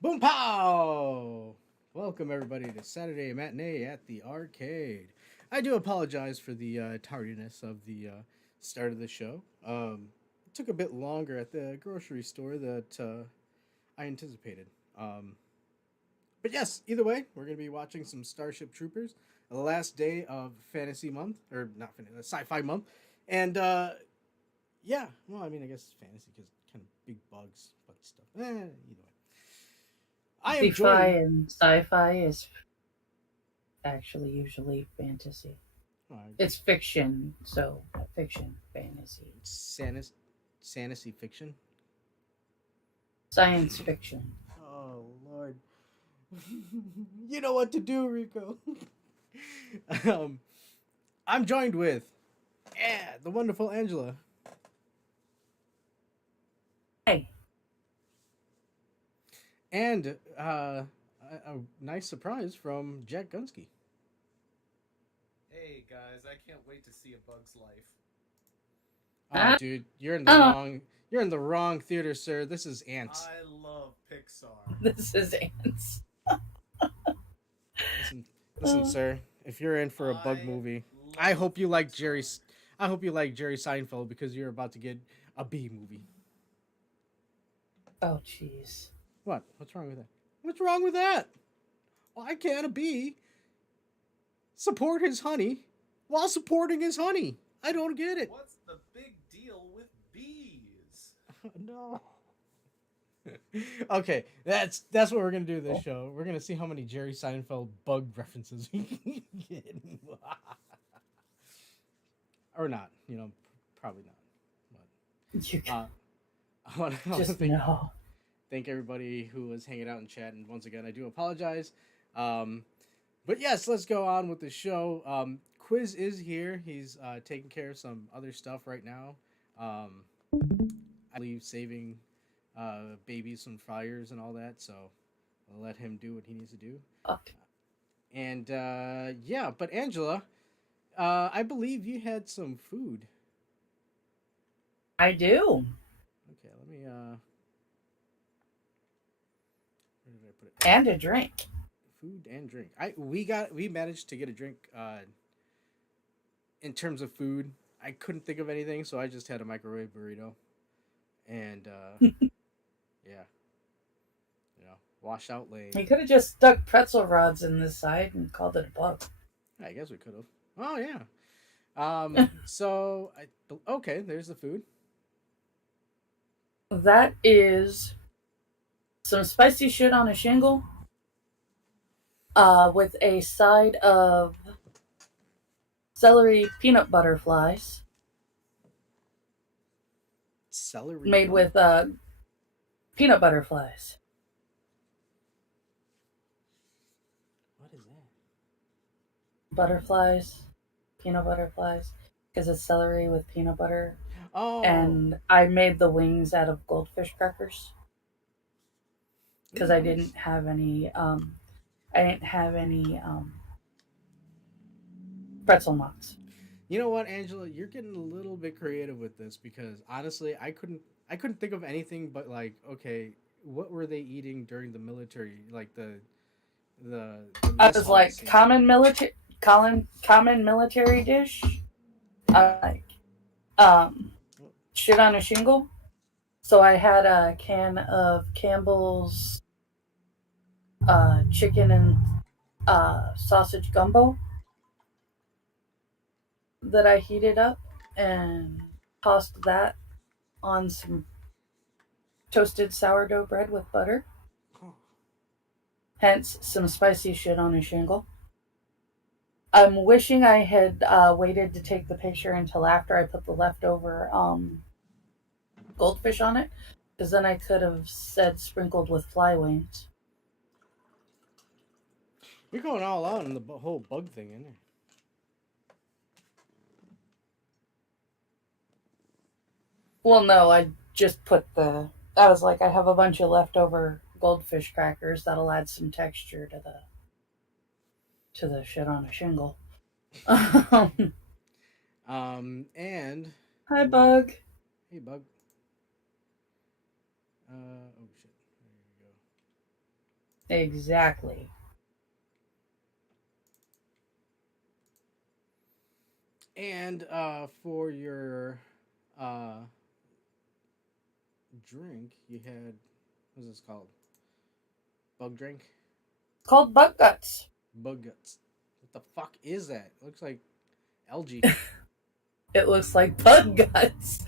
Boom pow! Welcome everybody to Saturday Matinee at the arcade. I do apologize for the tardiness of the start of the show. It took a bit longer at the grocery store that I anticipated. Um, but yes, either way, we're going to be watching some Starship Troopers, the last day of Fantasy Month, or not Fantasy, Sci Fi Month. And yeah, well, I mean, I guess it's fantasy because kind of big bugs, bug stuff. Either way. I am Sci-fi joined. and sci-fi is actually usually fantasy. Uh, It's fiction, so fiction, fantasy, Sanus, fantasy fiction. science fiction. Oh Lord, you know what to do, Rico. um, I'm joined with, the wonderful Angela, Hey, and a nice surprise from JackGunski. Hey guys, I can't wait to see A Bug's Life. Oh, ah, dude, you're in the oh, wrong. You're in the wrong theater, sir. This is Ants. I love Pixar. this is ants. Listen, listen, Oh, sir. If you're in for a bug I movie, I love hope you like Jerry. Pixar. I hope you like Jerry Seinfeld because you're about to get a B movie. oh, jeez. What? What's wrong with that? What's wrong with that? Why can't a bee support his honey while supporting his honey? I don't get it. What's the big deal with bees? No. Okay, that's what we're gonna do this show. We're gonna see how many Jerry Seinfeld bug references we can get, or not. Probably not. You But can I want to just no. thank everybody who was hanging out in chat, and once again, I do apologize. Um, but yes, let's go on with the show. Quiz is here. He's taking care of some other stuff right now. Um, I believe saving babies from fires and all that. So I'll let him do what he needs to do. Okay. And yeah, but Angela, I believe you had some food. I do, Okay, let me. Where did I put it? and a drink. Food and drink. We managed to get a drink. In terms of food, I couldn't think of anything, so I just had a microwave burrito, and yeah, wash out lane. You could have just stuck pretzel rods in the side and called it a bug. I guess we could have. Oh yeah. So okay, there's the food. That is some spicy shit on a shingle, with a side of celery peanut butter flies Celery made what? with peanut butter flies. What is that? Butterflies, peanut butter flies, because it's celery with peanut butter. Oh, And I made the wings out of goldfish crackers ooh, because I nice. didn't have any. I didn't have any pretzel knots. You know what, Angela? You're getting a little bit creative with this because honestly, I couldn't think of anything but like, okay, what were they eating during the military, like the I mess was hall like scene? common military dish. Yeah. Like shit on a shingle. So I had a can of Campbell's chicken and sausage gumbo that I heated up and tossed that on some toasted sourdough bread with butter. Hence, some spicy shit on a shingle. I'm wishing I had waited to take the picture until after I put the leftover goldfish on it, because then I could have said sprinkled with fly wings. You're going all out in the whole bug thing, isn't it? Well, no, I just put the. I was like, I have a bunch of leftover goldfish crackers that'll add some texture to the shit on a shingle. Hi, And we, bug. hey bug. Oh shit. There you go. Exactly. And for your uh, drink, you had what's this called? Bug drink? It's called bug guts. Bug guts. What the fuck is that? It looks like algae. It looks like bug guts.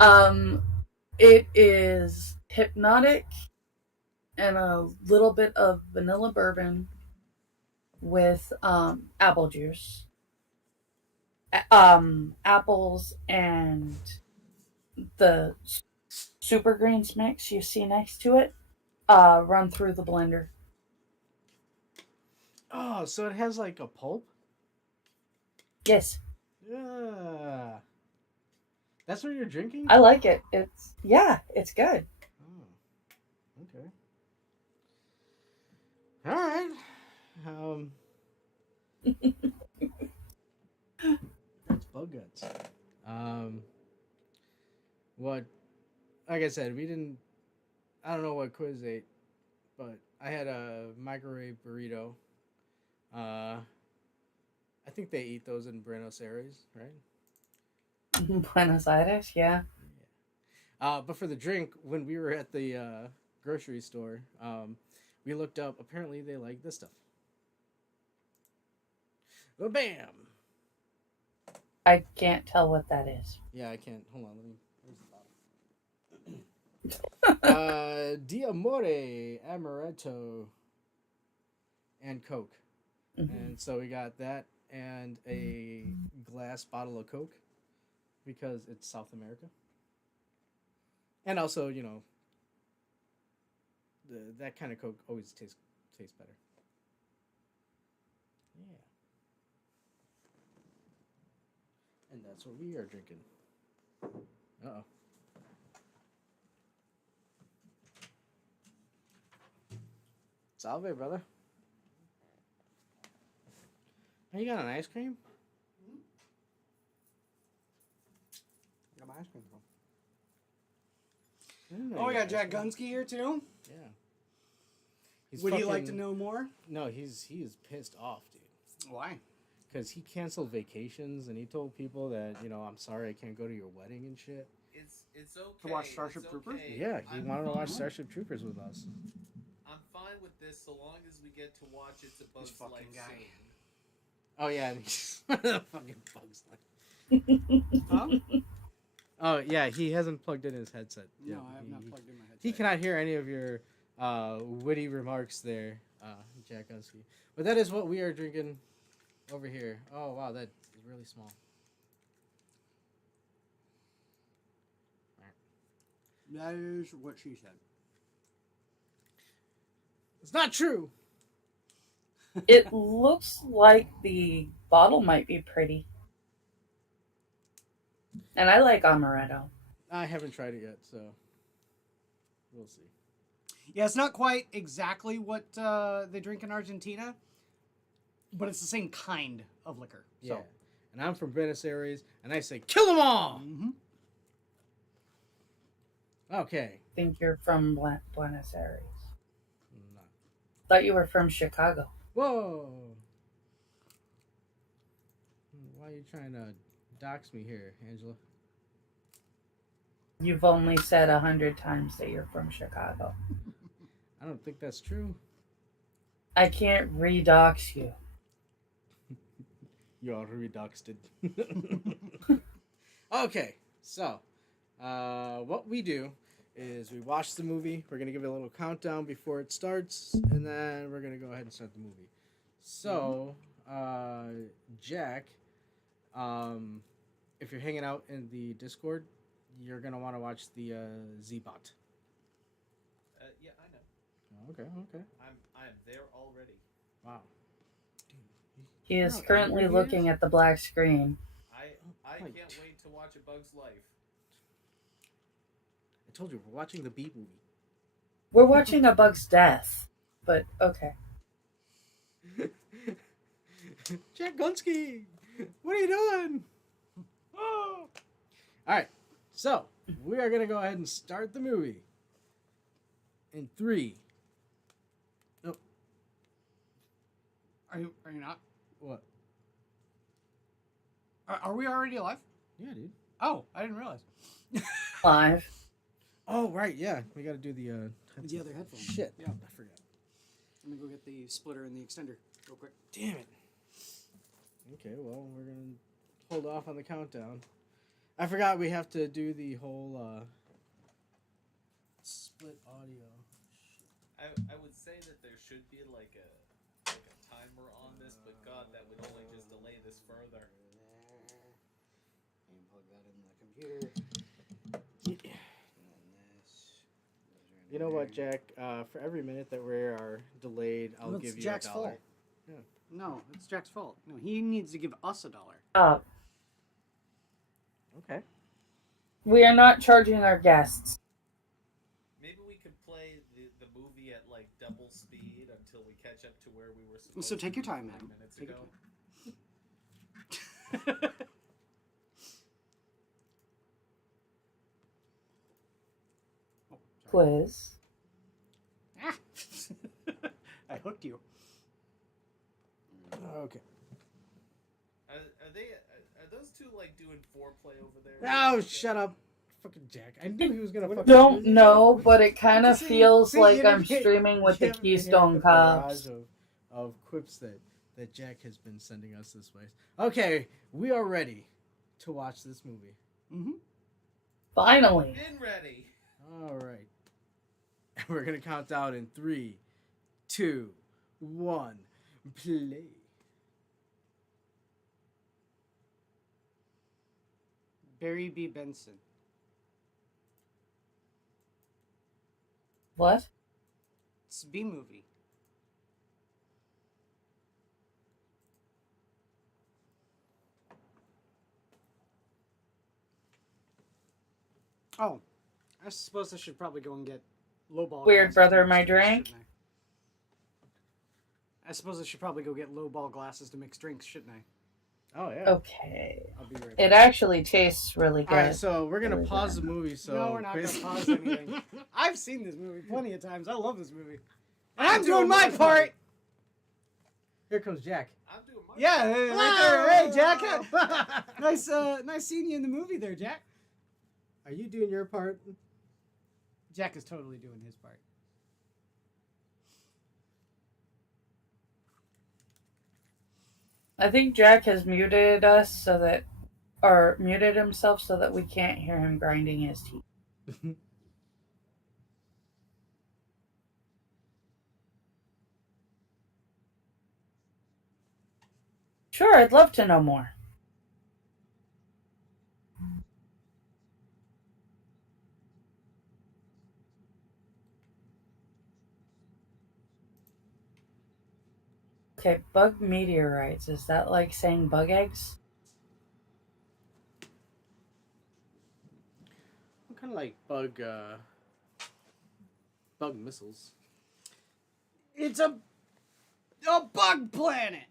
Um, it is hypnotic and a little bit of vanilla bourbon with apple juice, apples, and the super greens mix you see next to it. Run through the blender. Oh, so it has like a pulp? Yes, Yeah. That's what you're drinking? I like it. It's good. Oh, okay. All right. Um, that's bug guts. Um, what? Like I said, we didn't. I don't know what Quiz ate, but I had a microwave burrito. Uh, I think they eat those in Buenos Aires, right? Buenos Aires, yeah. But for the drink, when we were at the grocery store, we looked up. Apparently, they like this stuff. Oh, bam! I can't tell what that is. Yeah, I can't. Hold on. Let me. Where's the bottle? Diamore, Amaretto, and Coke. Mhm. And so we got that and a glass bottle of Coke because it's South America. And also, that kind of Coke always tastes better. Yeah. And that's what we are drinking. Uh-oh. Salve, brother. Oh, you got an ice cream? Got my ice cream from. I didn't know Oh, we you got ice cream. JackGunski here too. Yeah. He's Would he like to fucking- know more? No, he is pissed off, dude. Why? Because he canceled vacations and he told people that, I'm sorry I can't go to your wedding and shit. It's okay. To watch Starship it's Troopers? okay. Yeah, he I'm wanted to watch fine- Starship Troopers with us. I'm fine with this so long as we get to watch It's a Bug's fucking Life guy. soon. Oh, yeah. Fucking Bugs Life. Huh? Oh, yeah, he hasn't plugged in his headset. No, yet. I have not plugged in my headset. He cannot hear any of your witty remarks there, Jack Gunski. But that is what we are drinking over here. Oh, wow, that is really small. That is what she said. It's not true. It looks like the bottle might be pretty. And I like amaretto. I haven't tried it yet, so we'll see. Yeah, it's not quite exactly what they drink in Argentina, but it's the same kind of liquor. Yeah. So. And I'm from Buenos Aires, and I say, kill them all! Mm-hmm. Okay. I think you're from Buenos Aires. No. Thought you were from Chicago. Whoa! Why are you trying to dox me here, Angela? You've only said 100 times that you're from Chicago. I don't think that's true. I can't redox you. You already doxed it. Okay, so what we do is we watch the movie. We're gonna give it a little countdown before it starts, and then we're gonna go ahead and start the movie. So, Jack, if you're hanging out in the Discord, you're gonna want to watch the Z-Bot. Yeah, I know. Okay. I'm there already. Wow. He is Oh, currently angry he looking is? at the black screen. I Right. can't wait to watch A Bug's Life. I told you we're watching the Bee movie. We're watching A Bug's Death, but okay. Jack Gunski, what are you doing? Oh. All right, so we are gonna go ahead and start the movie in 3. No, Are you not? What? Are we already live? Yeah, dude. Oh, I didn't realize. Live. Oh, right. Yeah, we got to do the The other headphones. Shit. Yeah. I forgot. Let me go get the splitter and the extender real quick. Damn it. Okay, well, we're gonna hold off on the countdown. I forgot we have to do the whole split audio. I would say that there should be like a timer on this, but God, that would only just delay this further. And plug that in the computer. Yeah. You know what, Jack? For every minute that we are delayed, I'll Well, give it's you Jack's $1. fault. Yeah. No, it's Jack's fault. No, he needs to give us $1. Okay. We are not charging our guests. Maybe we could play the movie at like double speed until we catch up to where we were supposed So to take your be time, 5 man. minutes Take ago. your time. Oh, sorry. Quiz. Ah. I hooked you. Okay. Are those two like doing foreplay over there? Oh, shut up. Fucking Jack. I knew he was gonna fucking Don't do know, but it kind of See- feels see, like you I'm didn't hit- streaming with you the haven't hit Keystone the Cops. barrage of quips that Jack has been sending us this way. Okay, we are ready to watch this movie. Mm-hmm. Finally. Been ready. All right. We're gonna count down in 3, 2, 1, play. Barry B. Benson. What? It's a B movie. Oh, I suppose I should probably go and get lowball. Weird glasses brother, to mix my drinks, drink. shouldn't I suppose I should probably go get lowball glasses to mix drinks, shouldn't I? Oh yeah. Okay. I'll be right back. It actually tastes really good. All right, so we're gonna Really pause good. the movie. So No, we're not quiz- gonna pause anything. I've seen this movie plenty of times. I love this movie. And I'm I'm doing doing my my part. Here comes Jack. I'm doing my Yeah, part. hey, right there. Hey, Jack. Nice seeing you in the movie there, Jack. Are you doing your part? Jack is totally doing his part. I think Jack has muted us so that, or muted himself so that we can't hear him grinding his teeth. Sure, I'd love to know more. Okay, bug meteorites. Is that like saying bug eggs? Kind of like bug missiles. It's a bug planet.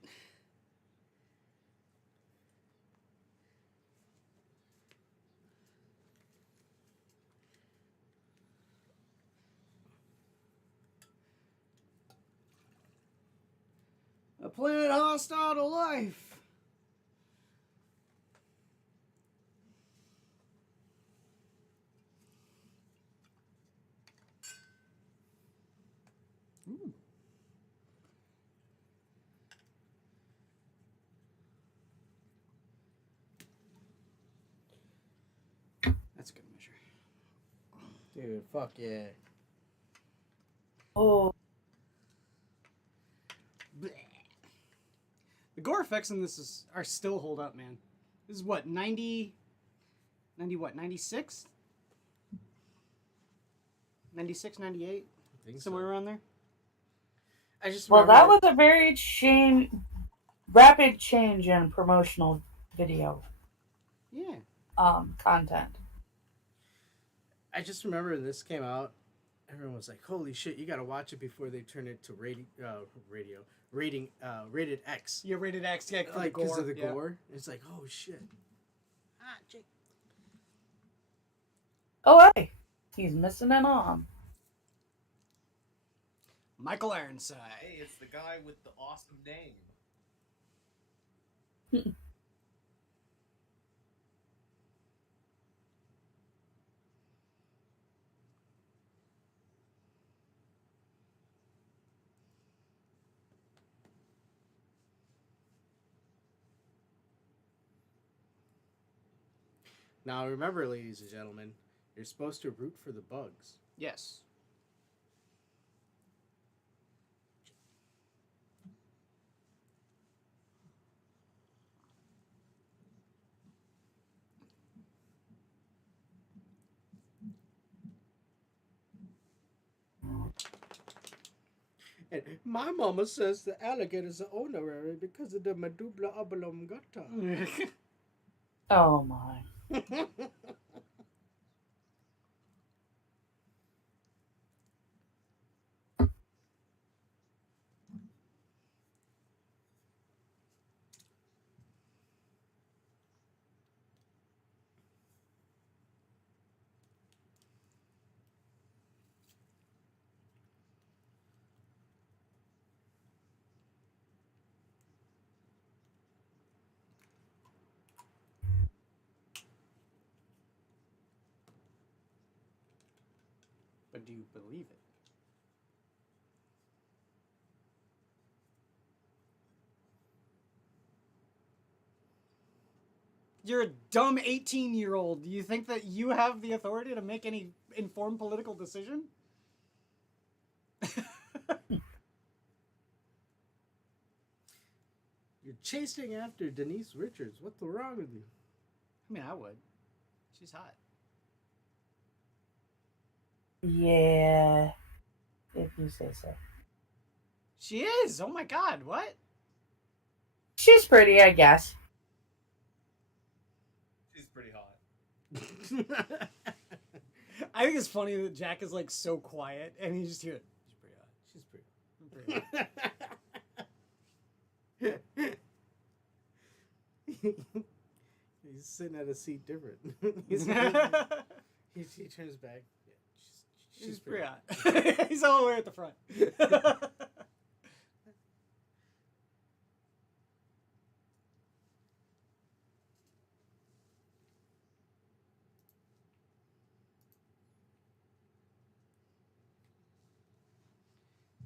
A planet hostile to life. Ooh. That's a good measure. Dude, fuck yeah. Oh, Blech. The gore effects in this are still hold up, man. This is what, 90 what, 96? 96, 98? I think Somewhere so. around there? I just well, that remember- was a very rapid change in promotional video Yeah. content. I just remember when this came out, everyone was like, "Holy shit, you gotta watch it before they turn it to rated X." Yeah, rated X, yeah, Like because of the yeah. gore. It's like, oh shit. Oh, hey, he's missing an arm. Michael Ironside. Hey, it's the guy with the awesome name. Now remember, ladies and gentlemen, you're supposed to root for the bugs. Yes. And my mama says the alligators are honorary because of the medulla oblongata. Oh my. But do you believe it? You're a dumb 18-year-old. Do you think that you have the authority to make any informed political decision? You're chasing after Denise Richards. What's wrong with you? I mean, I would. She's hot. Yeah. If you say so. She is. Oh my god, what? She's pretty, I guess. She's pretty hot. I think it's funny that Jack is like so quiet and he just hear it. She's pretty hot. She's pretty. He's sitting at a seat different. he turns back. Yeah, she's pretty hot. He's all the way at the front.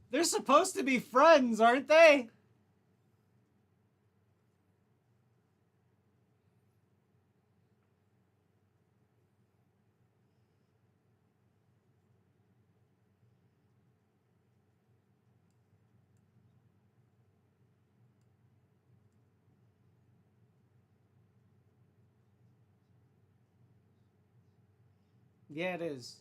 They're supposed to be friends, aren't they? Yeah, it is.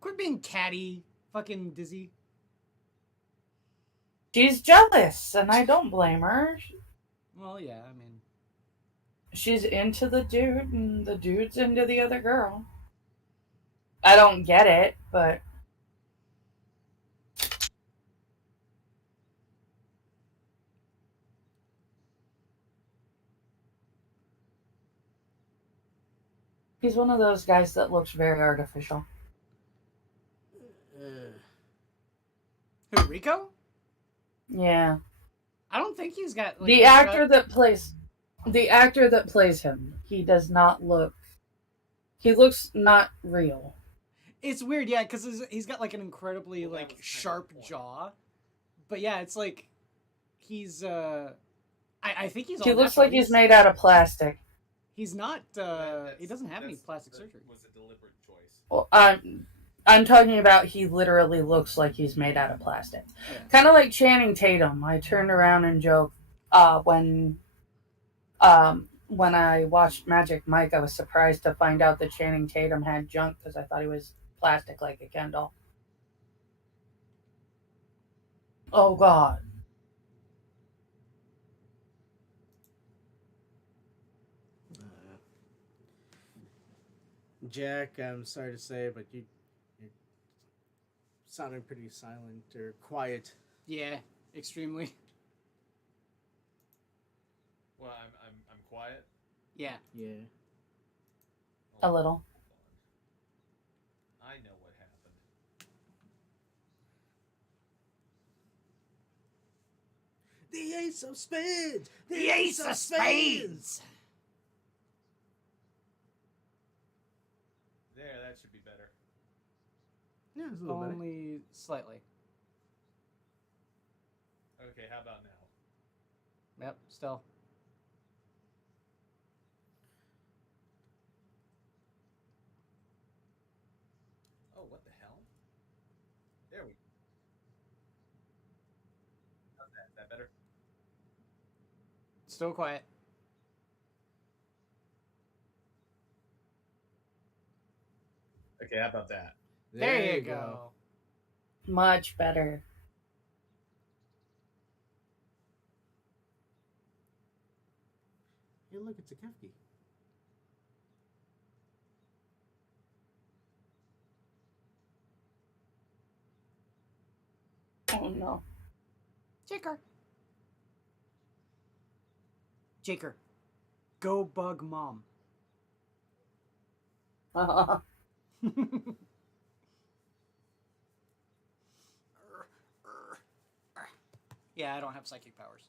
Quit being catty, fucking Dizzy. She's jealous, and I don't blame her. Well, yeah, I mean... She's into the dude, and the dude's into the other girl. I don't get it, but... He's one of those guys that looks very artificial. Who, Rico? Yeah. I don't think he's got... Like, The actor that plays him, he does not look... He looks not real. It's weird, yeah, because he's got like an incredibly like sharp jaw. But yeah, it's like he's I think he's. He looks like he's made out of plastic. He's not. He doesn't have any plastic surgery. Was a deliberate choice. Well, I'm talking about he literally looks like he's made out of plastic. Yeah. Kind of like Channing Tatum. I turned around and joked when I watched Magic Mike, I was surprised to find out that Channing Tatum had junk because I thought he was plastic like a Ken doll. Oh, God. Jack, I'm sorry to say, but you're sounding pretty silent or quiet. Yeah, extremely. Well, I'm quiet. Yeah. Yeah. A little. I know what happened. The Ace of Spades! The Ace of Spades! There, that should be better. Yeah, it's a little better. Only slightly. Okay, how about now? Yep, still. Oh, what the hell? There we go. How's that? Is that better? Still quiet. Okay, how about that? There you go. Much better. Hey, look, it's a Kefki. Oh no. Jaker. Jaker. Go bug mom. Yeah, I don't have psychic powers.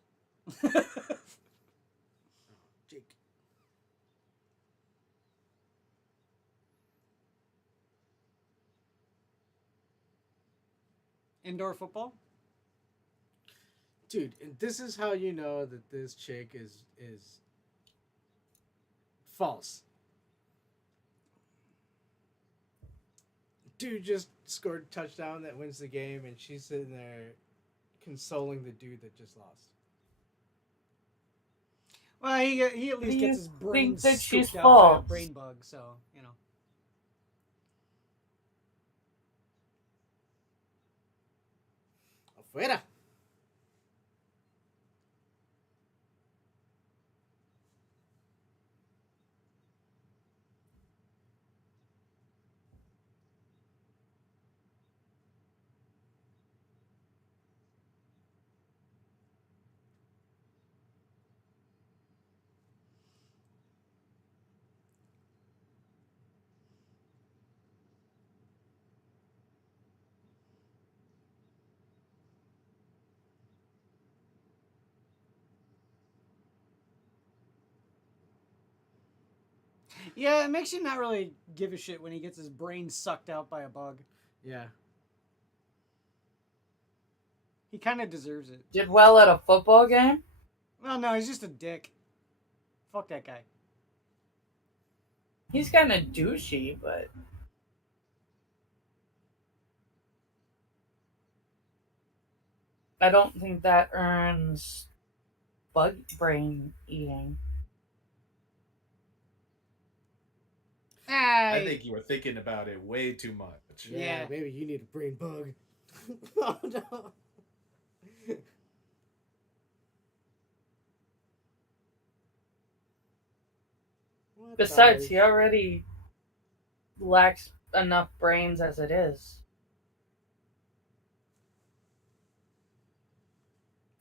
Jake. Indoor football? Dude, and this is how you know that this chick is false. Dude just scored a touchdown that wins the game, and she's sitting there consoling the dude that just lost. Well, he at least Do gets you his brain think that she's scooped out by a false? brain bug, so, you know. Afuera. Yeah, it makes you not really give a shit when he gets his brain sucked out by a bug. Yeah. He kind of deserves it. Did well at a football game? Well, no, he's just a dick. Fuck that guy. He's kind of douchey, but I don't think that earns bug brain eating. I think you were thinking about it way too much. Yeah, Yeah. maybe you need a brain bug. Oh no. What Besides, the- he already lacks enough brains as it is.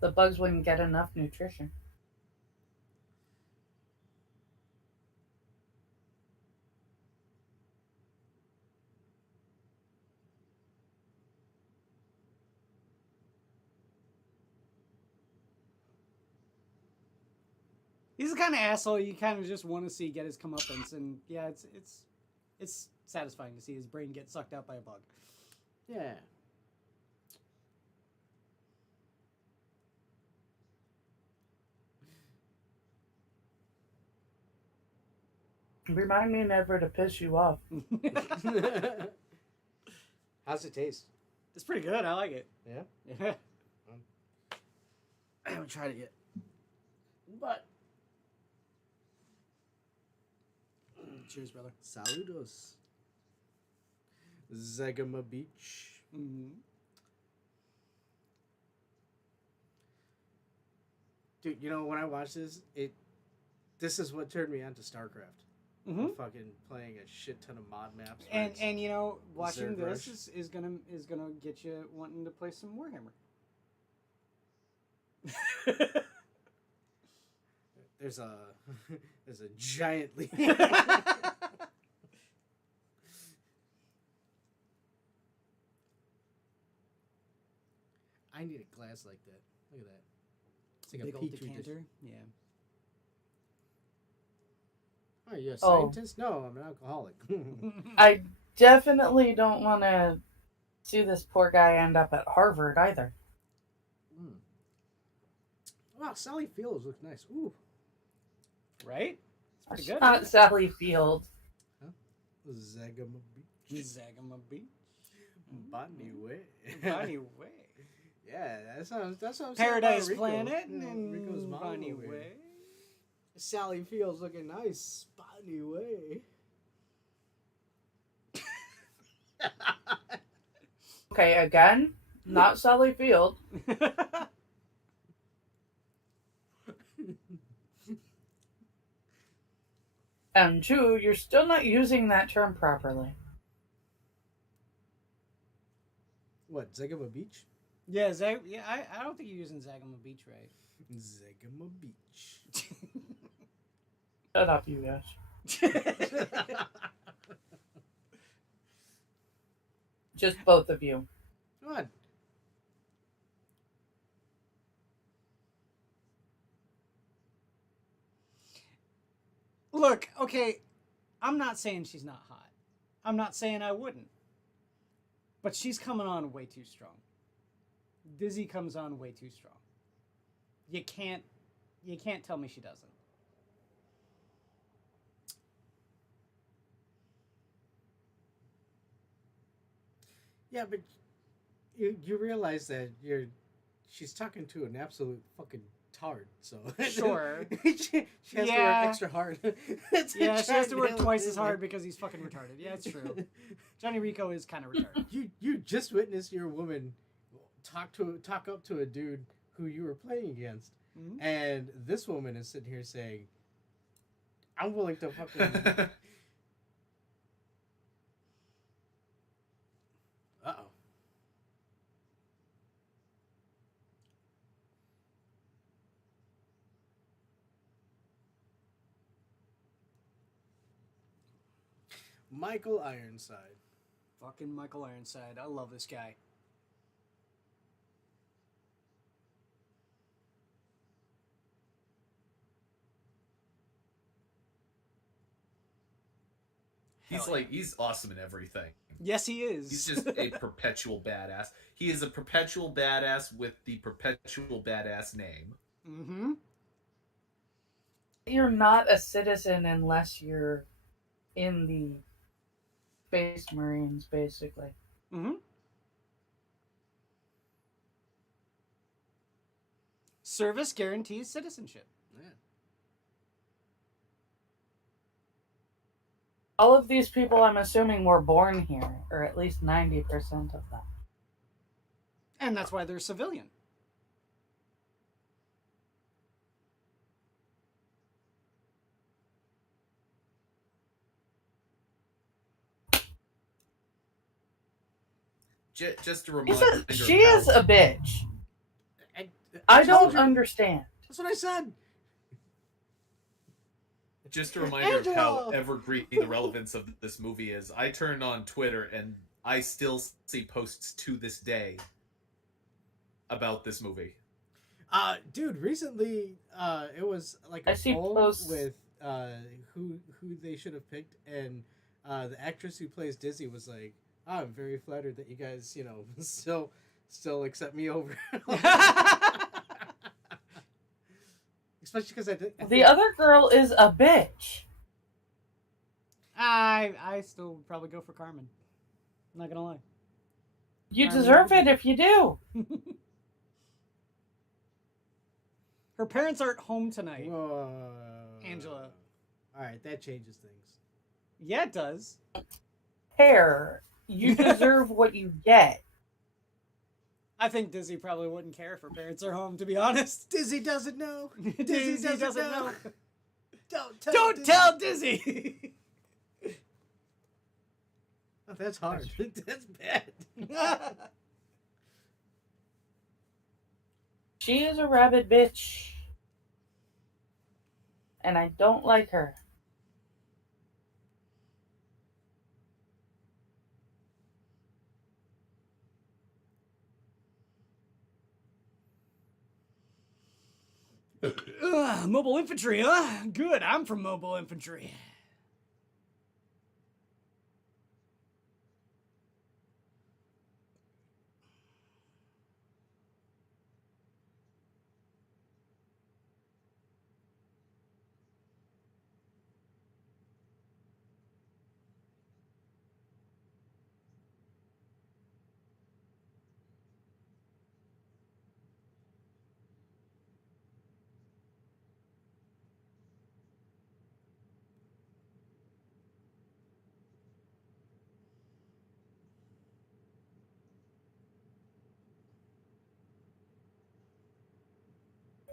The bugs wouldn't get enough nutrition. He's the kind of asshole you kind of just want to see get his comeuppance, and yeah, it's satisfying to see his brain get sucked out by a bug. Yeah. Remind me never to piss you off. How's it taste? It's pretty good. I like it. Yeah. Yeah. I haven't tried it yet. But Cheers, brother. saludos. Zagama Beach. Mm-hmm. Dude, you know when I watched this is what turned me on to StarCraft. Mhm. fucking playing a shit ton of mod maps. where And it's- you know, watching Zerg this Rush. is gonna get you wanting to play some Warhammer. there's a there's a giant leap. I need a glass like that. Look at that. It's like Big a old petri dish. decanter. Yeah. Oh, you a Oh. scientist? No, I'm an alcoholic. I definitely don't want to see this poor guy end up at Harvard either. Mm. Wow, Sally Fields looks nice. Ooh, Right? It's pretty good. Not Sally Field. Zagama Beach. Zagama Beach. BahneWeh. BahneWeh. Yeah, that's what I'm saying. Paradise about Rico. Planet You know, and Rico's mom over here. BahneWeh. Sally Fields looking nice. BahneWeh. Okay, again, not Sally Field. And two, you're still not using that term properly. What, Zagama Beach? Yeah, I don't think you're using Zagama Beach right. Zagama Beach. Shut up, you guys. Just both of you. Come on. Look, okay, I'm not saying she's not hot. I'm not saying I wouldn't. But she's coming on way too strong. Dizzy comes on way too strong. You can't tell me she doesn't. Yeah, but you realize that she's talking to an absolute fucking tard, so Sure. she has to Yeah. work extra hard. Yeah, she has to work nail twice it as in hard there. because he's fucking retarded. Yeah, it's true. Johnny Rico is kind of retarded. You just witnessed your woman talk up to a dude who you were playing against, Mhm. and this woman is sitting here saying, "I'm willing to fucking." Uh-oh. Michael Ironside. Fucking Michael Ironside. I love this guy. He's awesome in everything. Yes, he is. He's just a perpetual badass. He is a perpetual badass with the perpetual badass name. Mm-hmm. You're not a citizen unless you're in the Space Marines, basically. Mm-hmm. Service guarantees citizenship. Yeah. All of these people, I'm assuming, were born here, or at least 90% of them. And that's why they're civilian. Just a reminder. She is a bitch. I I told don't you. understand. That's what I said. Just a reminder of how Angela! evergreen the relevance of this movie is. I turned on Twitter and I still see posts to this day about this movie. Dude, recently, it was like I a see poll posts- with who they should have picked, and the actress who plays Dizzy was like, oh, "I'm very flattered that you guys, still accept me over." Especially because I did. The other girl is a bitch. I still would probably go for Carmen. I'm not gonna lie. You deserve it if you do. Her parents aren't home tonight. Whoa. Angela. All right, that changes things. Yeah, it does. Hair. You deserve what you get. I think Dizzy probably wouldn't care if her parents are home, to be honest. Dizzy doesn't know. Dizzy doesn't know. Don't tell Dizzy. Oh, that's hard. That's bad. She is a rabid bitch. And I don't like her. Mobile infantry, huh? Good, I'm from mobile infantry.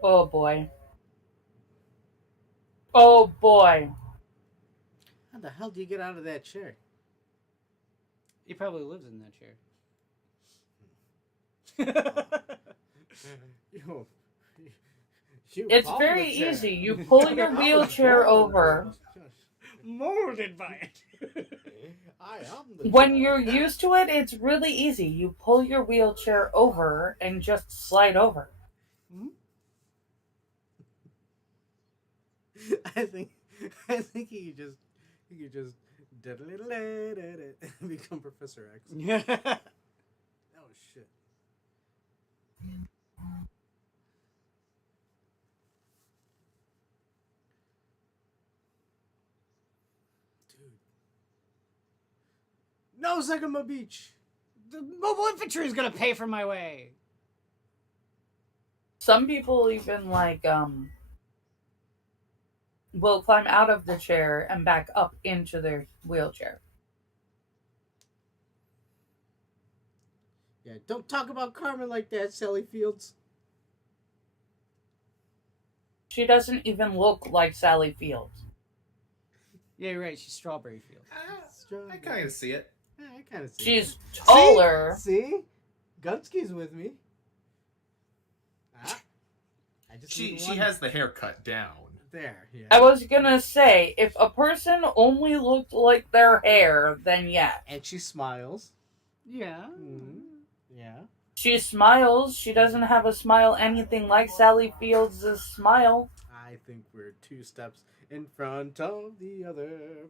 Oh boy. Oh boy. How the hell do you get out of that chair? He probably lives in that chair. You It's palm very the chair. easy. You pull your I was wheelchair born over. Molded by it. I am the When chair. you're used to it, it's really easy. You pull your wheelchair over and just slide over. I think he could just become Professor X. Yeah. Oh shit. Dude. No Sakama Beach. The mobile infantry is gonna pay for my way. Some people even will climb out of the chair and back up into their wheelchair. Yeah, don't talk about Carmen like that, Sally Fields. She doesn't even look like Sally Fields. Yeah, you're right. She's Strawberry Field. I kind of see it. Yeah, I kind of see. She's taller. See? Gunski's with me. Ah, I just She need one. has the haircut down. There, yeah. I was gonna say, if a person only looked like their hair, then yeah. And she smiles. Yeah. Mm-hmm. Yeah. She smiles. She doesn't have a smile anything like Sally Fields' smile. I think we're 2 steps in front of the other.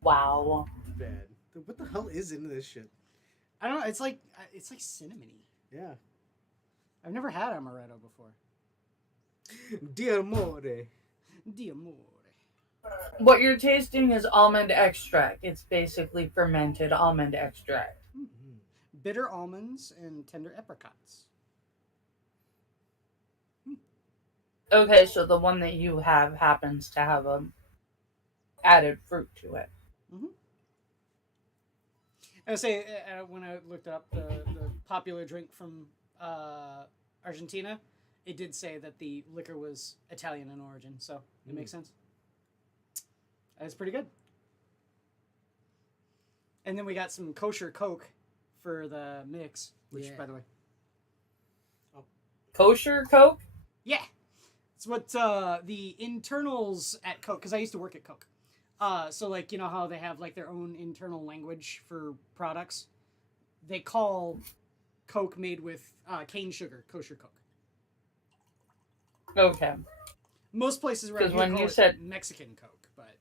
Wow. Bad. What the hell is in this shit? I don't know. It's like cinnamony. Yeah. I've never had amaretto before. Dear amore. Di amore. What you're tasting is almond extract. It's basically fermented almond extract. Mm-hmm. Bitter almonds and tender apricots. Okay, so the one that you have happens to have a added fruit to it. Mm-hmm. I would say when I looked up the popular drink from Argentina, it did say that the liquor was Italian in origin, so it makes sense. That's pretty good. And then we got some kosher Coke for the mix, which, by the way, Kosher Coke? yeah, it's what the internals at Coke, because I used to work at Coke. So like, you know how they have like their own internal language for products? They call Coke made with cane sugar kosher Coke. Okay. Most places around here when call you it said- Mexican Coke, but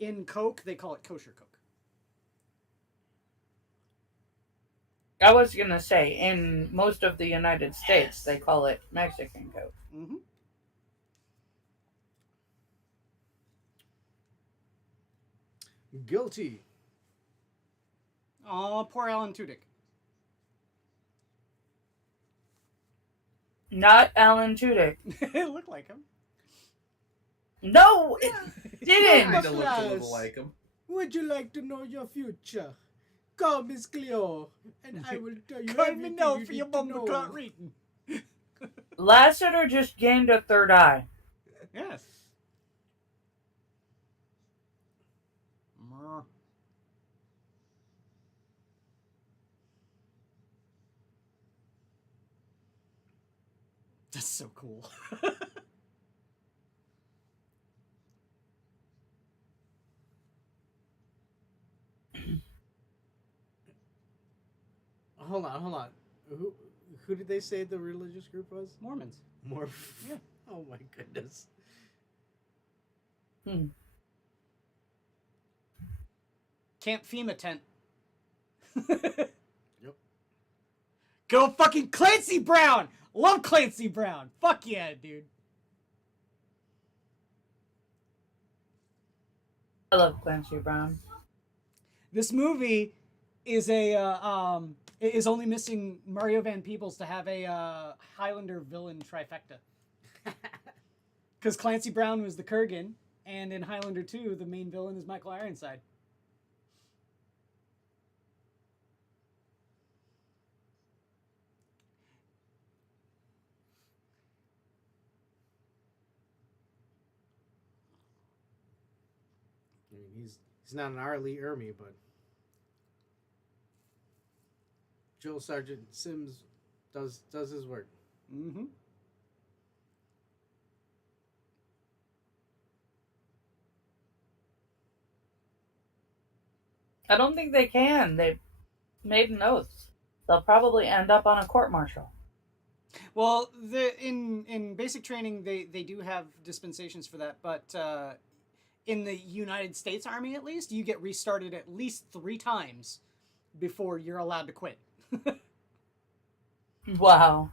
in Coke they call it kosher Coke. I was gonna say, in most of the United States, they call it Mexican Coke. Mm-hmm. Guilty. Oh, poor Alan Tudyk. Not Alan Tudyk. It looked like him. No, it didn't. Kind of looked a little like him. Would you like to know your future? Call Miss Cleo, and I will tell you Call me everything now you for need your to bumble know. clot reading. Lassiter just gained a third eye. Yes. Mer. That's so cool. Hold on. Who did they say the religious group was? Mormons. More. Yeah. Oh my goodness. Camp FEMA tent. Yep. Go fucking Clancy Brown! Love Clancy Brown! Fuck yeah, dude. I love Clancy Brown. This movie is is only missing Mario Van Peebles to have a Highlander villain trifecta. Because Clancy Brown was the Kurgan, and in Highlander 2, the main villain is Michael Ironside. I mean, he's not an R. Lee Ermey, but Joel Sergeant Sims does his work. Mm-hmm. I don't think they can. They made an oath. They'll probably end up on a court-martial. Well, in basic training, they do have dispensations for that, but in the United States Army, at least, you get restarted at least 3 times before you're allowed to quit. Wow.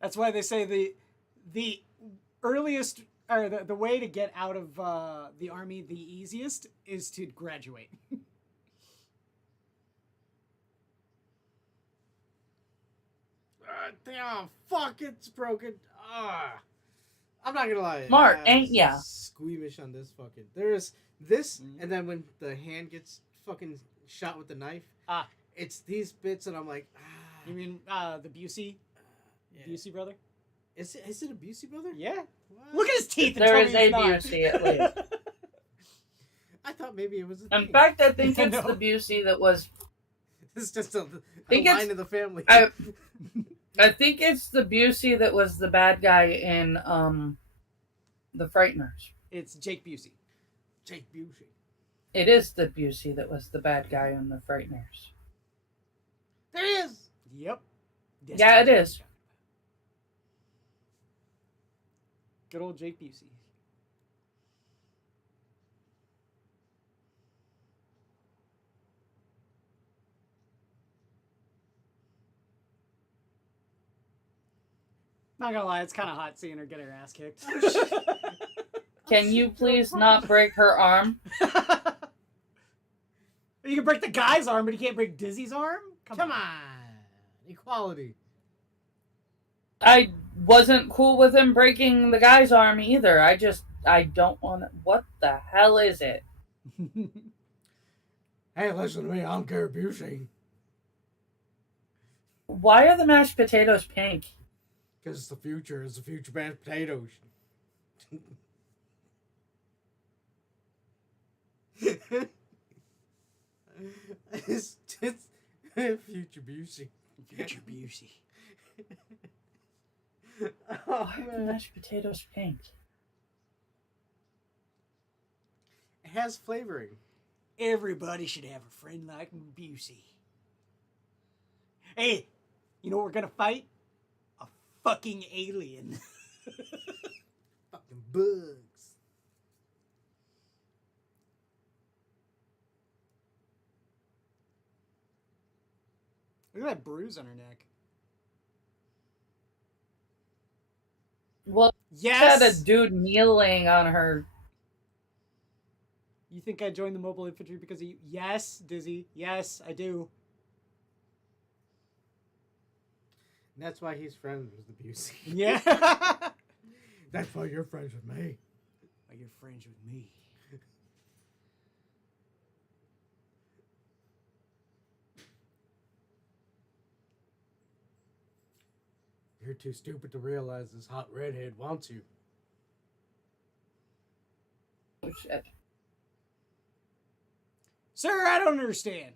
That's why they say the earliest or the way to get out of the Army the easiest is to graduate. Damn, fuck, it's broken. I'm not gonna lie. Smart, ain't ya? Squeamish on this fucking. There's this, and then when the hand gets fucking shot with the knife, it's these bits, and I'm like, You mean the Busey? Yeah. Busey brother? Is it a Busey brother? Yeah. What? Look at his teeth. There and is tell me a it's not. Busey, at least. I thought maybe it was. In fact, I think I it's know. the Busey that was. It's just a think line it's- of the family. I think it's the Busey that was the bad guy in The Frighteners. It's Jake Busey. Jake Busey. It is the Busey that was the bad guy in The Frighteners. There he is. Yep. Yeah, it is. Good old Jake Busey. Not gonna lie, it's kind of hot seeing her get her ass kicked. Can you please not break her arm? You can break the guy's arm, but you can't break Dizzy's arm? Come on. Equality. I wasn't cool with him breaking the guy's arm either. I don't want to. What the hell is it? Hey, listen to me. I'm Gary Busey. Why are the mashed potatoes pink? Because it's the future. It's the future mashed potatoes. It's future Busey. Future Busey. Oh, Why are the man. mashed potatoes pink? It has flavoring. Everybody should have a friend like Busey. Hey, you know what we're gonna fight? A fucking alien. Fucking bugs. Look at that bruise on her neck. Well, Yes! had a dude kneeling on her. You think I joined the mobile infantry because of you? Yes, Dizzy. Yes, I do. And that's why he's friends with the Busey. Yeah. That's why you're friends with me. Are you friends with me? You're too stupid to realize this hot redhead wants you. Oh, shit. Sir, I don't understand.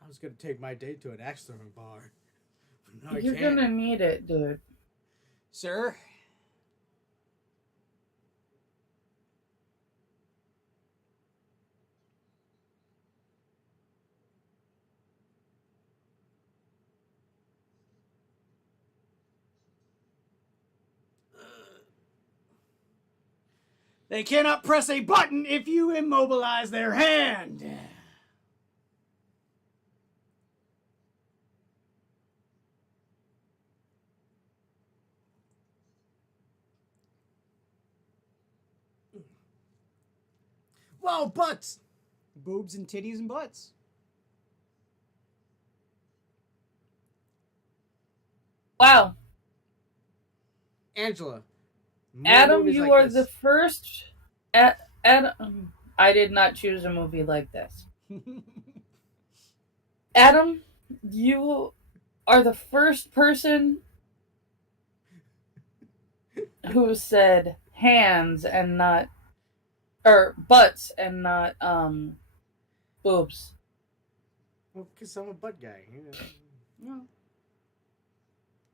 I was gonna take my date to an axe throwing bar. No, I You're can't. gonna need it, dude. Sir? They cannot press a button if you immobilize their hand. Whoa, butts! Boobs and titties and butts. Wow. Angela. more Adam, movies you like are this. the first. Adam, I did not choose a movie like this. Adam, you are the first person who said hands and not, or butts and not boobs. Well, because I'm a butt guy. You know. No.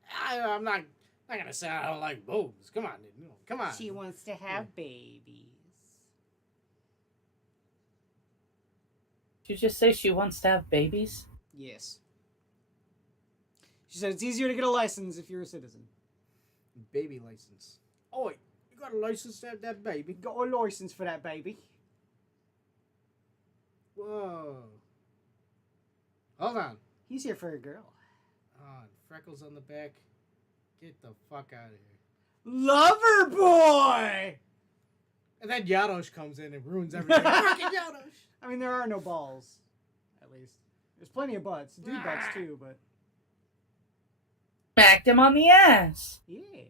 I'm not gonna say I don't like boobs. Come on, come on. She wants to have babies. Did you just say she wants to have babies? Yes. She said it's easier to get a license if you're a citizen. Baby license. Oh, wait, you got a license to have that baby? Got a license for that baby. Whoa. Hold on. He's here for a girl. Oh, and freckles on the back. Get the fuck out of here. Lover boy! And then Yadosh comes in and ruins everything. Fucking Yadosh! I mean, there are no balls. At least. There's plenty of butts. Dude butts too, but... Smacked him on the ass. Yeah.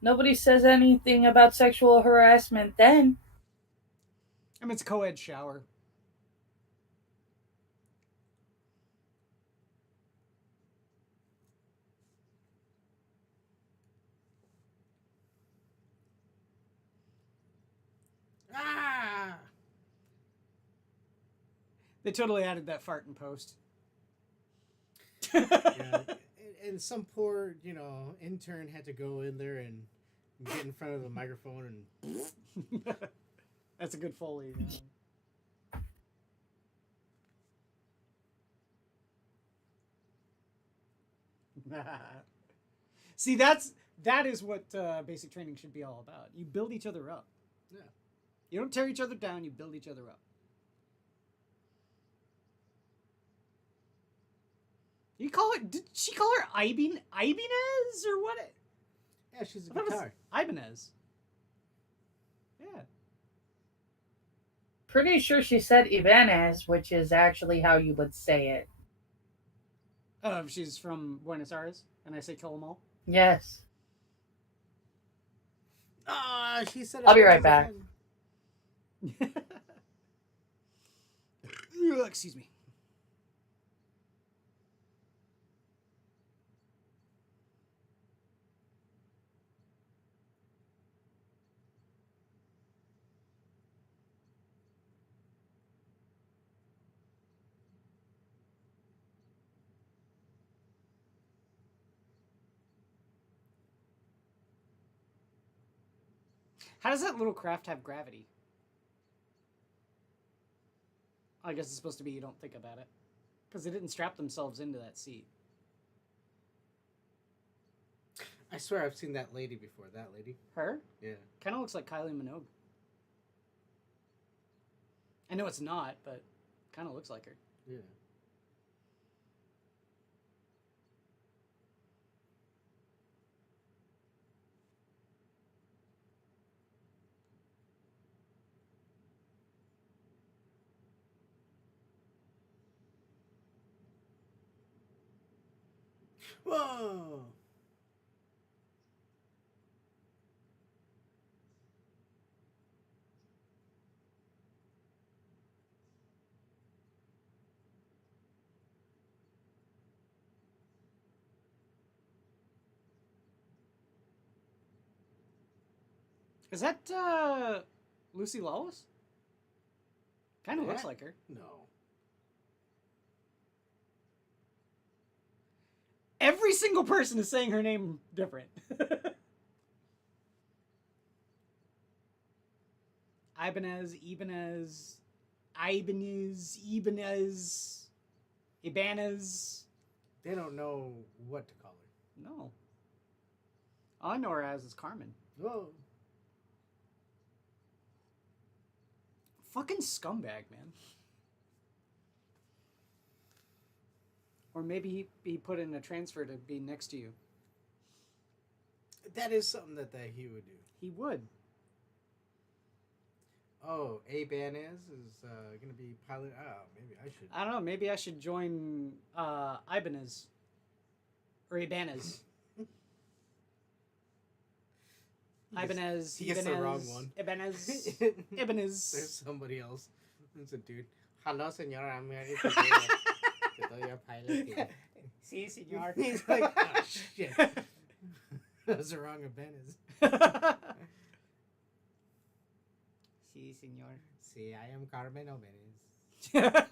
Nobody says anything about sexual harassment then. I mean, it's a co-ed shower. Ah! They totally added that fart in post. Yeah. And some poor, intern had to go in there and get in front of the microphone and... That's a good Foley. See, that is what basic training should be all about. You build each other up. Yeah. You don't tear each other down. You build each other up. You call it? Did she call her Ibanez or what? Yeah, she's a I thought it was guitar. Ibanez. Yeah. Pretty sure she said Ibanez, which is actually how you would say it. She's from Buenos Aires, and I say kill 'em all. Yes. Ah, she said. I'll be right back. Excuse me. How does that little craft have gravity? I guess it's supposed to be you don't think about it. Because they didn't strap themselves into that seat. I swear I've seen that lady before. That lady. Her? Yeah. Kind of looks like Kylie Minogue. I know it's not, but kind of looks like her. Yeah. Whoa! Is that Lucy Lawless? Kind of looks like her. No. Every single person is saying her name different. Ibanez, Ibanez. They don't know what to call her. No. All I know her as is Carmen. Whoa. Fucking scumbag, man. Or maybe he put in a transfer to be next to you. That is something that he would do. He would. Oh, Ibanez is going to be pilot. Oh, maybe I should. I don't know. Maybe I should join Ibanez. Or Ibanez. Ibanez. He gets the wrong one. Ibanez. Ibanez. There's somebody else. There's a dude. Hello, senora. I'm ready to do your pilot. Si, señor. He's like, oh, shit. That's the wrong Ibanez. Si, señor. See, I am Carmen Ibanez.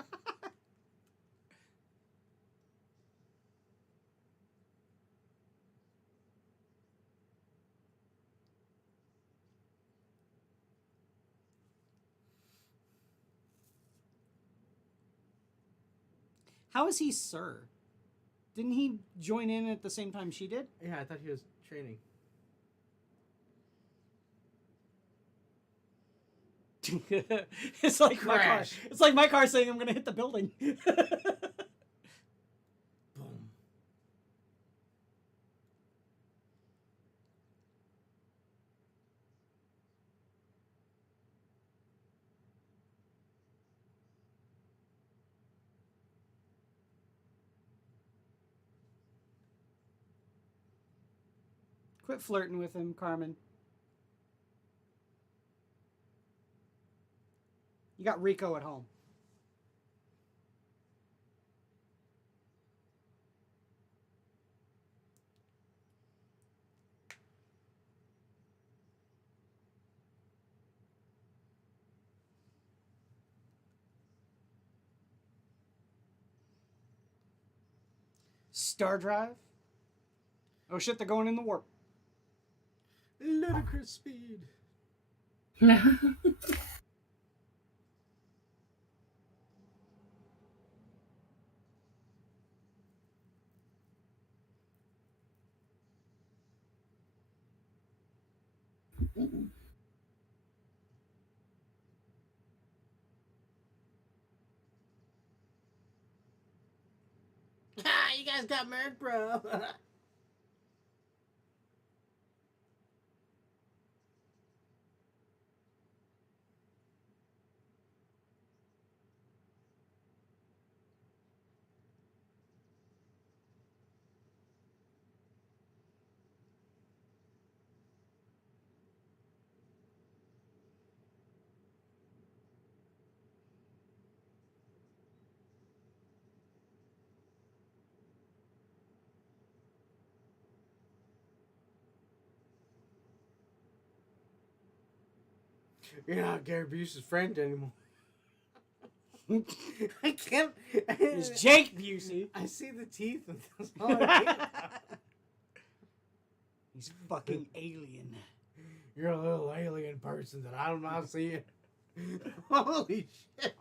How is he Sir? Didn't he join in at the same time she did? Yeah, I thought he was training. It's like my car. Crash. It's like my car saying I'm gonna hit the building. Boom. Quit flirting with him, Carmen. You got Rico at home. Star Drive? Oh shit, they're going in the warp. Ludicrous speed. Ha! You guys got married, bro. You're not Gary Busey's friend anymore. I can't. It's Jake Busey. I see the teeth. And that's all I think about. He's fucking alien. You're a little alien person that I'm not seeing. Holy shit.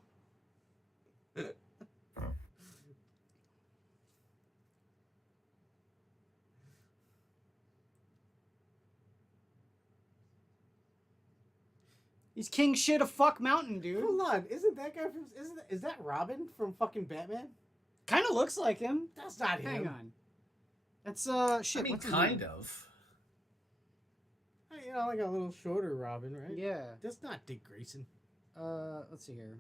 He's king shit of fuck mountain, dude. Hold on, isn't that guy from? Is that Robin from fucking Batman? Kind of looks like him. That's not him. Hang on. That's shit. I mean, what's his kind name? of. You know, like a little shorter Robin, right? Yeah. That's not Dick Grayson. Let's see here.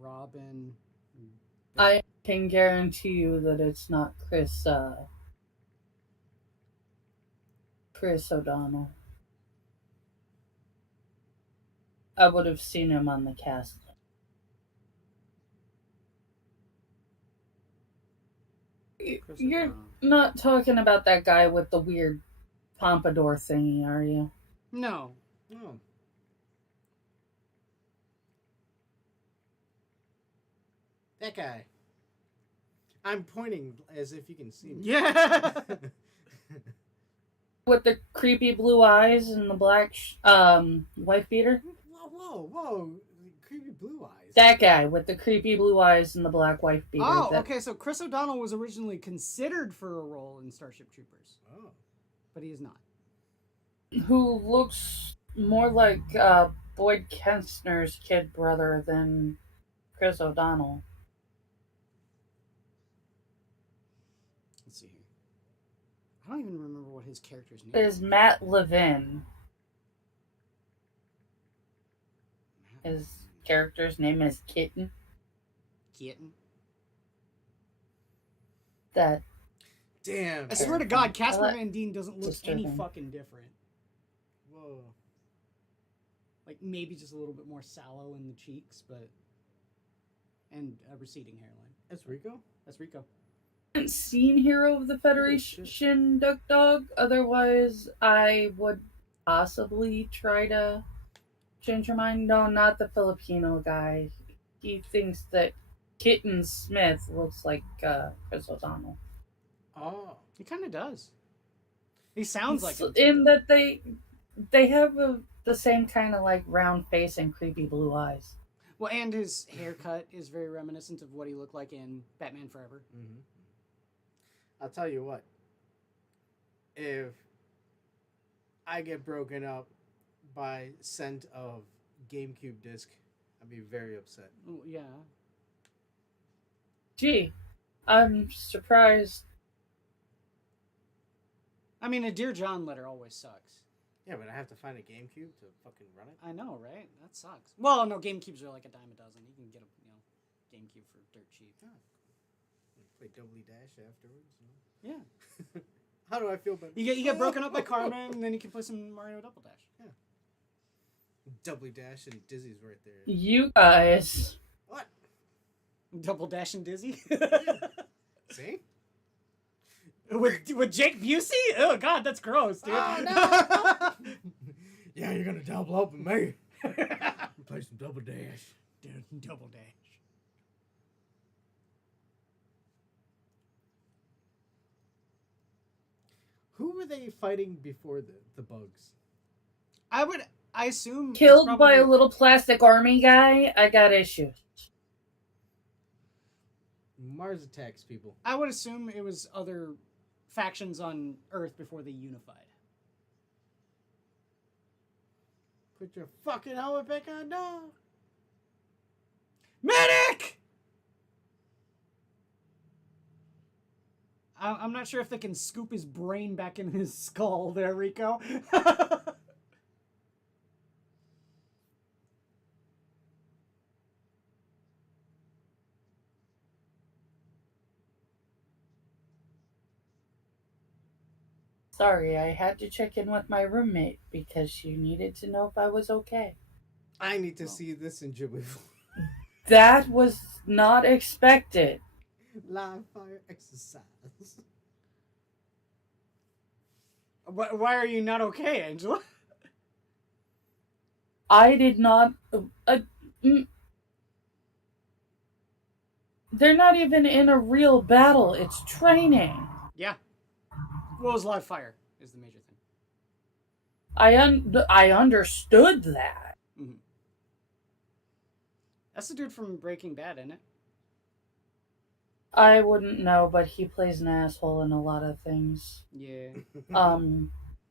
Robin. I can guarantee you that it's not Chris O'Donnell. I would have seen him on the cast. You're not talking about that guy with the weird pompadour thingy, are you? No. Oh. That guy. I'm pointing as if you can see me. Yeah. With the creepy blue eyes and the black wife beater. Whoa. Creepy blue eyes. That guy with the creepy blue eyes and the black wife beater. Oh, okay. So Chris O'Donnell was originally considered for a role in Starship Troopers, Oh. but he is not. Who looks more like Boyd Kensner's kid brother than Chris O'Donnell. Let's see here. I don't even remember what his character's name Is Matt Levin. His character's name is Kitten. Kitten. That Damn. I swear to God, Casper Well, Van Dien doesn't look any disturbing. fucking different. Whoa. Like maybe just a little bit more sallow in the cheeks, but and a receding hairline. That's Rico? That's Rico. I haven't seen Hero of the Federation Duck Dog. Otherwise, I would possibly try to change your mind. No, not the Filipino guy. He thinks that Kitten Smith looks like Chris O'Donnell. Oh. He kind of does. He sounds like him. In that they have the same kind of like round face and creepy blue eyes. Well, and his haircut is very reminiscent of what he looked like in Batman Forever. Mm-hmm. I'll tell you what. If I get broken up by scent of GameCube disc, I'd be very upset. Oh, yeah. Gee, I'm surprised. I mean, a Dear John letter always sucks. Yeah, but I have to find a GameCube to fucking run it. I know, right? That sucks. Well, no, GameCubes are like a dime a dozen. You can get a GameCube for dirt cheap. Yeah. Play Doubly Dash afterwards. Yeah. How do I feel about You get broken up by Carmen, and then you can play some Mario Double Dash. Yeah. Doubly Dash and Dizzy's right there. You guys. What? Double Dash and Dizzy? See? with Jake Busey? Oh, God, that's gross, dude. Oh, no! Yeah, you're gonna double up with me. Play some Double Dash. Dude, Double Dash. Who were they fighting before the bugs? I assume it's Killed probably- by a little plastic army guy? I got issues. Mars attacks people. I would assume it was other factions on Earth before they unified. Put your fucking helmet back on, no! Medic! I'm not sure if they can scoop his brain back in his skull there, Rico. Sorry, I had to check in with my roommate because she needed to know if I was okay. I need to see this in Ghibli. That was not expected. Live fire exercise. Why are you not okay, Angela? I did not. They're not even in a real battle. It's training. Yeah. What was live fire is the major thing. I understood that. Mm-hmm. That's the dude from Breaking Bad, isn't it? I wouldn't know, but he plays an asshole in a lot of things. Yeah.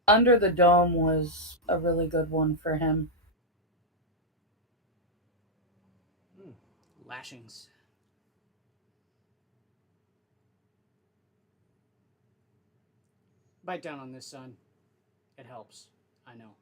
Under the Dome was a really good one for him. Lashings. Bite down on this, son. It helps. I know.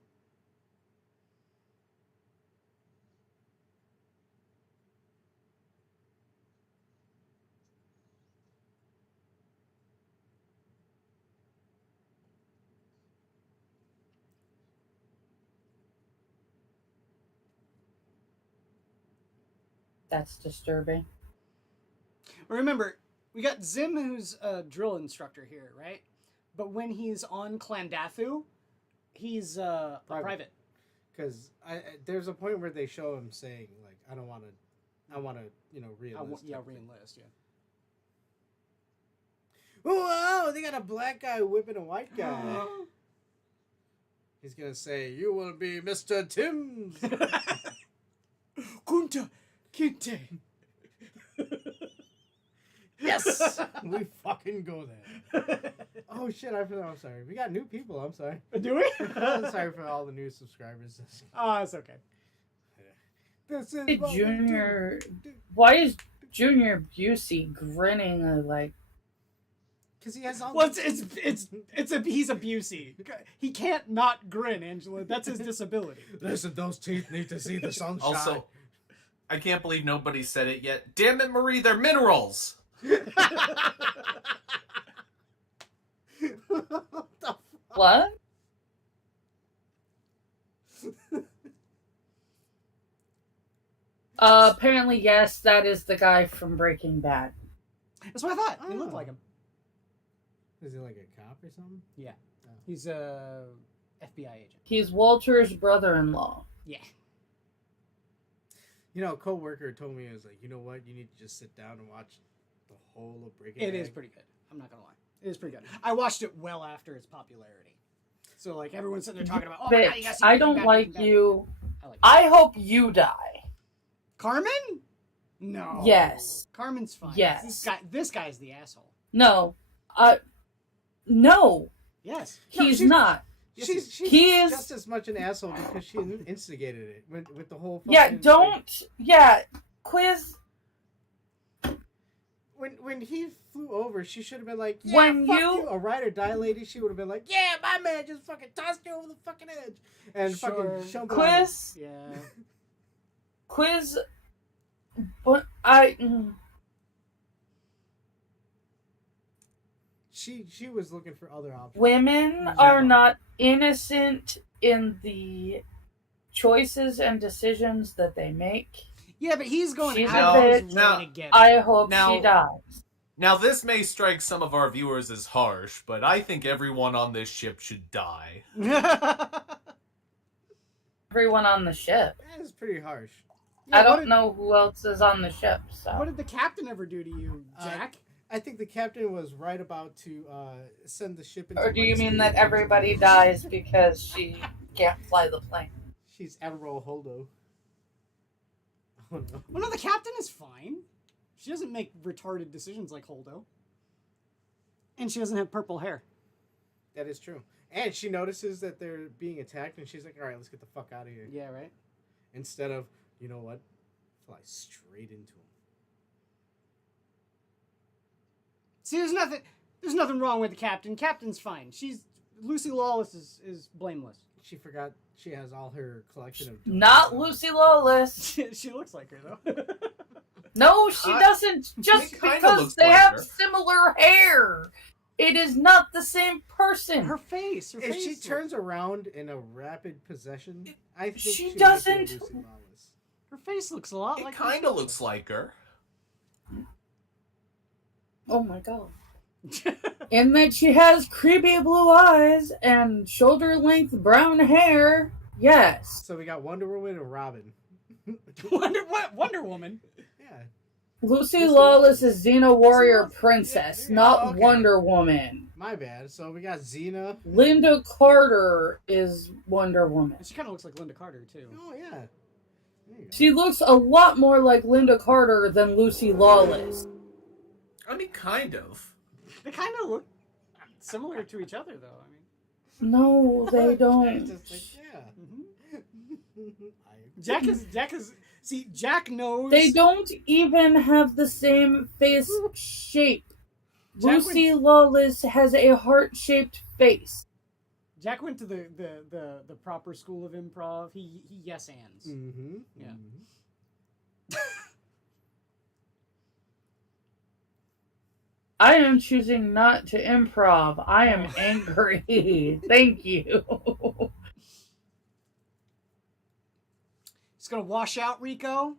That's disturbing. Remember, we got Zim, who's a drill instructor here, right? But when he's on Clandathu, he's a private. Because there's a point where they show him saying, like, I don't want to I want to, re-enlist. Yeah, re-enlist. Yeah. Whoa! They got a black guy whipping a white guy. He's gonna say, "You will be Mr. Timms." Kunta Kinte. Yes, we fucking go there. Oh shit! I forgot. I'm sorry. We got new people. I'm sorry. Do we? I'm sorry for all the new subscribers. Oh, it's okay. This is Hey, what we Junior, do. why is Junior Busey grinning like? Because he has all. Well, he's a Busey. He can't not grin, Angela. That's his disability. Listen, those teeth need to see the sunshine. Also, I can't believe nobody said it yet. Damn it, Marie, they're minerals. What? Apparently, yes, that is the guy from Breaking Bad. That's what I thought. He looked like him. Is he like a cop or something? Yeah. He's a FBI agent. He's Walter's brother-in-law. Yeah. A coworker told me, I was like, you know what? You need to just sit down and watch the whole of Breaking Bad. It is pretty good. I'm not gonna lie. It is pretty good. I watched it well after its popularity. So like everyone's sitting there talking about, oh my God, you gotta see I Breaking don't Bad, like Breaking Bad. you. I like it. I hope you die. Carmen? No. Yes. Carmen's fine. Yes. This guy's the asshole. No. No. Yes. He's not. She's He is- just as much an asshole because she instigated it with the whole. Yeah, fucking, don't. Yeah, quiz. When he flew over, she should have been like, yeah, When fuck you- you. A ride or die lady, she would have been like, yeah, my man just fucking tossed you over the fucking edge. And Sure. fucking jumped Quiz. Yeah. Quiz. But She was looking for other options. women are not innocent in the choices and decisions that they make. Yeah, but he's going She's out a of his bitch. way Now- to get I hope Now- she dies. Now, this may strike some of our viewers as harsh, but I think everyone on this ship should die. Everyone on the ship. That is pretty harsh. I don't know who else is on the ship. So What did the captain ever do to you, Jack? I think the captain was right about to send the ship into. or do you Gunski. mean that everybody dies because she can't fly the plane? She's Admiral Holdo. Oh no. Well, no, the captain is fine. She doesn't make retarded decisions like Holdo. And she doesn't have purple hair. That is true. And she notices that they're being attacked, and she's like, all right, let's get the fuck out of here. Yeah, right? Instead of, you know what? Fly straight into him. See, there's nothing wrong with the captain. Captain's fine. Lucy Lawless is blameless. She forgot she has all her collection of... Not Lucy Lawless. She looks like her, though. No, she doesn't. Just It kinda because looks they like have her. similar hair. It is not the same person. Her face. If she turns around in a rapid possession, I think she might be doesn't- Lucy Lawless. Her face looks a lot It like kind of looks like her. Oh my god. And that she has creepy blue eyes and shoulder-length brown hair. Yes. So we got Wonder Woman and Robin. Wonder Woman. Yeah. Lucy Lawless is Xena Warrior Princess, Yeah, not okay. Wonder Woman. My bad. So we got Xena. Linda Carter is Wonder Woman. She kind of looks like Linda Carter, too. Oh, yeah. There you go. She looks a lot more like Linda Carter than Lucy Lawless. I mean, kind of. They kind of look similar to each other, though. I mean, No, they It's don't. just like, yeah. Jack is. See, Jack knows. They don't even have the same face shape. Jack Lucy Lawless has a heart-shaped face. Jack went to the proper school of improv. He yes ands. Mm-hmm. Yeah. I am choosing not to improv. I am angry. Thank you. It's gonna wash out, Rico.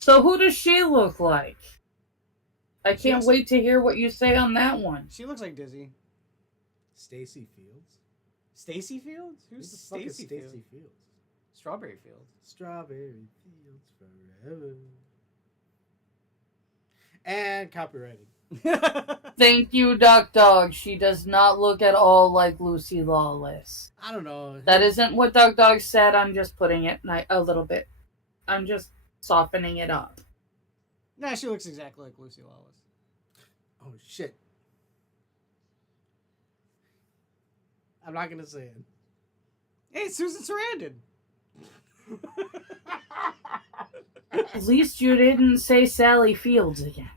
So who does she look like? I can't looks wait to hear what you say on that one. She looks like Dizzy. Stacy Fields. Stacy Fields? Who's Who the fuck is Stacy Stacy Fields? Fields? Strawberry Fields. Strawberry Fields forever. And copyrighted. Thank you, Duck Dog. She does not look at all like Lucy Lawless. I don't know. That isn't what Duck Dog said. I'm just putting it a little bit. I'm just softening it up. Nah, she looks exactly like Lucy Lawless. Oh, shit. I'm not going to say it. Hey, Susan Sarandon. At least you didn't say Sally Fields again.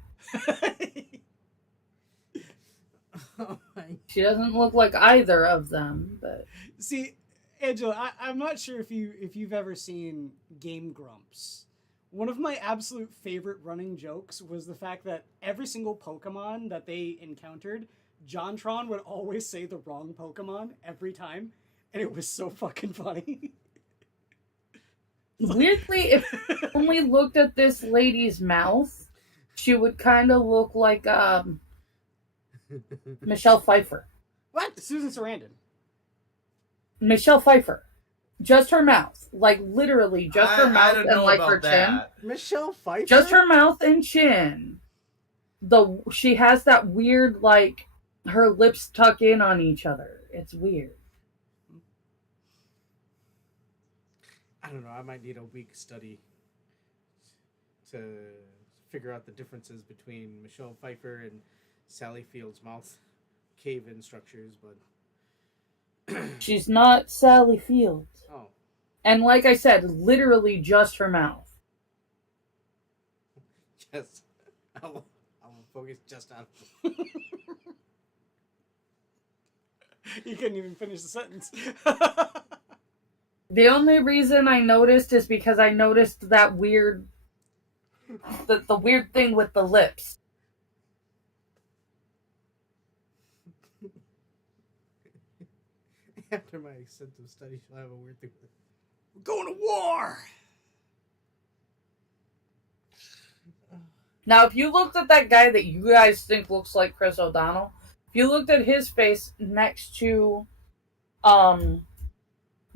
Oh my. She doesn't look like either of them, but See, Angela, I'm not sure if you've ever seen Game Grumps. One of my absolute favorite running jokes was the fact that every single Pokemon that they encountered, JonTron would always say the wrong Pokemon every time, and it was so fucking funny. weirdly, if you only looked at this lady's mouth, she would kind of look like Michelle Pfeiffer. What? Susan Sarandon. Michelle Pfeiffer. Just her mouth. Like, literally, just her I mouth don't and, know like, about her chin. that. Michelle Pfeiffer? Just her mouth and chin. She has that weird, like, her lips tuck in on each other. It's weird. I don't know. I might need a week study to figure out the differences between Michelle Pfeiffer and Sally Field's mouth cave-in structures, but... She's not Sally Fields. Oh. And like I said, literally just her mouth. Yes. I will focus just on... You couldn't even finish the sentence. The only reason I noticed is because I noticed that weird... The weird thing with the lips. After my extensive study, she'll have a weird thing. We're going to war! Now, if you looked at that guy that you guys think looks like Chris O'Donnell, if you looked at his face next to Boyd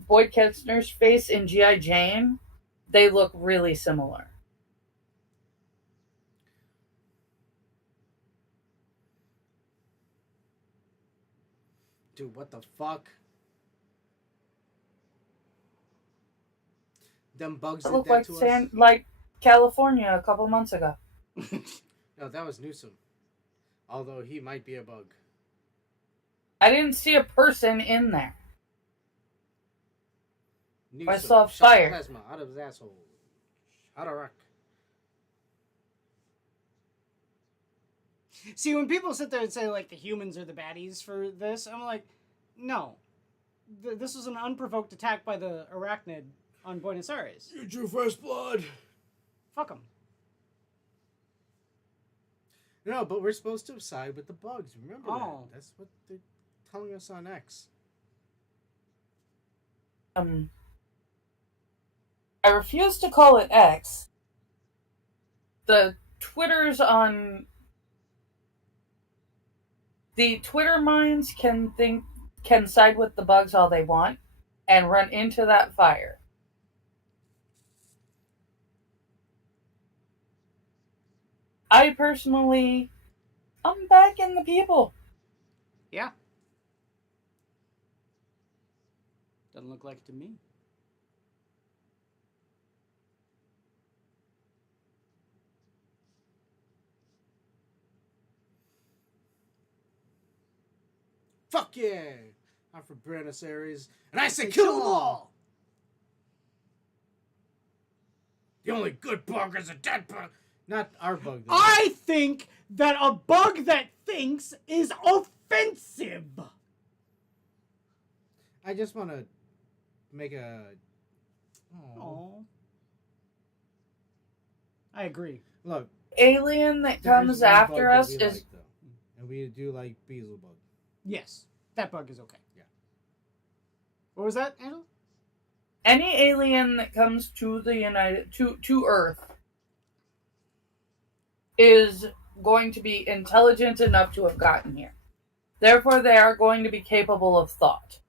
Ketzner's face in G.I. Jane, they look really similar. Dude, what the fuck? Them bugs It did looked that like to us? like California a couple months ago. No, that was Newsom. Although he might be a bug. I didn't see a person in there. Newsom I saw shot fire. plasma out of his asshole. Out of rock. See, when people sit there and say, like, the humans are the baddies for this, I'm like, no. This was an unprovoked attack by the arachnid on Buenos Aires. You drew first blood. Fuck them. No, but we're supposed to side with the bugs. Remember Oh. that. That's what they're telling us on X. I refuse to call it X. The Twitter minds can side with the bugs all they want and run into that fire. I personally, I'm backing the people. Yeah. Doesn't look like it to me. Fuck yeah! I'm from Buenos Aires, and I say kill them all! The only good bug is a dead bug. Not our bug, though. I think that a bug that thinks is offensive. I just want to make a... Oh. I agree. Look. Alien that there's comes one after bug us that we is... like, though. And we do like Beelzebub. Yes. That bug is okay. Yeah. What was that, Angela? Any alien that comes to to Earth is going to be intelligent enough to have gotten here. Therefore, they are going to be capable of thought.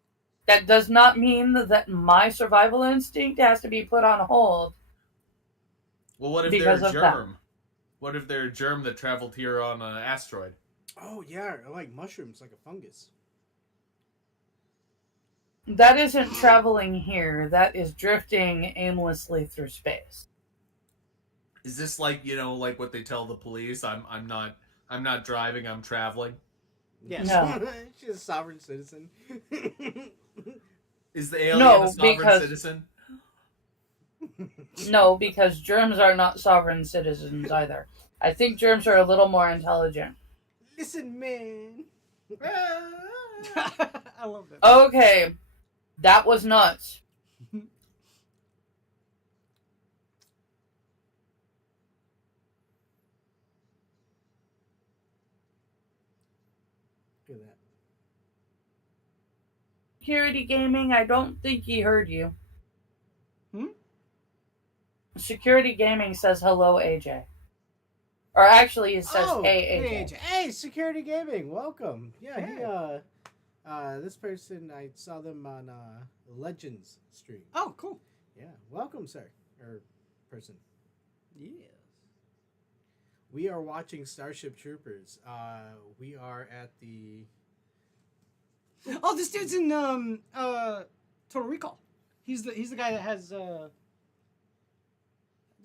That does not mean that my survival instinct has to be put on hold. Well, what if Because they're a of that. germ? What if they're a germ that traveled here on an asteroid? Oh yeah, like mushrooms, like a fungus. That isn't traveling here. That is drifting aimlessly through space. Is this like, like what they tell the police? I'm not driving, I'm traveling. Yes. No. She's a sovereign citizen. Is the alien No, a sovereign because- citizen? No, because germs are not sovereign citizens either. I think germs are a little more intelligent. Listen, man. I love that. Okay, that was nuts. Look at that. Security Gaming, I don't think he heard you. Security Gaming says hello, AJ. Or actually, it says hey, AJ. Hey, Security Gaming, welcome. Yeah, he this person, I saw them on Legends stream. Oh, cool. Yeah, welcome, sir or person. Yes. We are watching Starship Troopers. We are at the. Oh, this dude's in Total Recall. He's the guy that has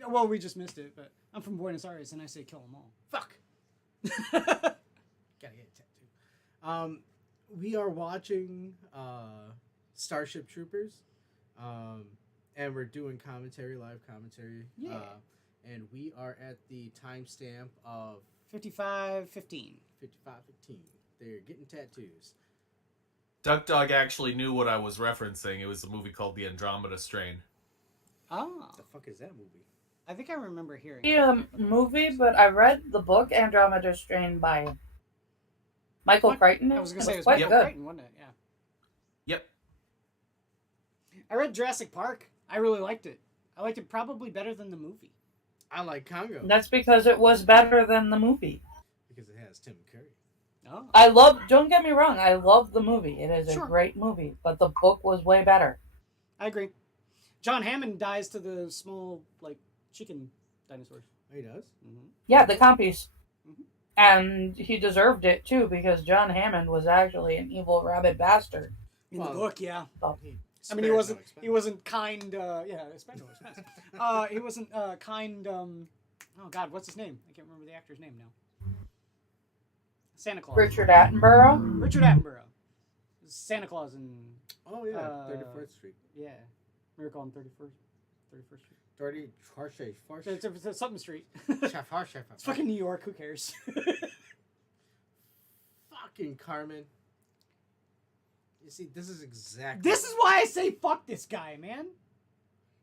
well, we just missed it, but I'm from Buenos Aires and I say kill them all. Fuck. Gotta get a tattoo. We are watching Starship Troopers, and we're doing live commentary. Yeah. And we are at the timestamp of 55:15. 55:15. They're getting tattoos. Duck Dog actually knew what I was referencing. It was a movie called The Andromeda Strain. Ah, What the fuck is that movie? I think I remember hearing. Movie, but I read the book Andromeda Strain by Michael Crichton. I was gonna say it was quite Michael good. Crichton, wasn't it? Yeah. Yep. I read Jurassic Park. I really liked it. I liked it probably better than the movie. I like Congo That's because it was better than the movie. because it has Tim Curry. Oh. Don't get me wrong, I love the movie. It is a Sure. great movie, but the book was way better. I agree. John Hammond dies to the small, like, chicken dinosaurs. Oh, he does? Mm-hmm. Yeah, the compies. Mhm. And he deserved it, too, because John Hammond was actually an evil rabid bastard. In Well, the book, yeah. Oh. I mean, he wasn't kind, yeah, spend no expense. He wasn't kind, oh God, what's his name? I can't remember the actor's name now. Santa Claus. Richard Attenborough. Richard Attenborough. Santa Claus in, Oh, yeah. 34th Street. yeah, Miracle on 31st Street. 30 Harshay. It's something street. Chef Harshay. It's fucking New York, who cares? Fucking Carmen. You see, this is exactly. This is why I say fuck this guy, man.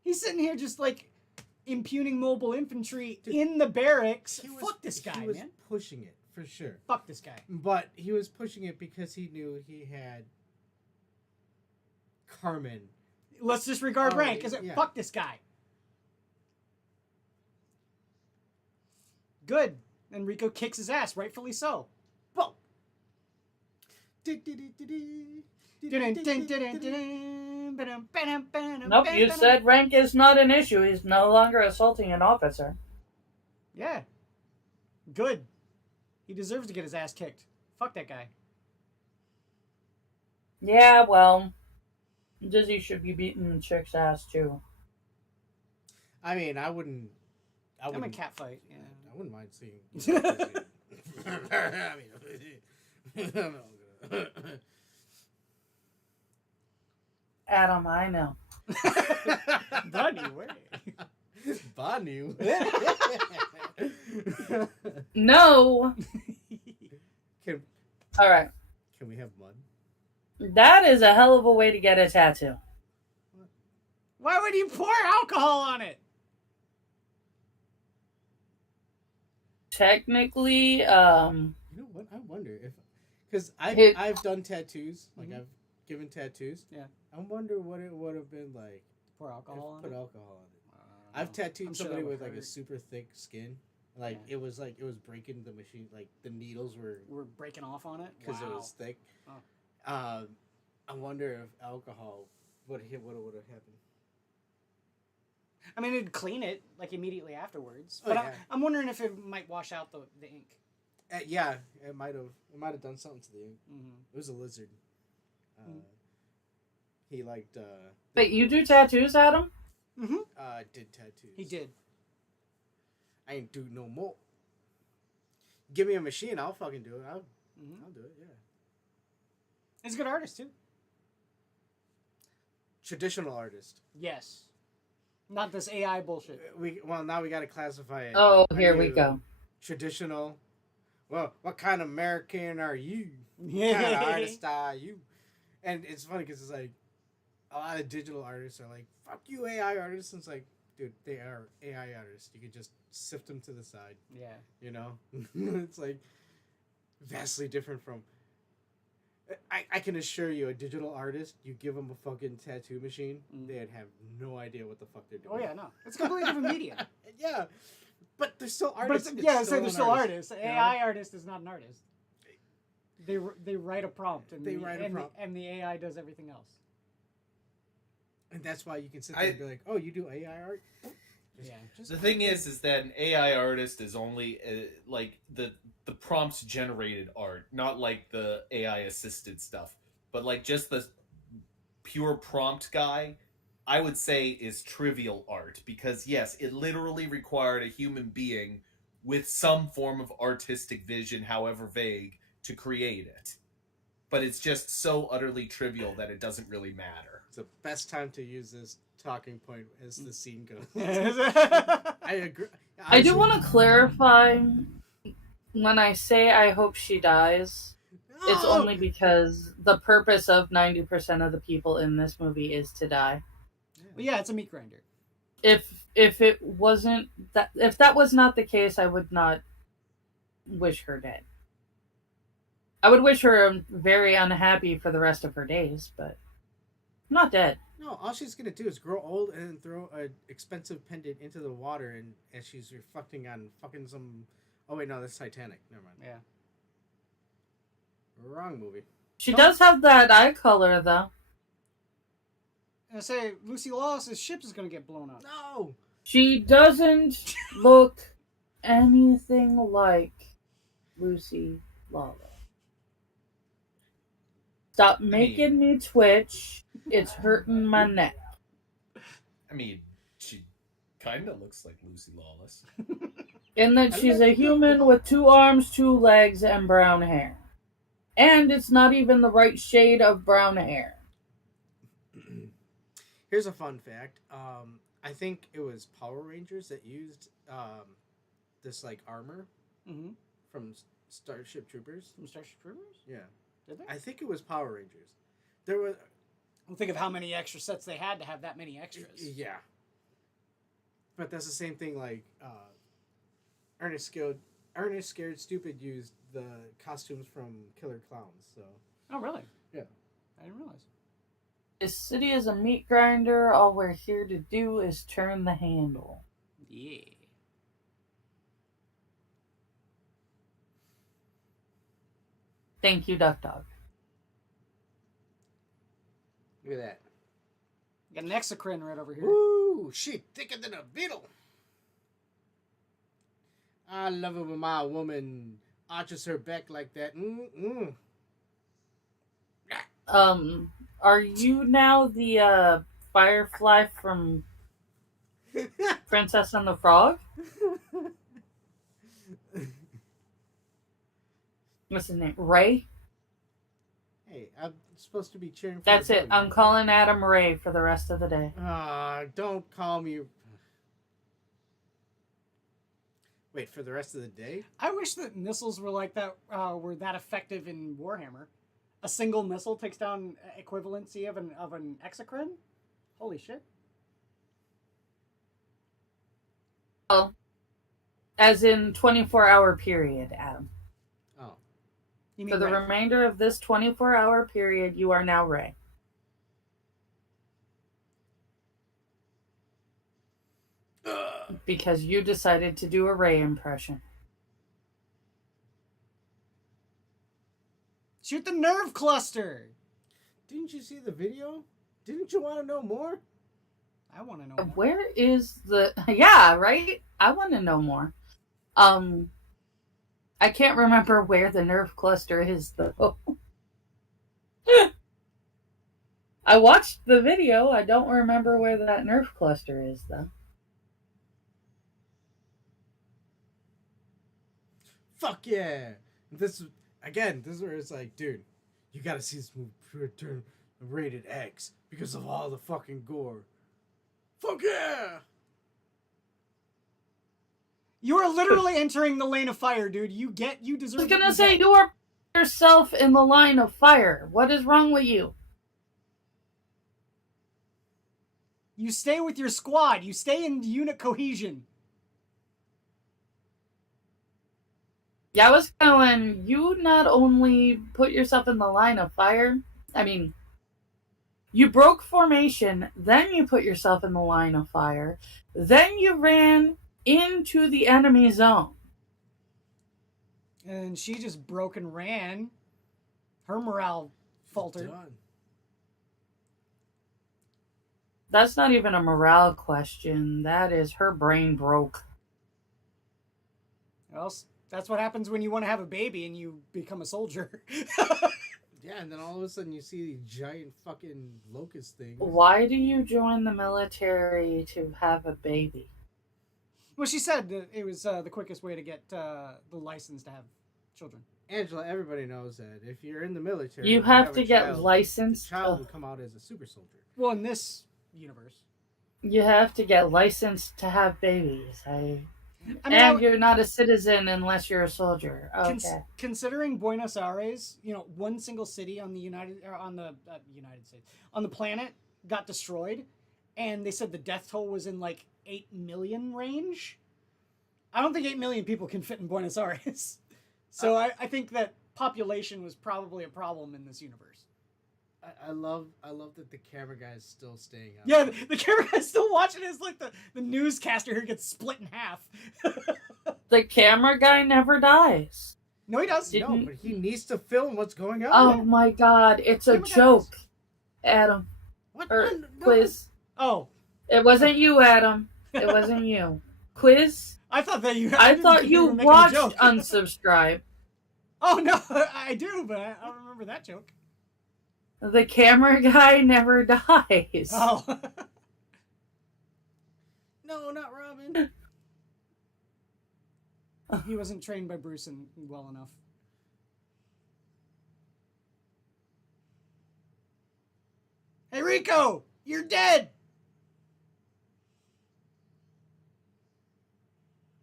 He's sitting here just like impugning mobile infantry Dude, in the barracks. He was- Fuck this guy, He was man. pushing it, for sure. Fuck this guy. But he was pushing it because he knew he had Carmen. Let's disregard Oh, rank. Is it yeah. fuck this guy? Good. And Rico kicks his ass, rightfully so. Boom. Nope, you said rank is not an issue. He's no longer assaulting an officer. Yeah. Good. He deserves to get his ass kicked. Fuck that guy. Yeah, well, Dizzy should be beating the chick's ass, too. I mean, I wouldn't. I'm a cat fight. Yeah. I wouldn't mind seeing. I mean, Adam, I know. BahneWeh. BahneWeh. No! Can Alright. Can we have mud? That is a hell of a way to get a tattoo. Why would you pour alcohol on it? Technically, You know what? I wonder if, because I've done tattoos, like I've given tattoos. Yeah. I wonder what it would have been like. Pour alcohol on Put it? alcohol on it. I've tattooed I'm sure somebody that would with like a hurt. super thick skin. Like Yeah. it was breaking the machine. Like the needles were We're breaking off on it? because it Wow. was thick. Oh. I wonder if alcohol would have happened. I mean, it'd clean it like immediately afterwards. Oh, But yeah. I'm wondering if it might wash out the ink. Yeah, it might have. It might have done something to the ink. Mm-hmm. It was a lizard. He liked. But you do tattoos, Adam? Mm-hmm. Did tattoos. He did. I ain't do no more. Give me a machine, I'll fucking do it. I'll do it. Yeah. He's a good artist too. Traditional artist. Yes. Not this AI bullshit. Now we got to classify it. Oh, Are here we you go. Traditional. Well, what kind of American are you? What Yeah. kind of artist are you? And it's funny because it's like a lot of digital artists are like, "Fuck you, AI artists." And it's like, dude, they are AI artists. You could just sift them to the side. Yeah. You know, it's like vastly different from. I can assure you, a digital artist, you give them a fucking tattoo machine, they'd have no idea what the fuck they're doing. Oh yeah, no, it's a completely different medium. Yeah, but they're still But artists. they're still an artists. AI artist is not an artist. They write a prompt and and the AI does everything else. And that's why you can sit there and be like, "Oh, you do AI art." The thing is that an AI artist is only like the prompts generated art, not like the AI assisted stuff, but like just the pure prompt guy. I would say is trivial art because yes, it literally required a human being with some form of artistic vision, however vague, to create it. But it's just so utterly trivial that it doesn't really matter. It's the best time to use this talking point as the scene goes. I agree. I do want to clarify when I say I hope she dies, it's only because the purpose of 90% of the people in this movie is to die. Well, yeah, it's a meat grinder. If it wasn't that, if that was not the case, I would not wish her dead. I would wish her very unhappy for the rest of her days, but not dead. No, all she's gonna do is grow old and then throw an expensive pendant into the water, and as she's reflecting on fucking some. Oh wait, no, that's Titanic. Never mind. Yeah. Wrong movie. She does have that eye color, though. I say Lucy Lawless's ship is gonna get blown up. No. She doesn't look anything like Lucy Lawless. Stop making me twitch. It's hurting my neck. I mean, she kind of looks like Lucy Lawless. In that she's a human with 2 arms, 2 legs, and brown hair. And it's not even the right shade of brown hair. Here's a fun fact. I think it was Power Rangers that used this like armor from Starship Troopers. From Starship Troopers? Yeah. Did they? I think it was Power Rangers. There was. Well, think of how many extra sets they had to have that many extras. Yeah. But that's the same thing. Like Ernest Scared Stupid used the costumes from Killer Clowns. So. Oh, really? Yeah. I didn't realize. This city is a meat grinder. All we're here to do is turn the handle. Yeah. Thank you, Duck Dog. Look at that. Got an exocrine right over here. Woo! She thicker than a beetle. I love it when my woman arches her back like that. Are you now the Firefly from Princess and the Frog? What's his name? Ray? Hey, I'm supposed to be cheering for That's the it. bug. I'm calling Adam Ray for the rest of the day. Don't call me. Wait, for the rest of the day? I wish that missiles were like that, were that effective in Warhammer. A single missile takes down equivalency of an exocrine? Holy shit. Well, as in 24-hour period, Adam. Oh. You mean For the right- remainder of this 24-hour period, you are now Ray. Because you decided to do a Ray impression. Shoot the nerve cluster! Didn't you see the video? Didn't you want to know more? I want to know more. Where is the... Yeah, right? I want to know more. I can't remember where the nerve cluster is, though. I watched the video. I don't remember where that nerve cluster is, though. Fuck yeah! This is where it's like, dude, you gotta see this movie turn rated X because of all the fucking gore. Fuck yeah! You are literally entering the lane of fire, dude. You deserve. I was gonna say, you are yourself in the line of fire. What is wrong with you? You stay with your squad. You stay in unit cohesion. Yeah, I was going, you not only put yourself in the line of fire, I mean, you broke formation, then you put yourself in the line of fire, then you ran into the enemy zone. And she just broke and ran. Her morale faltered. Done. That's not even a morale question. That is her brain broke. Well, that's what happens when you want to have a baby and you become a soldier. Yeah, and then all of a sudden you see these giant fucking locust things. Why do you join the military to have a baby? Well, she said that it was the quickest way to get the license to have children. Angela, everybody knows that if you're in the military, You and have to a get child, licensed. The child will come out as a super soldier. Well, in this universe. You have to get licensed to have babies. I mean, And you're not a citizen unless you're a soldier. Okay. Considering Buenos Aires, one single city on the United States, on the planet got destroyed, and they said the death toll was in like 8 million range. I don't think 8 million people can fit in Buenos Aires. So I think that population was probably a problem in this universe. I love that the camera guy is still staying up. Yeah, the camera guy's still watching it. It's like the newscaster who gets split in half. The camera guy never dies. No, he does. Didn't- No, but he needs to film what's going on. Oh my god, it's a Camera guy joke. Adam. What? Or No. Quiz. Oh, It wasn't you, Adam. It wasn't you. Quiz. I thought that you. I didn't thought think you were making a watched joke. Unsubscribe. Oh no, I do, but I don't remember that joke. The camera guy never dies. Oh. No, not Robin. He wasn't trained by Bruce well enough. Hey Rico, you're dead.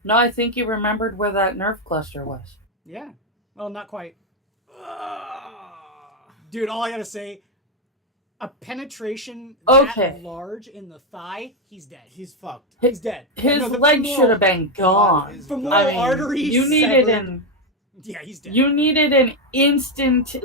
No, I think you remembered where that nerve cluster was. Yeah. Well, not quite. Dude, all I gotta say, a penetration Okay. that large in the thigh, he's dead. He's fucked. He's dead. His No, the leg femoral- should have been gone. Femoral I mean, artery you needed severed. an Yeah, he's dead. you needed an instant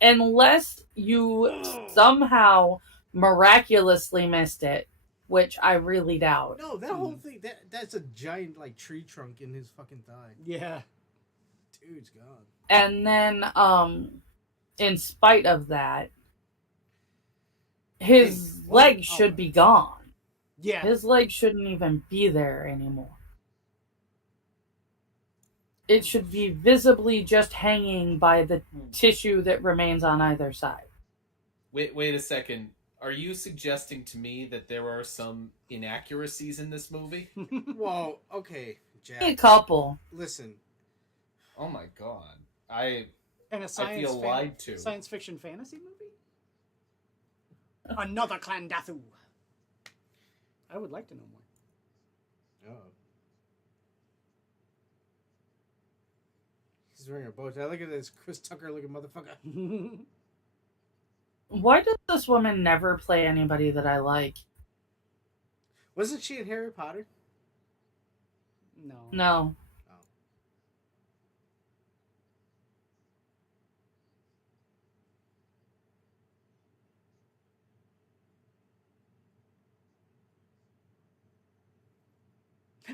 unless you somehow miraculously missed it, which I really doubt. No, that whole thing, that's a giant like tree trunk in his fucking thigh. Yeah. Dude's gone. And then in spite of that, his Hey, leg what- should be gone. Yeah. His leg shouldn't even be there anymore. It should be visibly just hanging by the tissue that remains on either side. Wait a second. Are you suggesting to me that there are some inaccuracies in this movie? Whoa, okay, Jack. A couple. Listen, Oh my god. I And a feel lied to. science fiction fantasy movie? Another Clandathu. I would like to know more. oh. He's wearing a bow tie. Look at this Chris Tucker looking motherfucker. Why does this woman never play anybody that I like? Wasn't she in Harry Potter? No. No.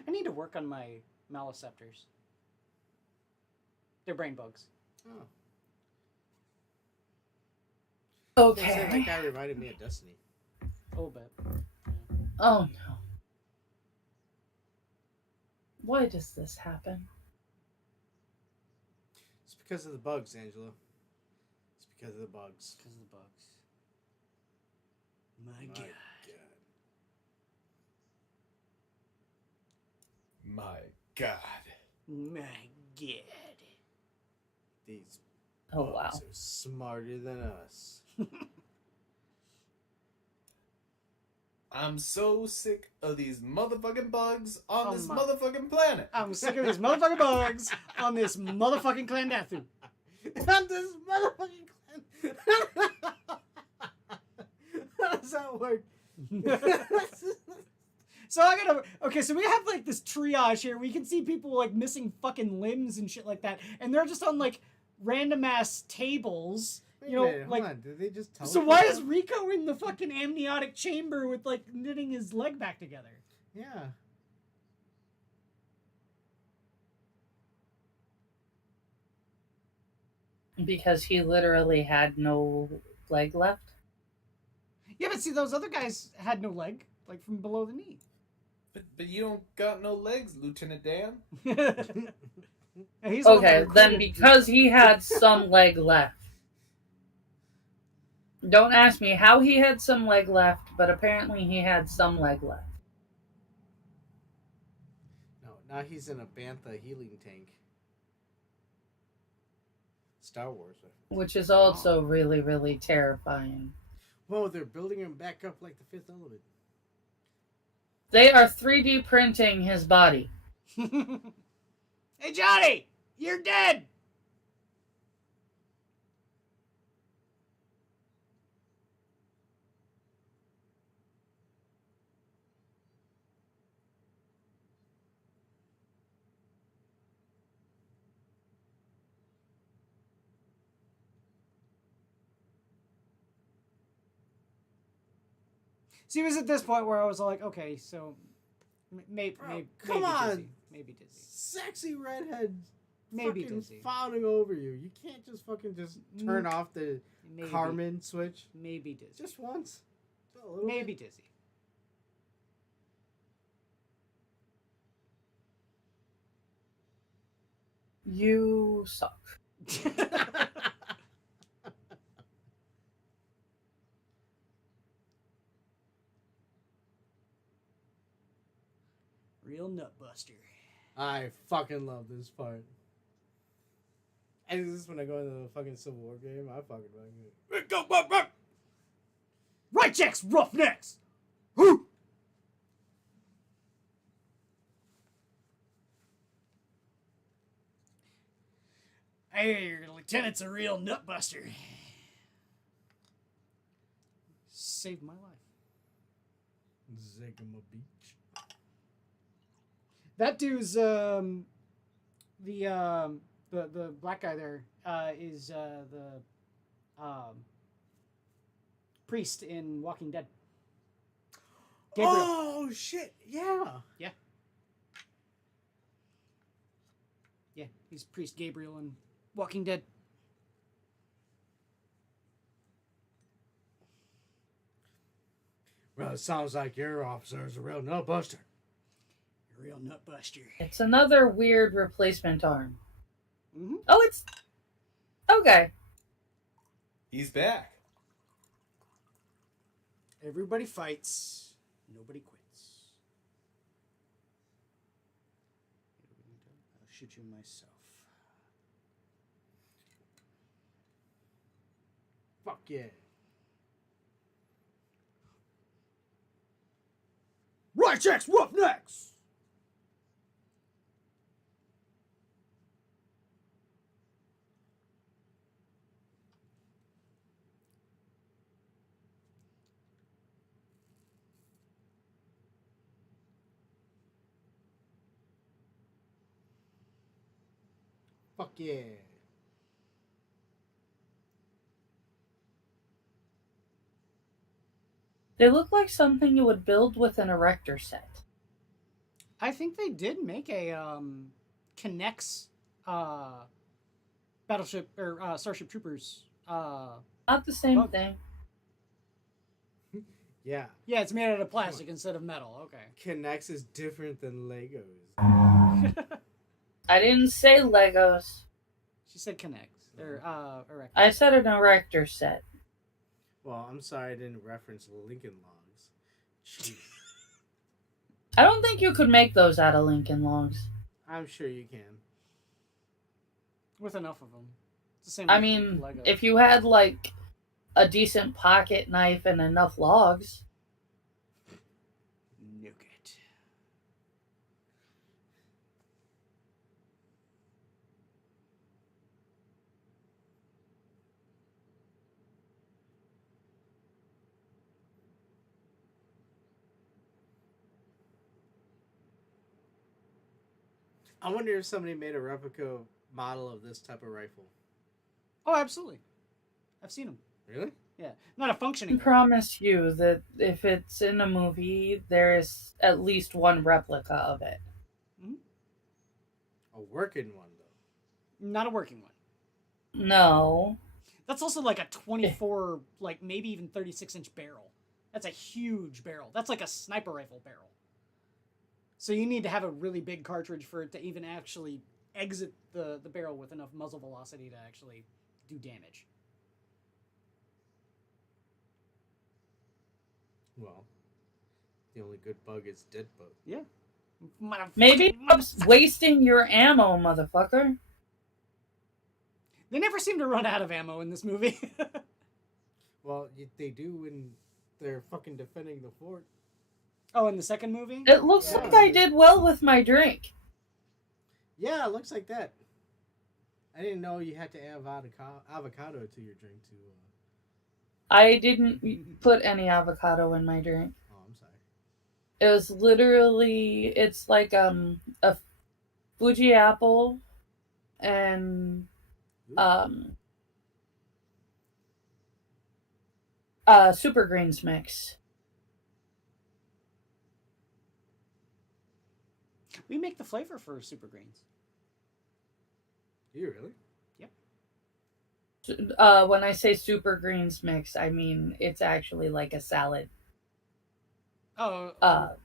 I need to work on my maliceptors. They're brain bugs. Oh. That Okay. guy reminded me of Destiny. little bit. Oh no. Why does this happen? It's because of the bugs, Angela. It's because of the bugs. Because of the bugs. My My God. My God. My God. These Oh bugs wow. are smarter than us. I'm so sick of these motherfucking bugs on this my- motherfucking planet. I'm sick of these motherfucking bugs on this motherfucking Clandathu. On this motherfucking clan. How does that work? So I gotta. Okay, so we have like this triage here. We can see people like missing fucking limbs and shit like that, and they're just on like random ass tables. Wait You a know, minute, like. hold on. Did they just tell So us why that? is Rico in the fucking amniotic chamber with like knitting his leg back together? Yeah. Because he literally had no leg left. Yeah, but see, those other guys had no leg, like from below the knee. But you don't got no legs, Lieutenant Dan. And he's the one that Okay, then recruited because he had some leg left. Don't ask me how he had some leg left, but apparently he had some leg left. No, now he's in a Bantha healing tank. Star Wars. Which is also really, really terrifying. Whoa, they're building him back up like the Fifth Element. They are 3D printing his body. Hey, Johnny! You're dead! See, it was at this point where I was like, okay, so maybe come on. Dizzy. Maybe Dizzy. Sexy redhead Maybe fucking Dizzy. fawning over you. You can't just fucking just turn off the Maybe. Carmen switch. Maybe Dizzy. Just once. Just a little Maybe bit. Dizzy. You suck. Real nutbuster. I fucking love this part. And this is when I go into the fucking Civil War game. I fucking like it. Go, Right checks, roughnecks! Whoo! Hey, your lieutenant's a real nutbuster. Saved my life. Zagama Beach. That dude's the black guy there is the priest in Walking Dead. Gabriel. Oh shit! Yeah. Yeah, he's priest Gabriel in Walking Dead. Well, it sounds like your officer is a real nutbuster. Real nutbuster. It's another weird replacement arm. Mm-hmm. Oh, it's... Okay. He's back. Everybody fights. Nobody quits. I'll shoot you myself. Fuck yeah. Right checks, roughnecks! Fuck yeah. They look like something you would build with an erector set. I think they did make a Connects Battleship or Starship Troopers. Not the same Bug. thing. Yeah. Yeah, it's made out of plastic instead of metal. Okay. Connects is different than Legos. I didn't say Legos. She said connects. Or, erector. I said an erector set. Well, I'm sorry I didn't reference Lincoln Logs. Jeez. I don't think you could make those out of Lincoln Logs. I'm sure you can. With enough of them. It's the same I with mean, Legos. if you had, like, a decent pocket knife and enough logs. Nuke it. I wonder if somebody made a replica model of this type of rifle. Oh, absolutely. I've seen them. Really? Yeah. Not a I functioning one. promise you that if it's in a movie, there is at least one replica of it. A working one, though. Not a working one. No. That's also like a 24, like maybe even 36-inch barrel. That's a huge barrel. That's like a sniper rifle barrel. So you need to have a really big cartridge for it to even actually exit the barrel with enough muzzle velocity to actually do damage. Well, the only good bug is dead bug. Yeah. Maybe stop wasting your ammo, motherfucker. They never seem to run out of ammo in this movie. Well, they do when they're fucking defending the fort. Oh, in the second movie? It looks like I did well with my drink. Yeah, it looks like that. I didn't know you had to add avocado to your drink to. I didn't put any avocado in my drink. Oh, I'm sorry. It was literally, it's like a Fuji apple and super greens mix. We make the flavor for super greens. Do you really? When I say super greens mix, I mean it's actually like a salad. Oh.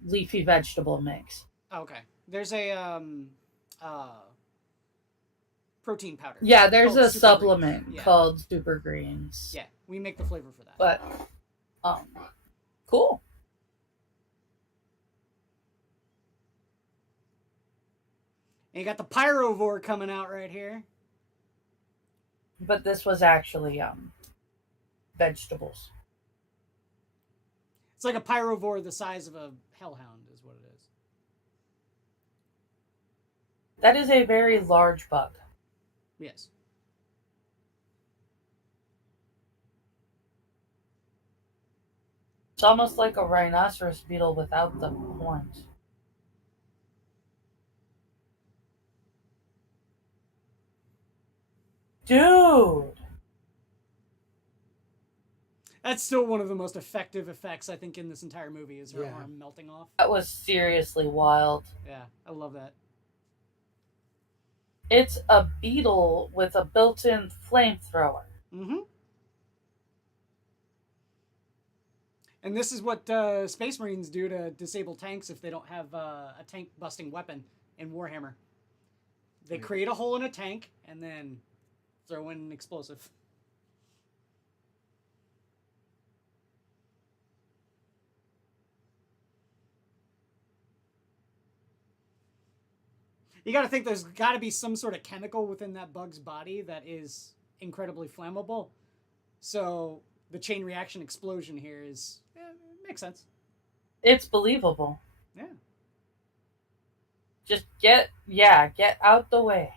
Leafy vegetable mix. Okay. There's a protein powder. Yeah, there's called a Super supplement Greens. Yeah. called Super Greens. Yeah, we make the flavor for that. But, cool. And you got the pyrovore coming out right here. But this was actually vegetables. It's like a pyrovore the size of a hellhound is what it is. That is a very large bug. Yes. It's almost like a rhinoceros beetle without the horns. Dude! That's still one of the most effective effects, I think, in this entire movie is her arm melting off. That was seriously wild. Yeah, I love that. It's a beetle with a built-in flamethrower. Mm-hmm. And this is what Space Marines do to disable tanks if they don't have a tank-busting weapon in Warhammer. They create a hole in a tank and then throw in an explosive. You got to think there's got to be some sort of chemical within that bug's body that is incredibly flammable. So the chain reaction explosion here is makes sense. It's believable. Yeah. Just get out the way.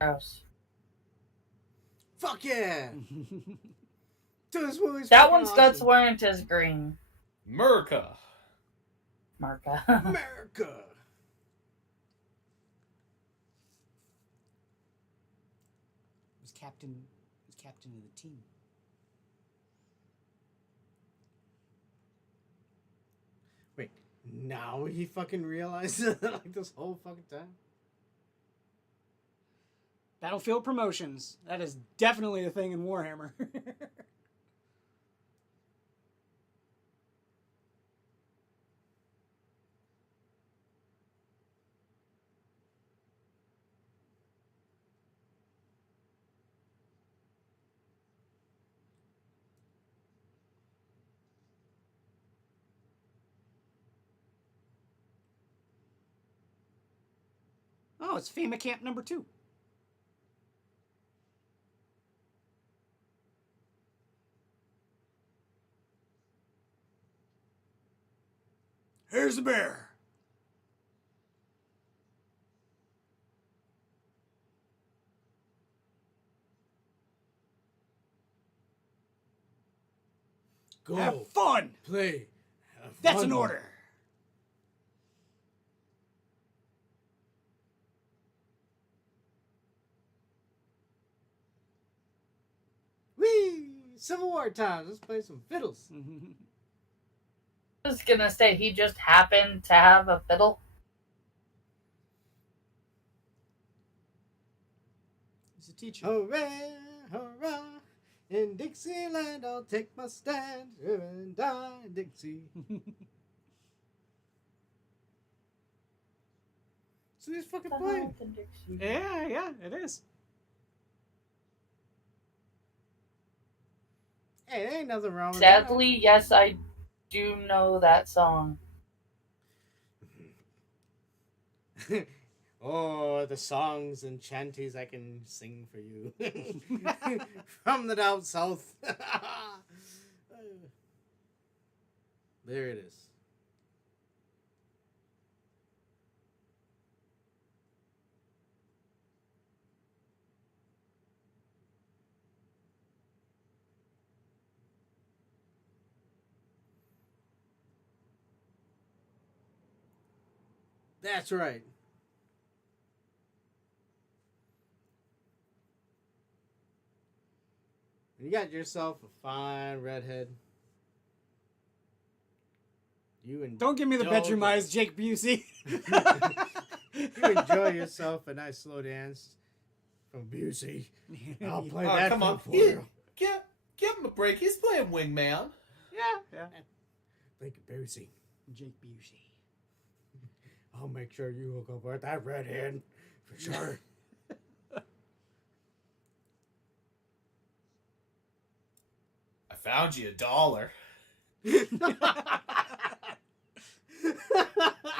Gross. Fuck yeah! This movie's That fucking one's guts awesome. weren't as green. America. Marka. America! was captain of the team. Wait, Now he fucking realized it like this whole fucking time. Battlefield promotions. That is definitely a thing in Warhammer. Oh, it's FEMA Camp number 2. Here's the bear. Go. Have fun. Play. Have That's fun. an order. Whee! Civil War times. Let's play some fiddles. I was gonna say he just happened to have a fiddle. He's a teacher. Hooray, hurrah! In Dixieland, I'll take my stand and die, Dixie. So he's fucking playing. Yeah, it is. Hey, there ain't nothing wrong with Sadly, yes, I do know that song. that. Oh, the songs and chanties I can sing for you. From the down south. There it is. That's right. You got yourself a fine redhead. You and Don't give me the bedroom eyes, Jake Busey. You enjoy yourself a nice slow dance from Busey. I'll play Oh, that come on. for you. Give him a break. He's playing Wingman. Yeah. Thank you, Busey. Jake Busey. I'll make sure you hook up with that redhead for sure. I found you $1.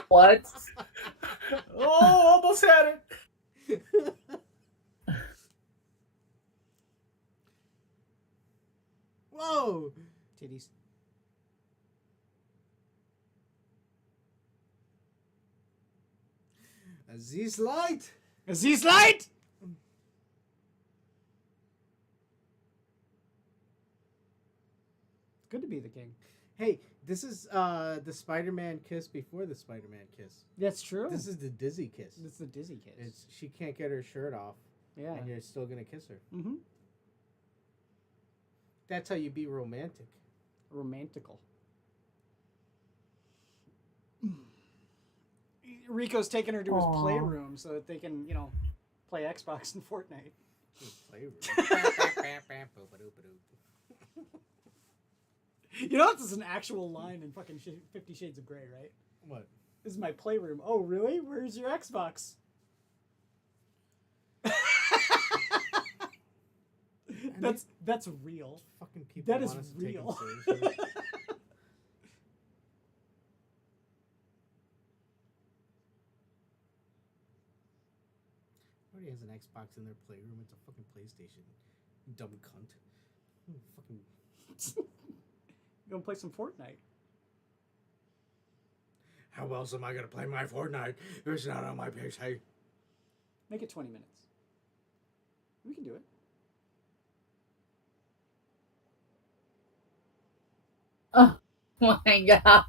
What? Oh, almost had it. Whoa! Titties. Aziz Light! Aziz Light! It's good to be the king. Hey, this is the Spider-Man kiss before the Spider-Man kiss. That's true. This is the Dizzy kiss. It's the dizzy kiss. It's, she can't get her shirt off, yeah. and you're still gonna kiss her. Mm-hmm. That's how you be romantic. Romantical. Rico's taking her to his Aww. playroom so that they can, play Xbox and Fortnite. Playroom. You know this is an actual line in fucking 50 Shades of Grey, right? What? This is my playroom. Oh, really? Where's your Xbox? That's real. Fucking people. That is want us to take 'em real. seriously. Nobody has an Xbox in their playroom. It's a fucking PlayStation. You dumb cunt. Fucking. You gonna play some Fortnite? How else am I gonna play my Fortnite if it's not on my PC? Make it 20 minutes. We can do it. Oh my god.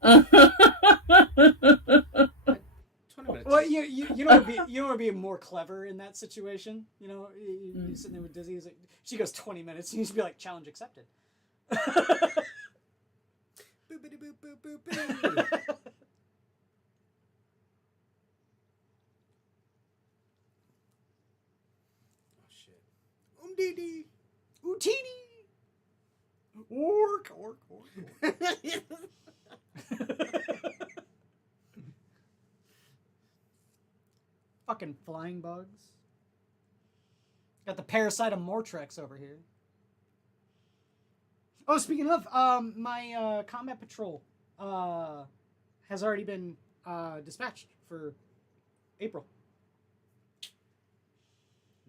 20 minutes. Well, you don't want to be more clever in that situation. You're sitting there with Dizzy. Like, she goes 20 minutes. You need to be like, challenge accepted. Boopity boop boop. boo, boo, boo. Oh shit. Umdidi. Utini. Ork. Fucking flying bugs. Got the parasite of Mortrex over here. Oh, speaking of, my combat patrol has already been dispatched for April.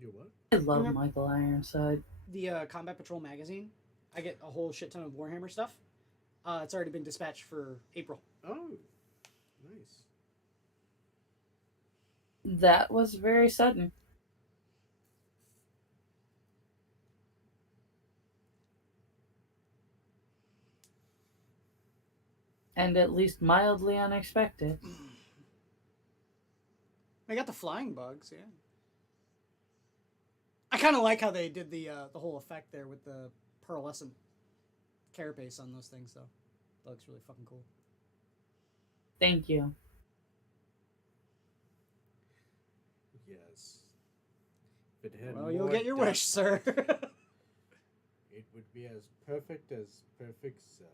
You what? I love Remember- Michael Ironside. The combat patrol magazine. I get a whole shit ton of Warhammer stuff. It's already been dispatched for April. Oh, nice. That was very sudden. And at least mildly unexpected. I got the flying bugs, yeah. I kind of like how they did the whole effect there with the pearlescent carapace on those things, though. That looks really fucking cool. Thank you. Yes. If it had Well, you'll more get your depth, wish, sir. It would be as perfect cell.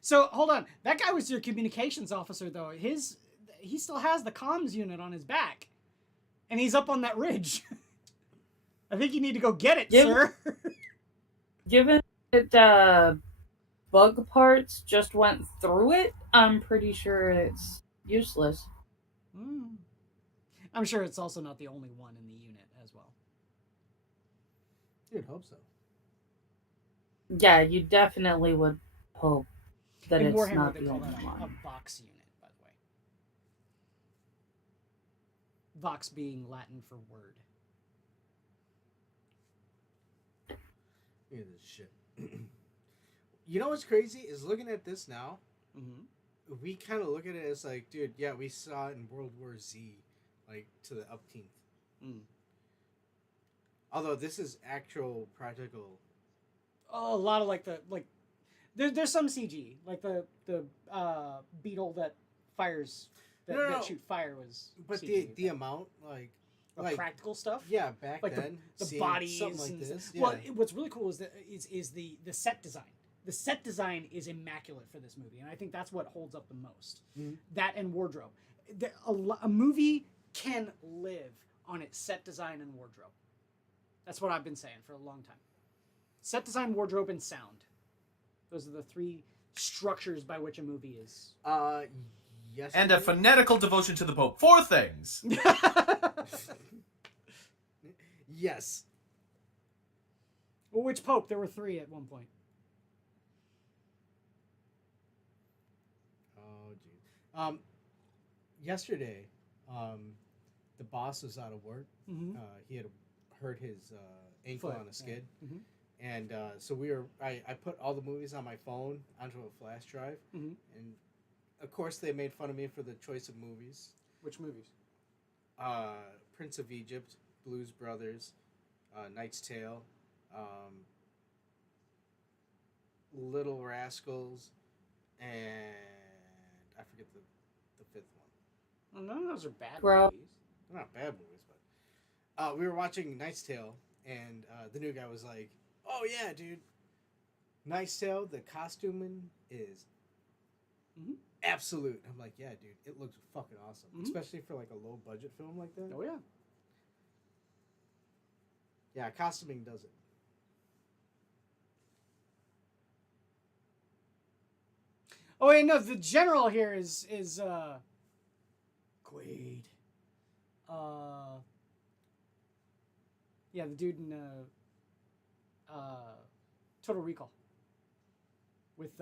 So, hold on. That guy was your communications officer, though. He still has the comms unit on his back. And he's up on that ridge. I think you need to go get it, sir. Given that bug parts just went through it, I'm pretty sure it's useless. I'm sure it's also not the only one in the unit as well. You'd hope so. Yeah, you definitely would hope that In it's Warhammer, not they the call only that a one. Vox unit, by the way. Vox being Latin for word. Look at this shit. You know what's crazy is looking at this now. Mm-hmm. We kind of look at it as like, dude, yeah, we saw it in World War Z, like to the upteenth. Mm. Although this is actual practical. Oh, a lot of there's some CG, like the beetle that fires that shoot fire was. But CG, the amount like practical stuff. yeah, back like then the seeing bodies something like and this. Yeah. Well, what's really cool is the set design. The set design is immaculate for this movie, and I think that's what holds up the most. Mhm. That and wardrobe. A movie can live on its set design and wardrobe. That's what I've been saying for a long time. Set design, wardrobe, and sound. Those are the three structures by which a movie is. Yes. And a fanatical devotion to the Pope. 4 things. Yes. Well, which pope? There were 3 at one point. Oh, geez. Yesterday, the boss was out of work. Mm-hmm. He had hurt his ankle on a skid. Yeah. Mm-hmm. And so I put all the movies on my phone onto a flash drive. Mm-hmm. And of course they made fun of me for the choice of movies. Which movies? Prince of Egypt, Blues Brothers, Knight's Tale, Little Rascals, and I forget the 5th one. Well, none of those are bad Bro. movies. They're not bad movies, but we were watching Knight's Tale, and the new guy was like, "Oh yeah, dude, Knight's Tale, the costuming is absolute." I'm like, "Yeah, dude, it looks fucking awesome, especially for like a low budget film like that." Oh yeah. Yeah, costuming does it. Oh wait, no. The general here is Quaid. Yeah, the dude in Total Recall with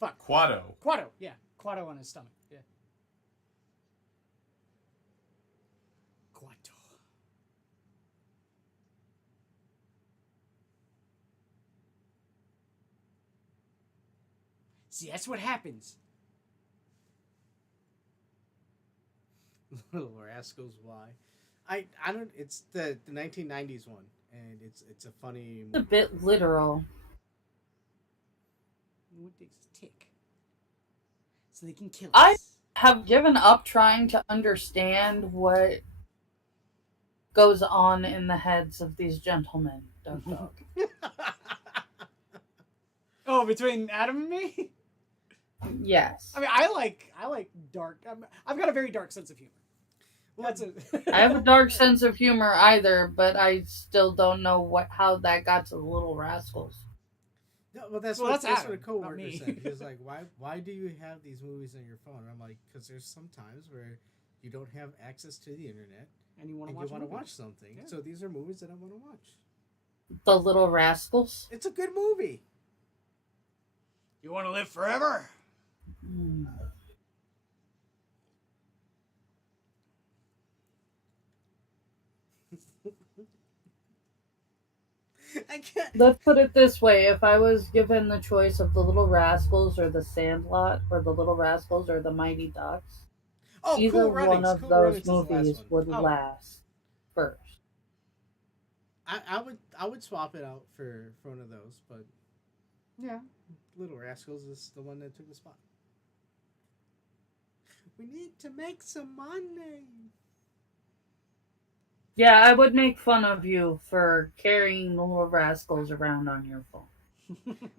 Quado. Quado. Yeah, Quado on his stomach. Yeah. Quado. See, that's what happens. Little Rascals, why? I don't. It's the 1990s one, and it's a funny It's a movie. bit literal. No one takes a tick. So they can kill I- us. Have given up trying to understand what goes on in the heads of these gentlemen. Dog dog. Oh, between Adam and me? Yes. I mean, I like dark. I've got a very dark sense of humor. That's it. I have a dark sense of humor either, but I still don't know how that got to the Little Rascals. No, well, that's Well, what that's a Adam, not coworker me. said. He was like, "Why do you have these movies on your phone?" And I'm like, "Because there's some times where you don't have access to the internet And you want and to you watch watch something. Yeah. So these are movies that I want to watch. The Little Rascals? It's a good movie. You want to live forever? Hmm. I can't. Let's put it this way. If I was given the choice of The Little Rascals or The Sandlot, or The Little Rascals or The Mighty Ducks, Oh, either Cool Runnings. one of Cool those Runnings is the last movies one. would Oh. last first. I would swap it out for one of those, but Yeah. Little Rascals is the one that took the spot. We need to make some money. Yeah, I would make fun of you for carrying The Little Rascals around on your phone.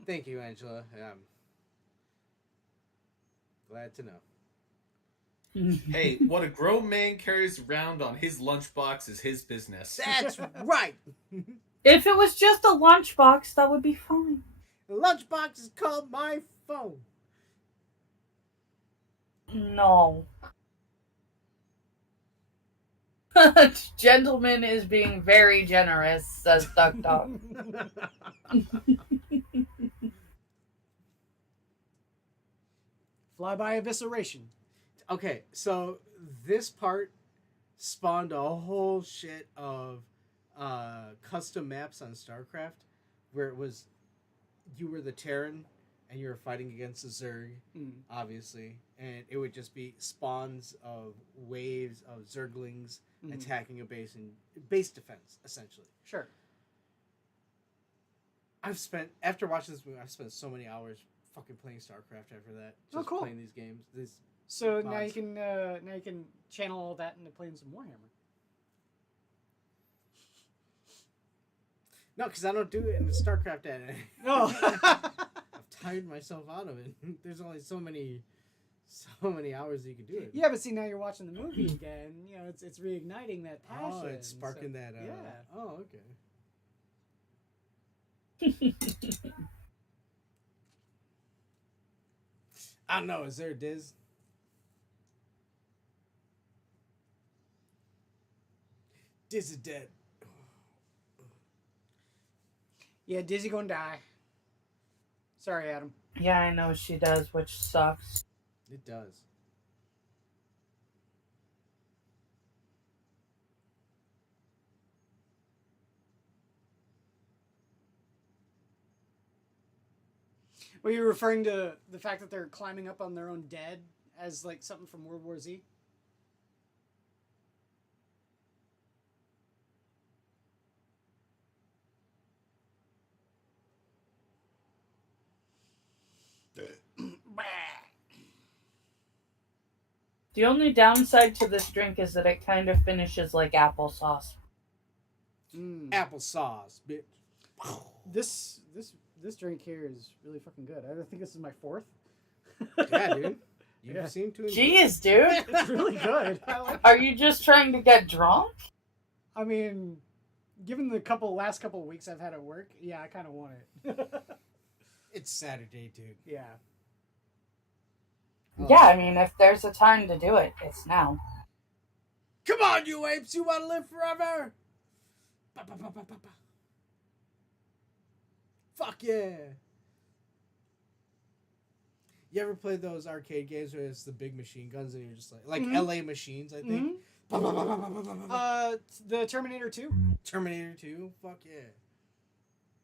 Thank you, Angela. Glad to know. Hey, what a grown man carries around on his lunchbox is his business. That's right. If it was just a lunchbox, that would be fine. The lunchbox is called my phone. No. Gentleman is being very generous, says Duck Dog. Flyby evisceration. Okay, so this part spawned a whole shit of custom maps on StarCraft, where it was you were the Terran and you were fighting against the Zerg, obviously, and it would just be spawns of waves of Zerglings attacking a base and base defense, essentially. Sure. After watching this movie, I've spent so many hours fucking playing StarCraft after that. Just cool. playing these games. So mods. now you can channel all that into playing some Warhammer. No, because I don't do it in the StarCraft edit. No. I've tired myself out of it. There's only so many hours you can do it. Yeah, but see, now you're watching the movie again. You know, it's reigniting that passion. Oh, it's sparking that. Yeah. Oh, okay. I don't know. Is there a Diz? Diz is dead. Yeah, Dizzy gonna die. Sorry, Adam. Yeah, I know she does, which sucks. It does. Were you referring to the fact that they're climbing up on their own dead as like something from World War Z? The only downside to this drink is that it kind of finishes like applesauce. Applesauce, bitch. This drink here is really fucking good. I think this is my fourth. Yeah, dude. You Yeah. seem to enjoy Jeez, dude. It's really good. I like Are you just trying to get drunk? I mean, given the last couple of weeks I've had at work, yeah, I kind of want it. It's Saturday, dude. Yeah. Oh. Yeah, I mean, if there's a time to do it, it's now. Come on, you apes! You want to live forever? Ba, ba, ba, ba, ba, ba. Fuck yeah! You ever play those arcade games where it's the big machine guns and you're just like LA Machines, I think? Ba, ba, ba, ba, ba, ba, ba, ba. The Terminator 2. Terminator 2? Fuck yeah.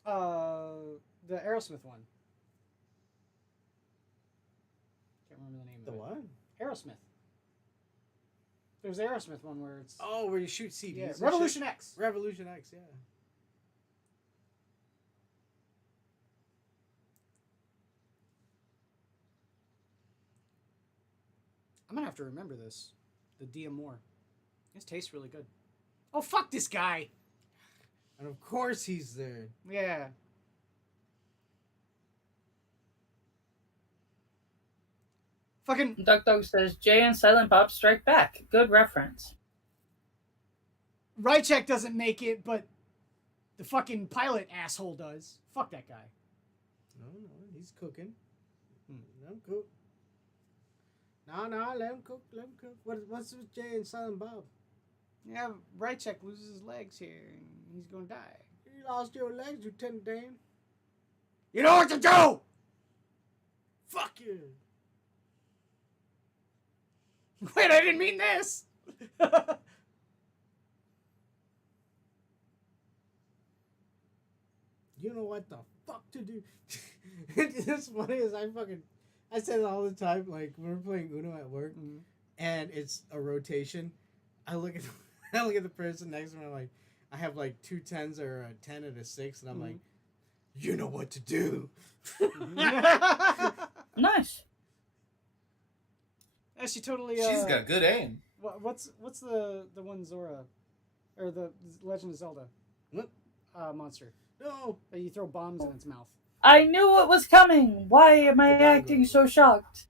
The Aerosmith one. Can't remember the name The of it. what? Aerosmith. There's the Aerosmith one where it's Oh, where you shoot CDs. yeah, and Revolution shit? X. Revolution X, yeah. I'm gonna have to remember this. The Diamore. This tastes really good. Oh, fuck this guy! And of course he's there. Yeah. Fucking Duck Dog says Jay and Silent Bob Strike Back. Good reference. Rychek doesn't make it, but the fucking pilot asshole does. Fuck that guy. No, he's cooking. Let him cook. No, let him cook. What's with Jay and Silent Bob? Yeah, Rychek loses his legs here, and he's gonna die. You lost your legs, Lieutenant Dan. You know what to do! Fuck you. Wait, I didn't mean this! You know what the fuck to do? It's funny as I said it all the time, like when we're playing Uno at work and it's a rotation, I look at the person next to me, I'm like, I have like 2 10s or a 10 and a 6, and I'm like, you know what to do. Nice. Yeah, she totally. She's got good aim. What's the one Zora, or the Legend of Zelda? What? Monster. No. That you throw bombs in its mouth. I knew it was coming. Why am I acting so shocked?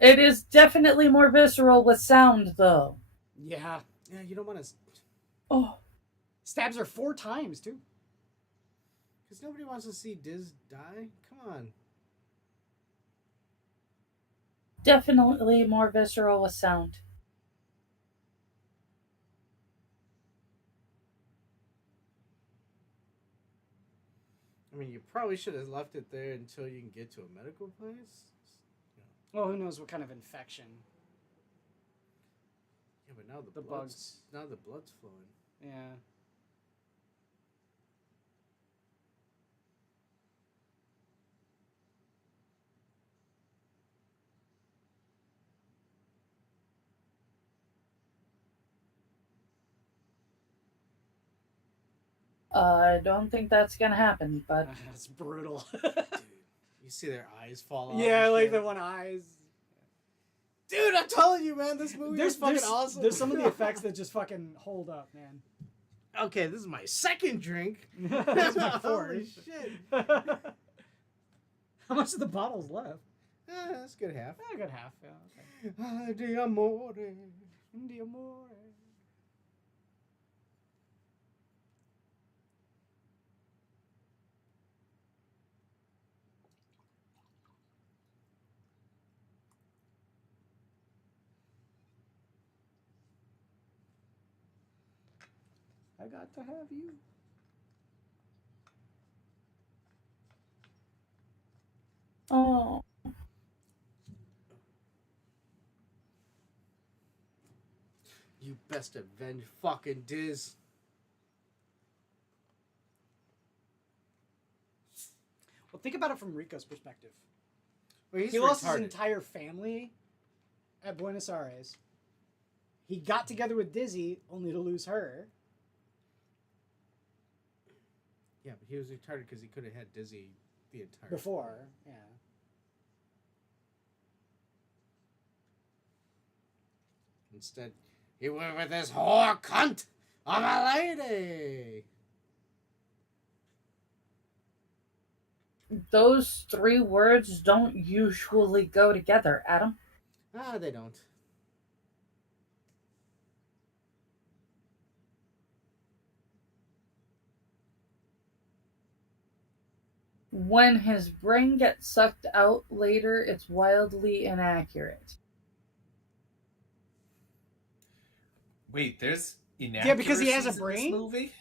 It is definitely more visceral with sound, though. Yeah. Yeah, you don't want to. Oh. Stabs her 4 times, too. Because nobody wants to see Diz die. Come on. Definitely more visceral with sound. I mean, you probably should have left it there until you can get to a medical place. Well, who knows what kind of infection. Yeah, but now the bugs. Now the blood's flowing. Yeah. I don't think that's gonna happen, but That's brutal. Dude, you see their eyes fall off. Yeah, and like shit. the one eyes. Dude, I'm telling you, man, this movie is fucking awesome. There's some of the effects that just fucking hold up, man. Okay, this is my second drink. That's my Holy fourth. shit. How much of the bottle's left? That's a good half. A good half, yeah. Okay. Ah, di amore. Di amore. I got to have you. oh, You best avenge fucking Diz. Well, think about it from Rico's perspective. Well, he's He lost his retarded. entire family at Buenos Aires. He got together with Dizzy only to lose her. Yeah, but he was retarded because he could have had Dizzy the entire Before, yeah. Instead, he went with this whore cunt of a lady. those 3 words don't usually go together, Adam. Ah, they don't. When his brain gets sucked out later, it's wildly inaccurate. Wait, there's inaccuracies Yeah, because he has a in this brain? movie?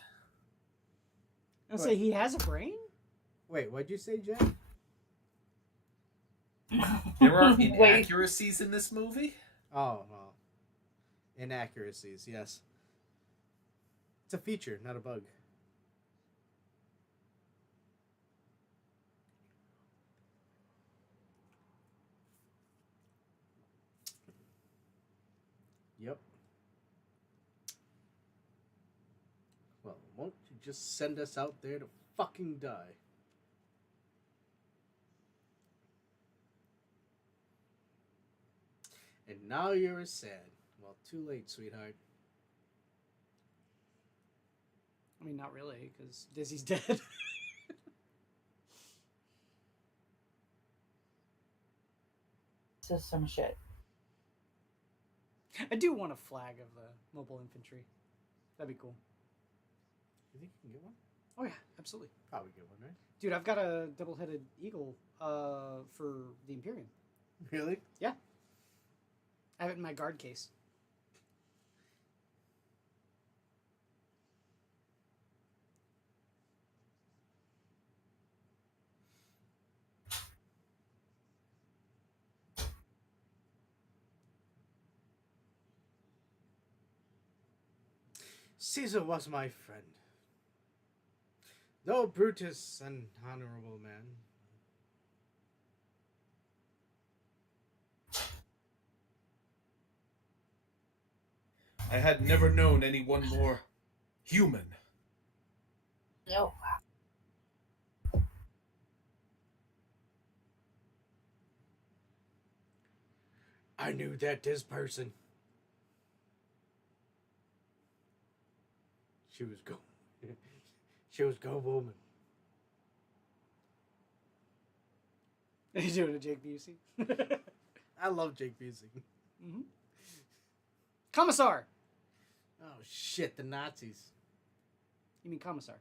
I'll say he has a brain? Wait, what'd you say, Jack? There are Wait. inaccuracies in this movie? Oh, well. Inaccuracies, yes. It's a feature, not a bug. Yep. Well, won't you just send us out there to fucking die? And now you're sad. Well, too late, sweetheart. I mean, not really, because Dizzy's dead. This is some shit. I do want a flag of the mobile infantry. That'd be cool. You think you can get one? Oh yeah, absolutely. Probably get one, right? Dude, I've got a double-headed eagle for the Imperium. Really? Yeah. I have it in my guard case. Caesar was my friend. Though Brutus an honorable man. I had never known anyone more human. No. I knew that this person. She was go. She was go woman. Are you doing a Jake Busey? I love Jake Busey. Mm-hmm. Commissar! Oh shit, the Nazis. You mean Commissar?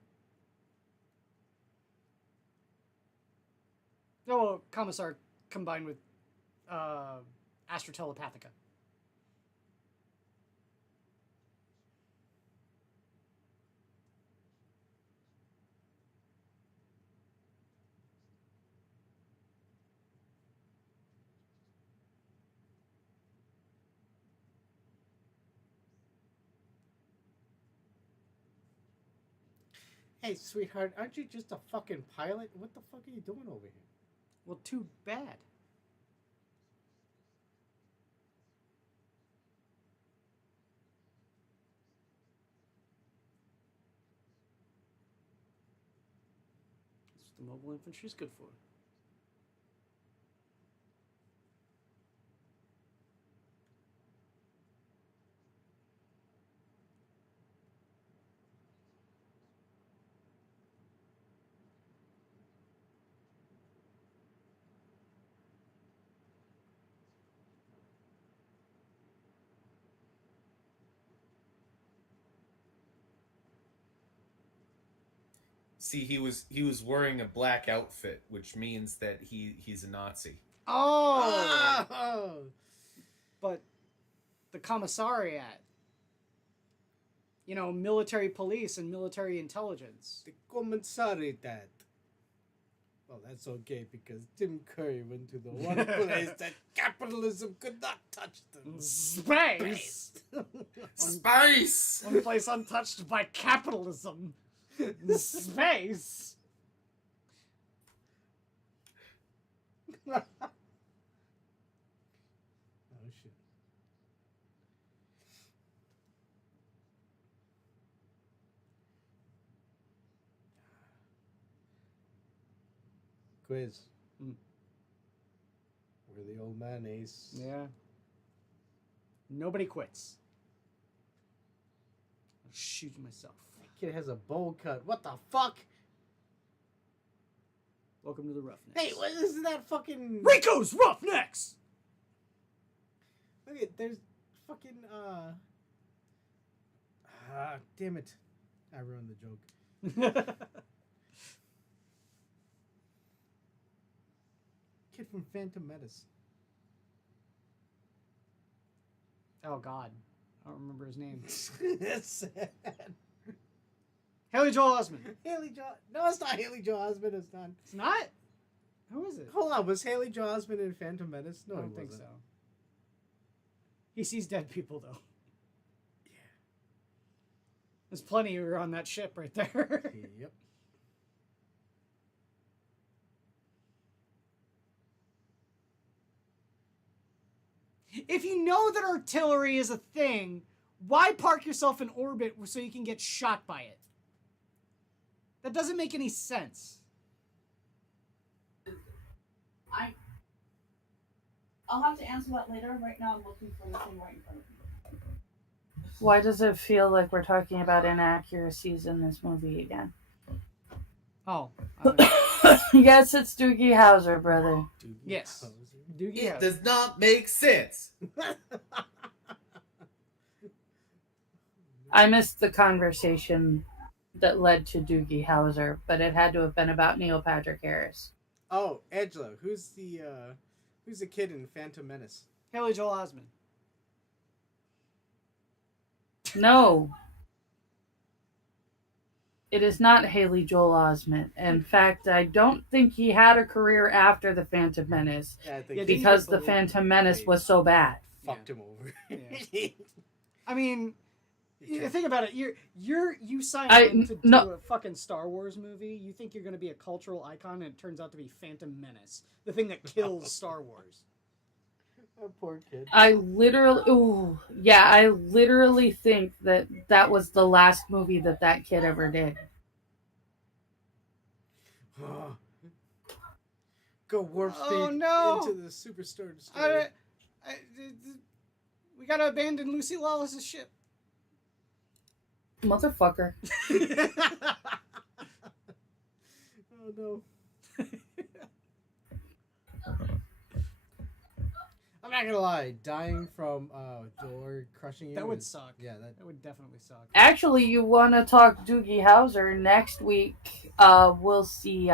No, well, Commissar combined with Astra Telepathica. Hey, sweetheart, aren't you just a fucking pilot? What the fuck are you doing over here? Well, too bad. That's what the mobile infantry is good for. See, he was wearing a black outfit, which means that he's a Nazi. Oh! Oh! But the commissariat, you know, military police and military intelligence. The commissariat. Well, that's okay because Tim Curry went to the one place that capitalism could not touch them. Space! Spice! One place untouched by capitalism. Space! Oh shit. Quiz. Mm. We're the old man, Ace. Yeah. Nobody quits. I'll shoot myself. That kid has a bowl cut. What the fuck? Welcome to the Roughnecks. Hey, what is that fucking... Rico's Roughnecks! Look at, there's fucking, damn it. I ruined the joke. Kid from Phantom Menace. Oh, God. I don't remember his name. That's sad. Haley Joel Osment. Haley Joel... No, it's not Haley Joel Osment. It's not. It's not? Who is it? Hold on. Was Haley Joel Osment in Phantom Menace? No, I don't he think wasn't. so. He sees dead people, though. Yeah. There's plenty who are on that ship right there. Yep. If you know that artillery is a thing, why park yourself in orbit so you can get shot by it? That doesn't make any sense. I'll have to answer that later. Right now, I'm looking for the thing right in front of me. Why does it feel like we're talking about inaccuracies in this movie again? Oh. Yes, it's Doogie Howser, brother. Doogie Yes. Howser. Doogie It Howser. does not make sense. I missed the conversation that led to Doogie Howser, but it had to have been about Neil Patrick Harris. Oh, Angela, who's the kid in Phantom Menace? Haley Joel Osment. No. It is not Haley Joel Osment. In fact, I don't think he had a career after the Phantom Menace Yeah, I think Yeah, because he- the Phantom Menace was so bad. fucked him over. Yeah. I mean, think about it. You signed I- on to do no. a fucking Star Wars movie. You think you're going to be a cultural icon, and it turns out to be Phantom Menace, the thing that kills Star Wars. Oh, poor kid. I literally think that was the last movie that kid ever did. Go warp speed Oh, no. into the Superstar Destroyer. We gotta abandon Lucy Lawless's ship. Motherfucker. Oh no. I'm not gonna lie, dying from door crushing you. That would is- suck. Yeah, that. That would definitely suck. Actually, you want to talk Doogie Howser next week? We'll see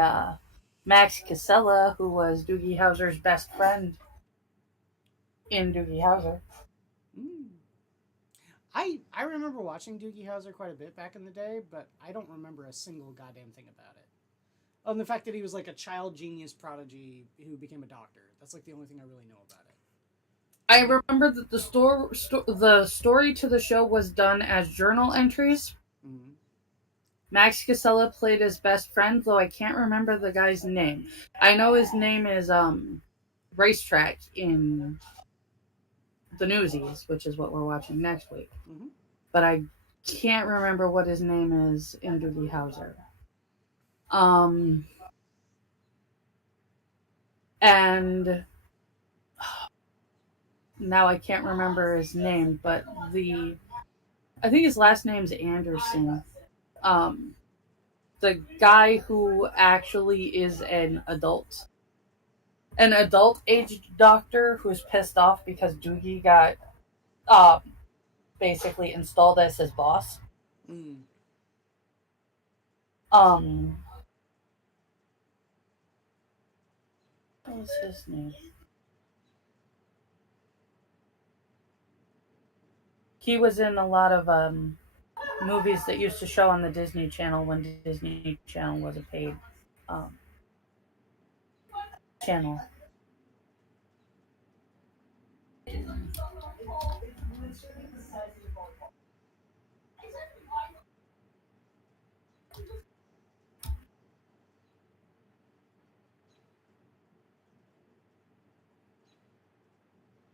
Max Casella, who was Doogie Howser's best friend in Doogie Howser. I remember watching Doogie Howser quite a bit back in the day, but I don't remember a single goddamn thing about it. Other than the fact that he was like a child genius prodigy who became a doctor. That's like the only thing I really know about it. I remember that the story to the show was done as journal entries. Mm-hmm. Max Casella played his best friend, though I can't remember the guy's name. I know his name is Racetrack in the Newsies, which is what we're watching next week. Mm-hmm. But I can't remember what his name is in Doogie Howser. And now I can't remember his name, but I think his last name's Anderson. The guy who actually is an adult aged doctor who's pissed off because Doogie got basically installed as his boss. Mm. What was his name? He was in a lot of movies that used to show on the Disney Channel when Disney Channel was a paid channel.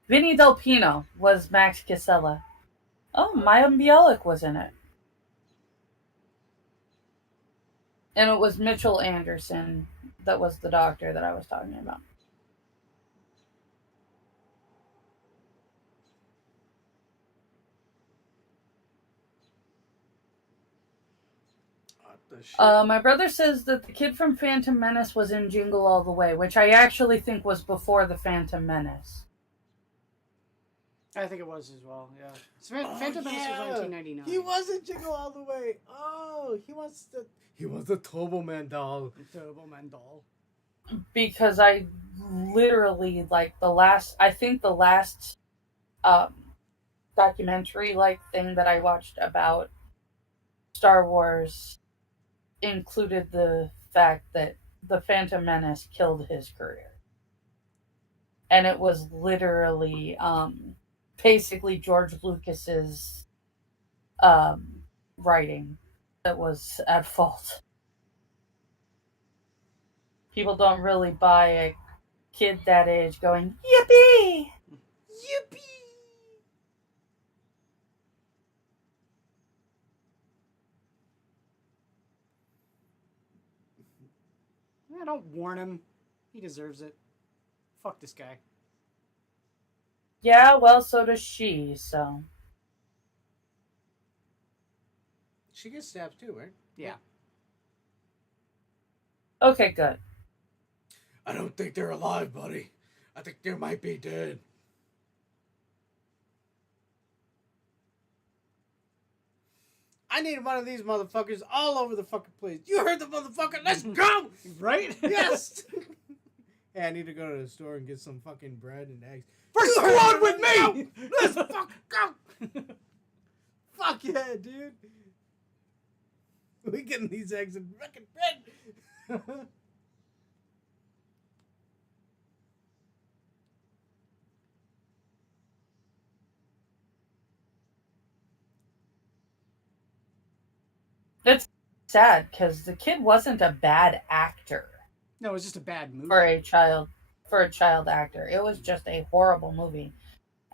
Vinny Del Pino was Max Casella. Oh, Maya Bialik was in it. And it was Mitchell Anderson that was the doctor that I was talking about. My brother says that the kid from Phantom Menace was in Jingle All the Way, which I actually think was before the Phantom Menace. I think it was as well, yeah. So Phantom Menace was 1999. He was in Jingle All the Way. Oh, he was the Turbo Man doll. Turbo Man doll. Because I literally, like, the last documentary, like, thing that I watched about Star Wars included the fact that the Phantom Menace killed his career. And it was literally, basically George Lucas's writing that was at fault. People don't really buy a kid that age going, yippee! Yippee! Yeah, don't warn him. He deserves it. Fuck this guy. Yeah, well, so does she, so. She gets stabbed too, right? Yeah. Okay, good. I don't think they're alive, buddy. I think they might be dead. I need one of these motherfuckers all over the fucking place. You heard the motherfucker. Let's go. Right? Yes. Hey, I need to go to the store and get some fucking bread and eggs. First You heard squad it. with me! Let's fucking go. Fuck yeah, dude. We getting these eggs and fucking bread. It's sad because the kid wasn't a bad actor No, it was just a bad movie. for a child actor. It was just a horrible movie,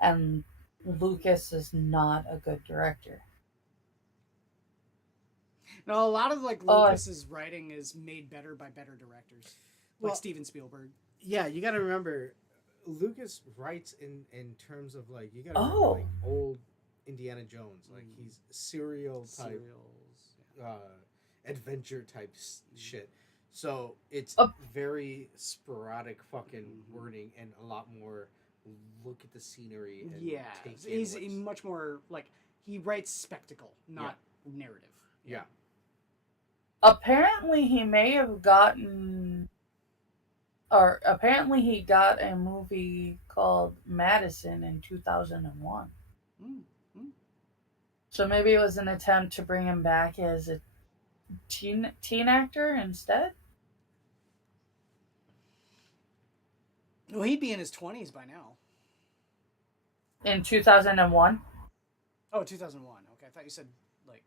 and Lucas is not a good director. No, a lot of like Oh, Lucas's writing is made better by better directors, like Well- Steven Spielberg. Yeah, you got to remember, Lucas writes in terms of like you got to Oh. remember like old Indiana Jones, like he's serial type, Serials. Yeah. adventure type shit. So it's Oh. very sporadic fucking Mhm. wording and a lot more look at the scenery. And Yeah, take in he's what's- much more like he writes spectacle, not narrative. yeah. Apparently, he may have gotten, or apparently he got a movie called Madison in 2001. Mm. So maybe it was an attempt to bring him back as a teen actor instead. Well, he'd be in his 20s by now. In 2001. Oh, 2001. Okay, I thought you said like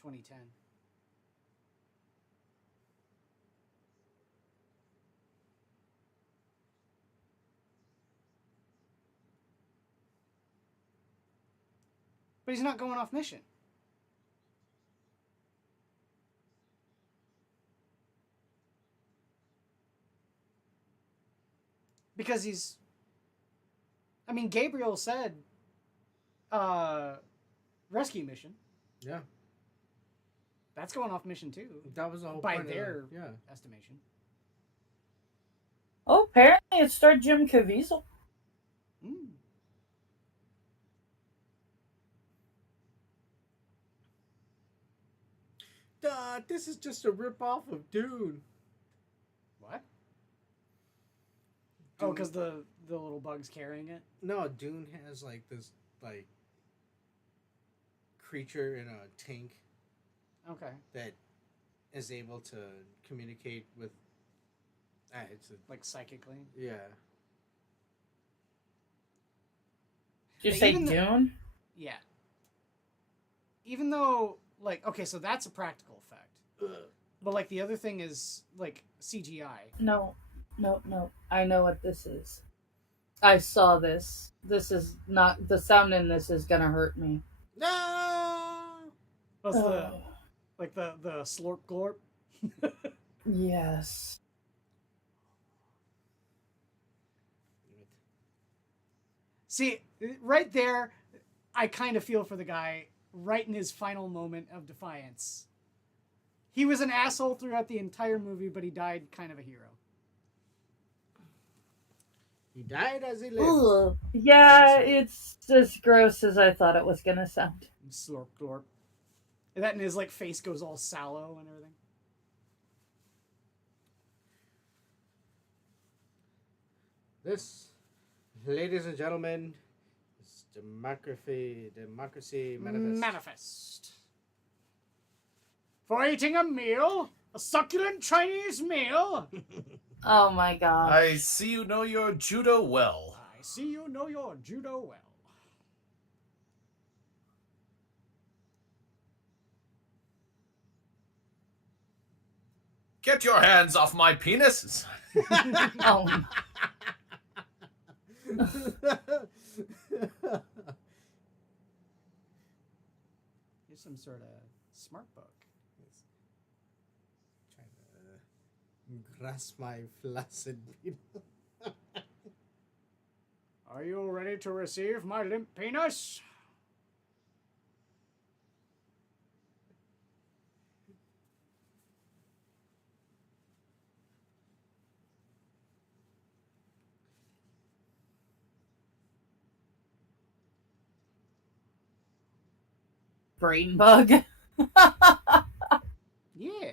2010. But he's not going off mission. Because he's I mean, Gabriel said rescue mission. Yeah, That's going off mission too, that was the whole by point their of, yeah. estimation. Oh, apparently it starred Jim Caviezel. Mm. This is just a rip off of Dune. What? Oh, because the little bug's carrying it. No, Dune has like this like creature in a tank Okay, that is able to communicate with. It's a, like psychically. yeah. Did you say Even the- Dune? Yeah. Even though, like, okay, so that's a practical effect, but like the other thing is like CGI. No. I know what this is. I saw this. This is not, the sound in this is gonna hurt me. No. That's Oh. the slorp glorp. Yes. See, right there, I kind of feel for the guy right in his final moment of defiance. He was an asshole throughout the entire movie, but he died kind of a hero. He died as he lived. Ugh. Yeah, it's as gross as I thought it was gonna sound. Slorp glorp. And that and his like face goes all sallow and everything. This, ladies and gentlemen, is Democracy Manifest. Manifest. For eating a meal, a succulent Chinese meal. Oh my god. I see you know your judo well. I see you know your judo well. Get your hands off my penis. Oh. Here's some sort of smart book. Trying to grasp my flaccid penis. Are you ready to receive my limp penis? Brain bug. Yeah.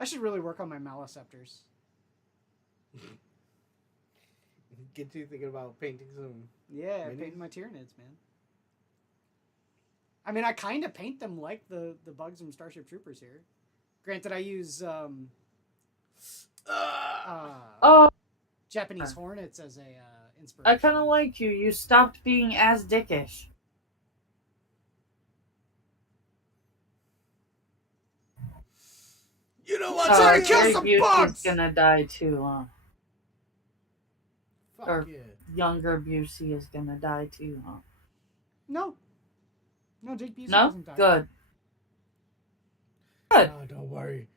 I should really work on my maliceptors. Get you thinking about painting some. Yeah, Minis? painting my Tyranids, man. I mean, I kind of paint them like the bugs from Starship Troopers here. Granted, I use Oh, Japanese hornets as a inspiration. I kind of like you. You stopped being as dickish. You know what? Oh, Trying to kill Gary some Busey's bugs! gonna die too, huh? Fuck or- yeah. Younger Busey is gonna die too, huh? No, Jake Busey No? doesn't die. Good. Good. Oh, don't worry.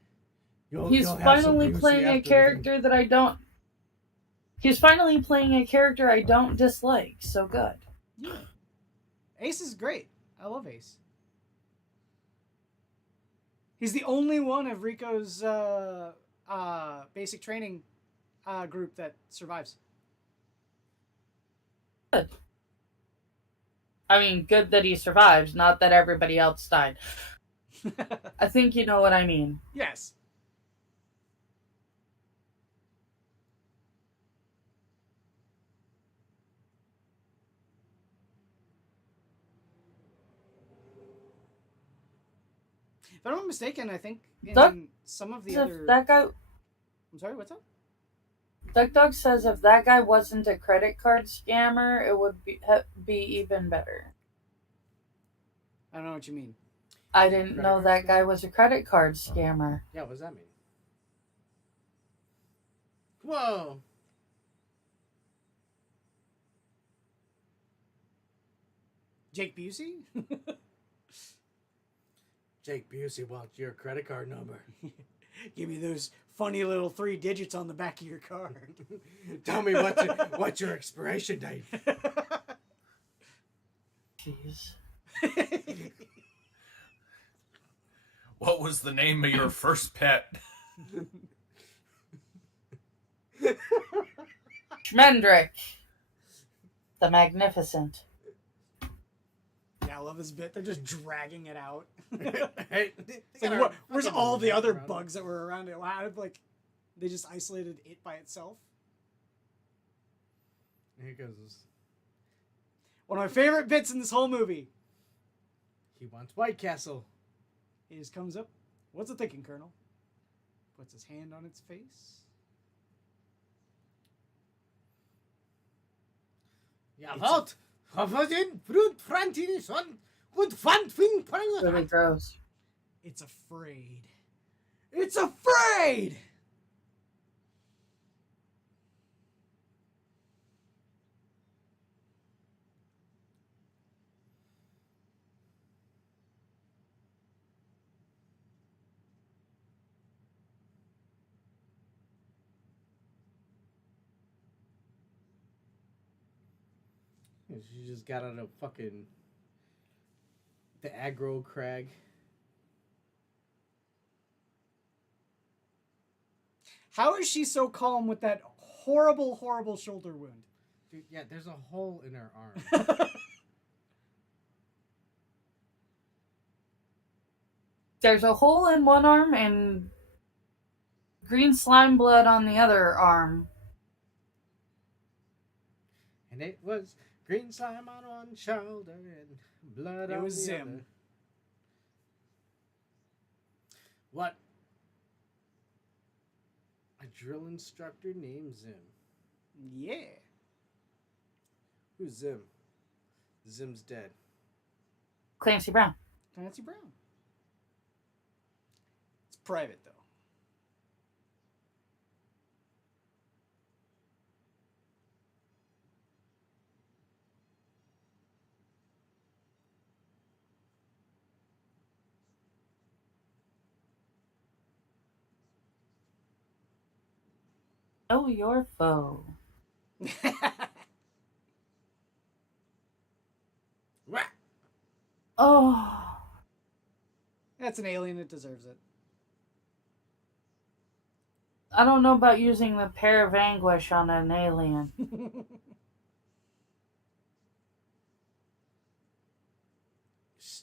He's finally playing a character that I don't... He's finally playing a character I don't dislike, so good. Yeah. Ace is great. I love Ace. He's the only one of Rico's basic training group that survives. Good. I mean, good that he survives, not that everybody else died. I think you know what I mean. Yes. If I'm not mistaken, I think in some of the If other... that guy... I'm sorry, what's up? Duck Dog says if that guy wasn't a credit card scammer, it would be even better. I don't know what you mean. I didn't Credit know card that guy scammer? was a credit card scammer. Yeah, what does that mean? Whoa! Jake Busey? Jake Busey wants your credit card number. Give me those funny little 3 digits on the back of your card. Tell me what's your expiration date. Jeez. What was the name of your first pet? Schmendrick. The Magnificent. Yeah, I love this bit. They're just dragging it out. Hey, It's like, where's all the other bugs that were around it? Wow, like, they just isolated it by itself. Here goes. One of my favorite bits in this whole movie. He wants White Castle. He just comes up. What's it thinking, Colonel? Puts his hand on its face. Jawohl! Hoffentlich, Brut, Frantini, Son, und Fantwing, Really gross. It's afraid. It's afraid! She just got out of fucking the aggro crag. How is she so calm with that horrible, horrible shoulder wound? Dude, yeah, there's a hole in her arm. There's a hole in one arm and green slime blood on the other arm. And it was green slime on one shoulder and blood on was the Zim. other. What? A drill instructor named Zim. Yeah. Who's Zim? Zim's dead. Clancy Brown. Clancy Brown. It's private, though. Know your foe. Oh. That's an alien. It deserves it. I don't know about using the pair of anguish on an alien.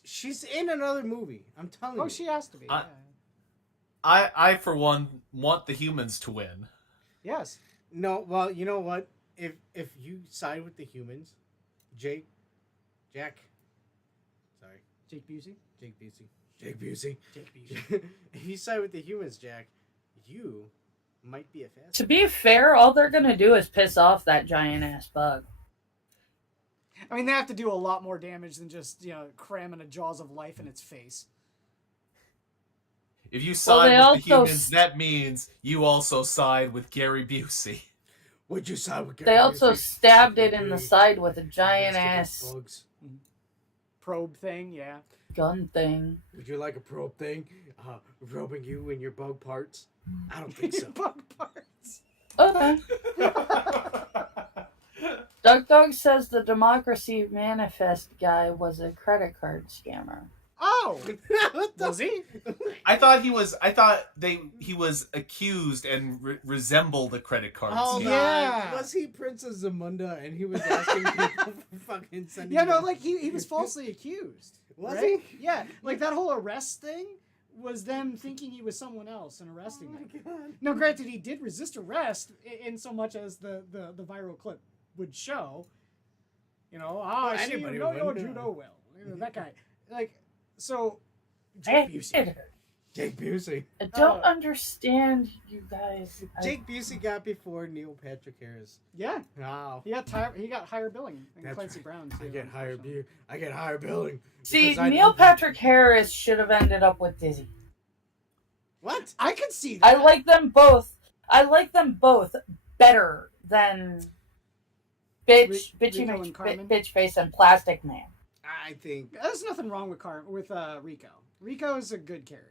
She's in another movie. I'm telling you. Oh, she has to be. I- yeah. I for one want the humans to win. Yes. No, well, you know what? If you side with the humans, Jack, sorry, Jake Busey. Jake Busey. Jake Busey. If you side with the humans, Jack, you might be a fast. To be fair, all they're gonna do is piss off that giant ass bug. I mean, they have to do a lot more damage than just, cramming a jaws of life in its face. If you Well, side they with also the humans, that means you also side with Gary Busey. Would you side with? They also stabbed it in the side with a giant ass bugs. Probe thing, yeah. gun thing. Would you like a probe thing? Probing you in your bug parts? I don't think so. Bug parts. Okay. Duck Dog says the Democracy Manifest guy was a credit card scammer. Oh! What the- Was he? I thought he was accused and resembled a credit card. Oh scam. Yeah. Was he Princess Zamunda and he was asking people for fucking sending? Yeah, no, them- like, he was falsely accused. Was right? he? Yeah, like that whole arrest thing was them thinking he was someone else and arresting Oh him. my god. Now, granted, he did resist arrest in so much as the viral clip would show. I see you anybody know would your know. judo well. That guy. Like, so, I Jake Busey. hated her. Jake Busey. I don't Oh. understand you guys. Jake Busey got before Neil Patrick Harris. Yeah, Wow. he got higher billing than That's Clancy right. Brown, I too. get higher unfortunately. I get higher billing. See, because I Neil know- Patrick Harris should have ended up with Dizzy. What? I could see that. I like them both. I like them both better than bitch, Rico and Carmen? bitch face and Plastic Man. I think. There's nothing wrong with Rico. Rico is a good character.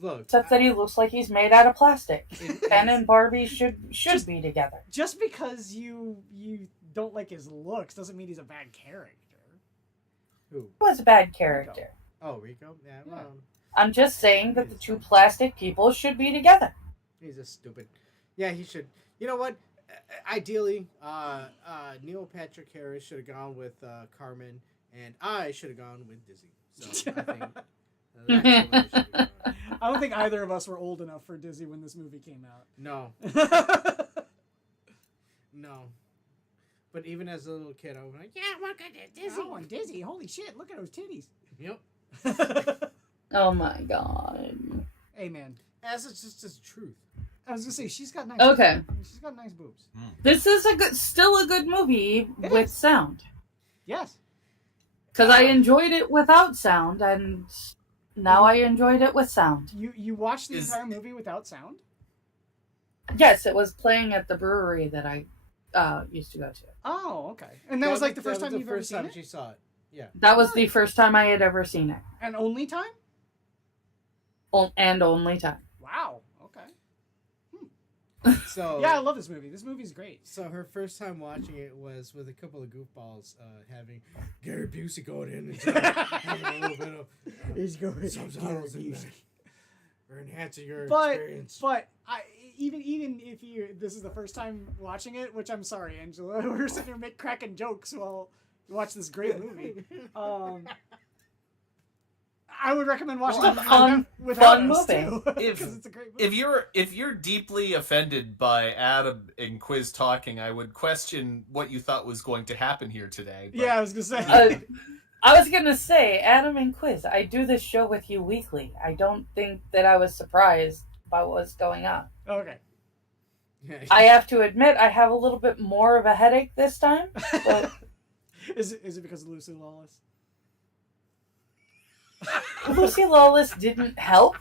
Look. Except that he looks like he's made out of plastic. it- Ken and Barbie should be together. Just because you don't like his looks doesn't mean he's a bad character. Who? He was a bad character. Oh, Rico. Yeah. Yeah. Well, I'm just saying that the two plastic people should be together. he's just stupid. Yeah, he should. You know what? Ideally, Neil Patrick Harris should have gone with Carmen, and I should have gone with Dizzy. So I think that's what I should have gone. I don't think either of us were old enough for Disney when this movie came No, out. no. But even as a little kid, I was like, yeah, look at it, I want Disney. Holy shit, look at those titties. Yep. Oh my god. Hey man, As it's just the truth. I was gonna say she's got nice. Okay. She's got nice boobs. This is still a good movie It with is. sound. Yes. Because I enjoyed it without sound, and now I enjoyed it with sound. You watched the Is- entire movie without sound? Yes, it was playing at the brewery that I used to go to. Oh, okay. And that was like the first time the you've ever first seen time it? she saw it. Yeah. That was the first time I had ever seen it. And only time? And only time. Wow. Okay. So Yeah, I love this movie. This movie's great. So her first time watching it was with a couple of goofballs having Gary Busey going in and having a little bit of He's going subtitles in there. Or enhancing your But experience. even if this is the first time watching it, which I'm sorry, Angela, we're sitting here cracking jokes while you watch this great movie. I would recommend watching Well, it fun without us, movie. too, If- 'cause it's a great movie. If you're deeply offended by Adam and Quiz talking, I would question what you thought was going to happen here today. but- Yeah, I was gonna say. I was going to say, Adam and Quiz, I do this show with you weekly. I don't think that I was surprised by what was going on. Okay. I have to admit, I have a little bit more of a headache this time. But Is it because of Lucy Lawless? Lucy Lawless didn't help,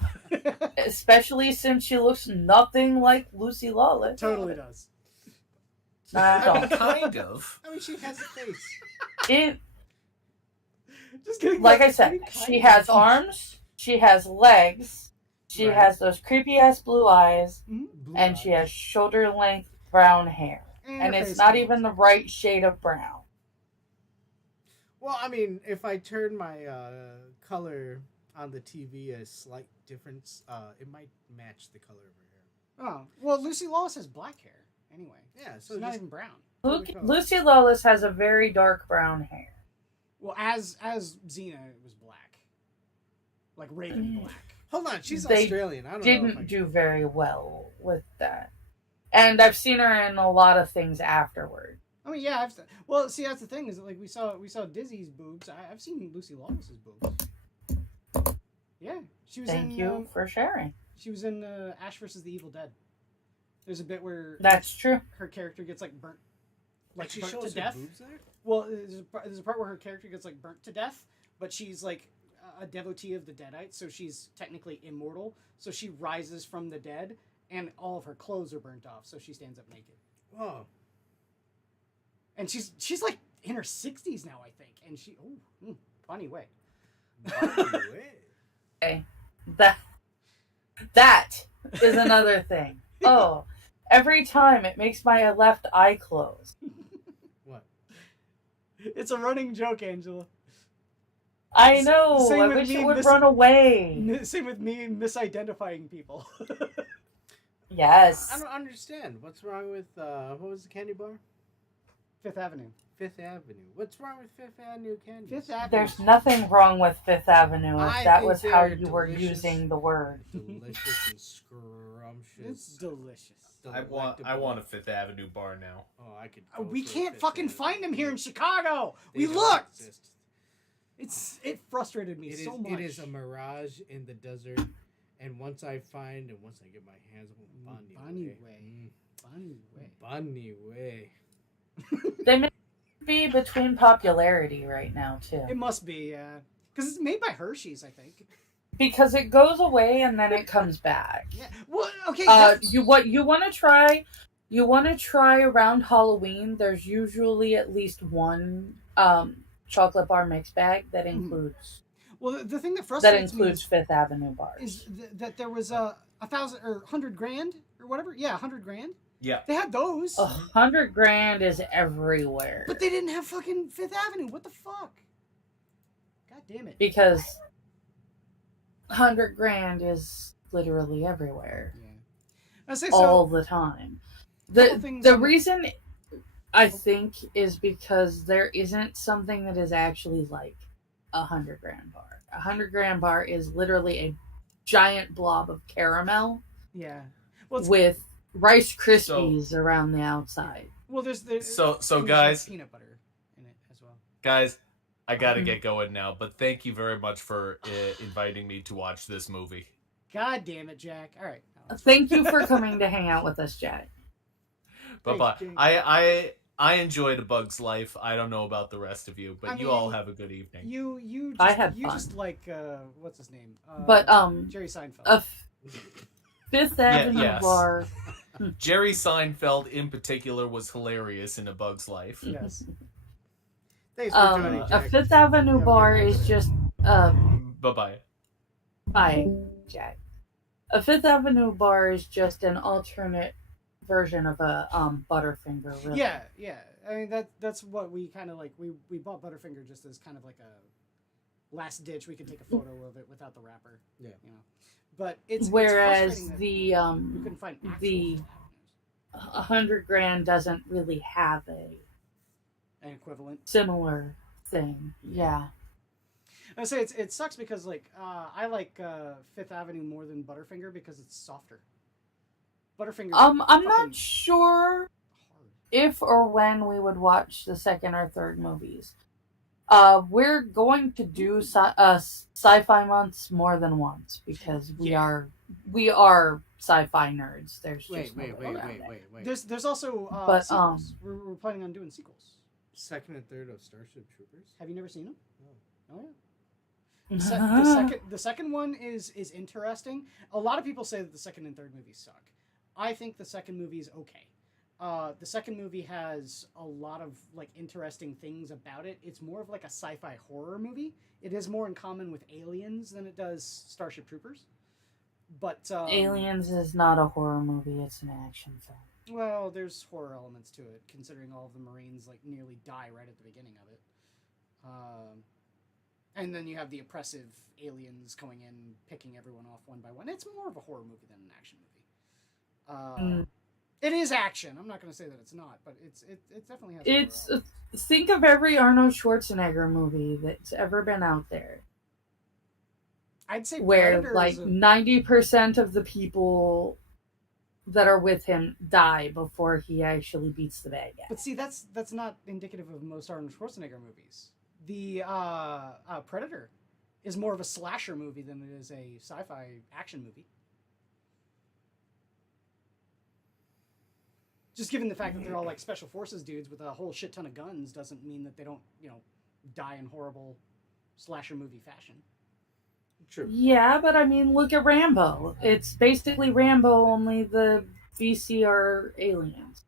especially since she looks nothing like Lucy Lawless. Totally does. Not I mean, at all. kind of. I mean, she has a face. It, Just kidding. like I said, she has arms, she has legs, She Right. has those creepy ass blue eyes, Blue and she eyes. has shoulder length brown hair. And her it's face not color. even the right shade of brown. Well, I mean, if I turn my color on the TV a slight difference, it might match the color of her hair. Oh, well, Lucy Lawless has black hair anyway. Yeah, so She's not just even brown. Lucy Lawless has a very dark brown hair. Well, as Xena, it was black, like Raven black. hold on. She's They Australian. I don't know. If I Didn't can- do very well with that. And I've seen her in a lot of things afterward. I mean, yeah. Well, see, that's the thing is that, like we saw Dizzy's boobs. I've seen Lucy Lawless's boobs. Yeah, she was Thank in. you for sharing. She was in Ash versus the Evil Dead. There's a bit where That's true. her character gets like burnt, She burnt shows to her death. boobs there. Well, there's a part where her character gets like burnt to death, but she's like a devotee of the Deadites, so she's technically immortal. So she rises from the dead, and all of her clothes are burnt off, so she stands up naked. Whoa. And she's like in her 60s now, I think, and she BahneWeh. BahneWeh. Okay. That is another thing. Oh, every time it makes my left eye close. What? It's a running joke, Angela. I know. Same I with wish me, it would run away. Same with me misidentifying people. Yes. I don't understand. What's wrong with what was the candy bar? Fifth Avenue. Fifth Avenue. What's wrong with Fifth Avenue candy? Fifth Avenue. There's nothing wrong with Fifth Avenue if I that think was how they're you were delicious. using the word. Delicious and scrumptious. It's delicious. I want a Fifth Avenue bar now. Oh, I could. We go for a can't Fifth fucking Avenue. find them here in Chicago. They We don't looked. exist. It frustrated me It is. so much. It is a mirage in the desert, and once I get my hands on BahneWeh. BahneWeh. They may be between popularity right now too, It must be, yeah, because it's made by Hershey's, I think. because it goes away and then it comes back. Yeah. Well, okay. You want to try? You want to try around Halloween? There's usually at least one chocolate bar mix bag that includes well, the thing that frustrates me Fifth Avenue bars. is that there was a 1,000 or 100 grand or whatever. Yeah, 100 grand. Yeah. They had those, 100 grand is everywhere but they didn't have fucking Fifth Avenue. What the fuck? God damn it. because 100 grand is literally everywhere Yeah. I say all so. the time. Couple things The on- reason I think is because there isn't something that is actually like 100 grand bar. 100 grand bar is literally a giant blob of caramel Yeah. Well, with Rice Krispies around the outside. well, there's So and there's, guys, like, peanut butter in it as well. guys, I gotta get going now. But thank you very much for inviting me to watch this movie. God damn it, Jack. All right. Thank you for coming to hang out with us, Jack. Bye bye. Jake. I enjoyed A Bug's Life. I don't know about the rest of you, but I you all mean, have a good evening. You I had you fun. just like what's his name? But Jerry Seinfeld. a Fifth Avenue yes. bar. Jerry Seinfeld in particular was hilarious in A Bug's Life. Yes. Thanks for joining, A Jack. Fifth Avenue Yeah, bar yeah. is just Bye bye. Bye, Jack. A Fifth Avenue bar is just an alternate version of a Butterfinger. Really. Yeah, yeah. I mean that's what we kind of like. We bought Butterfinger just as kind of like a last ditch. We could take a photo of it without the wrapper. Yeah. You know. But it's Whereas frustrating that the we couldn't find actual the Fifth Avenues. 100 grand doesn't really have a An equivalent. similar thing. Yeah. I say it sucks because like I like Fifth Avenue more than Butterfinger because it's softer. Butterfinger. I'm fucking not sure hard. if or when we would watch the second or third movies. We're going to do sci-fi months more than once because we are sci-fi nerds. There's just no way around it. Wait. There's also But, sequels. We're planning on doing sequels. Second and third of Starship Troopers. Have you never seen them? No. Oh yeah. The second one is interesting. A lot of people say that the second and third movies suck. I think the second movie is okay. The second movie has a lot of like interesting things about it. It's more of like a sci-fi horror movie. It has more in common with Aliens than it does Starship Troopers. But Aliens is not a horror movie; it's an action film. Well, there's horror elements to it, considering all of the Marines like nearly die right at the beginning of it. And then you have the oppressive aliens coming in, picking everyone off one by one. It's more of a horror movie than an action movie. It is action. I'm not going to say that it's not, but it definitely has. It's think of every Arnold Schwarzenegger movie that's ever been out there. I'd say where Predator like 90% of the people that are with him die before he actually beats the bad guy. But see, that's not indicative of most Arnold Schwarzenegger movies. The Predator is more of a slasher movie than it is a sci-fi action movie. Just given the fact that they're all like special forces dudes with a whole shit ton of guns doesn't mean that they don't, die in horrible slasher movie fashion. True. Yeah, but I mean, look at Rambo. It's basically Rambo, only the VC are aliens.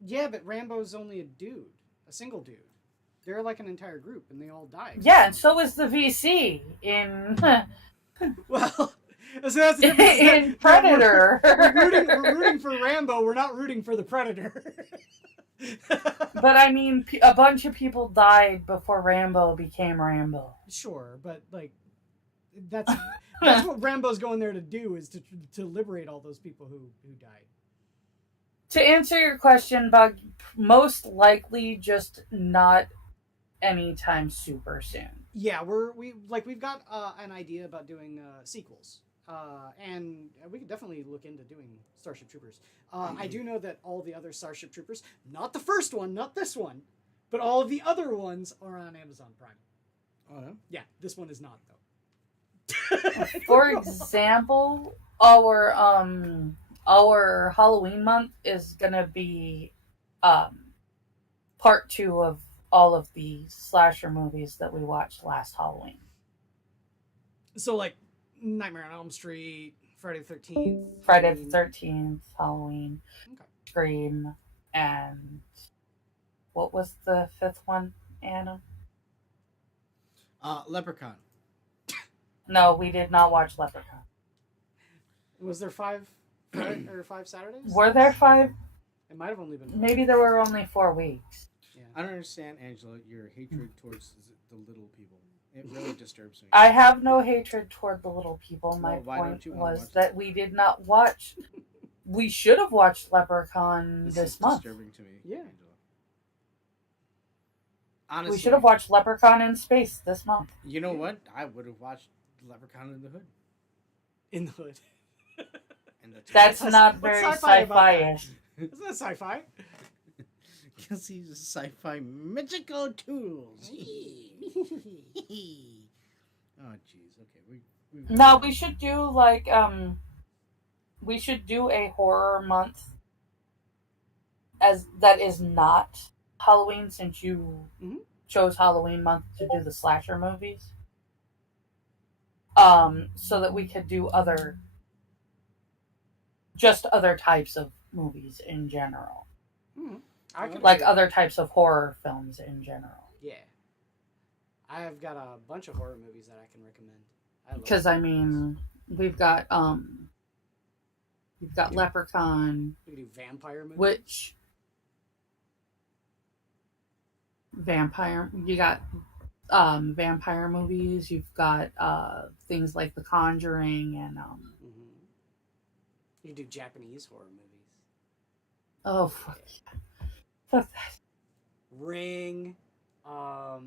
Yeah, but Rambo's only a single dude. They're like an entire group, and they all die. Yeah, and so is the VC in... Well... So that's the difference. In Predator. We're rooting for Rambo. We're not rooting for the Predator. But I mean, a bunch of people died before Rambo became Rambo. Sure, but like that's what Rambo's going there to do, is to liberate all those people who died. To answer your question, Bug, most likely just not anytime super soon. Yeah, we've got an idea about doing sequels. And we could definitely look into doing Starship Troopers. I do know that all the other Starship Troopers, not the first one, not this one, but all of the other ones are on Amazon Prime. Oh, yeah? Yeah, this one is not, though. For example, our Halloween month is gonna be part 2 of all of the slasher movies that we watched last Halloween. So, like, Nightmare on Elm Street, Friday the 13th. Friday the 13th, Halloween, Okay. Scream, and what was the 5th one, Anna? Leprechaun. No, we did not watch Leprechaun. Was there 5 or 5 Saturdays? Were there 5? It might have only been 5. Maybe there were only 4 weeks. Yeah. I don't understand, Angela, your hatred towards the little people. It really disturbs me. I have no hatred toward the little people. My Well, why point don't you was watch that it? we did not watch. We should have watched Leprechaun This this is month. disturbing to me, Yeah. Angela. Honestly, We should have watched Leprechaun in Space this month. You know what? I would have watched Leprechaun in the Hood. In the Hood. And the That's What's not sci-fi very about that? sci-fi-ish. Isn't that sci-fi? Because he's sci-fi magical tools. Oh, jeez. Okay, we No, we should do like we should do a horror month as that is not Halloween, since you chose Halloween month to do the slasher movies. So that we could do other types of movies in general. I could Like other types of horror films in general. Yeah. I've got a bunch of horror movies that I can recommend. Because I mean, we've got Leprechaun, We could do vampire movies. which you got vampire movies. You've got things like The Conjuring and You could do Japanese horror movies. oh fuck that. Ring, Oh.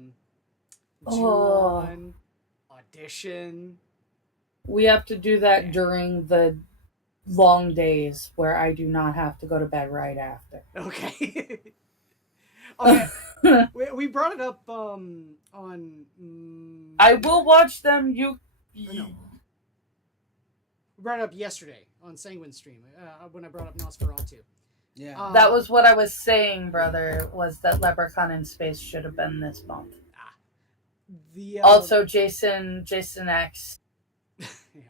Ju-on, Audition. We have to do that during the long days where I do not have to go to bed right after. Okay. Okay. we brought it up on. I will watch them. No. We brought it up yesterday on Sanguine Stream when I brought up Nosferatu. Yeah. That was what I was saying, brother, was that Leprechaun in Space should have been this month. Also, Jason X. Yeah.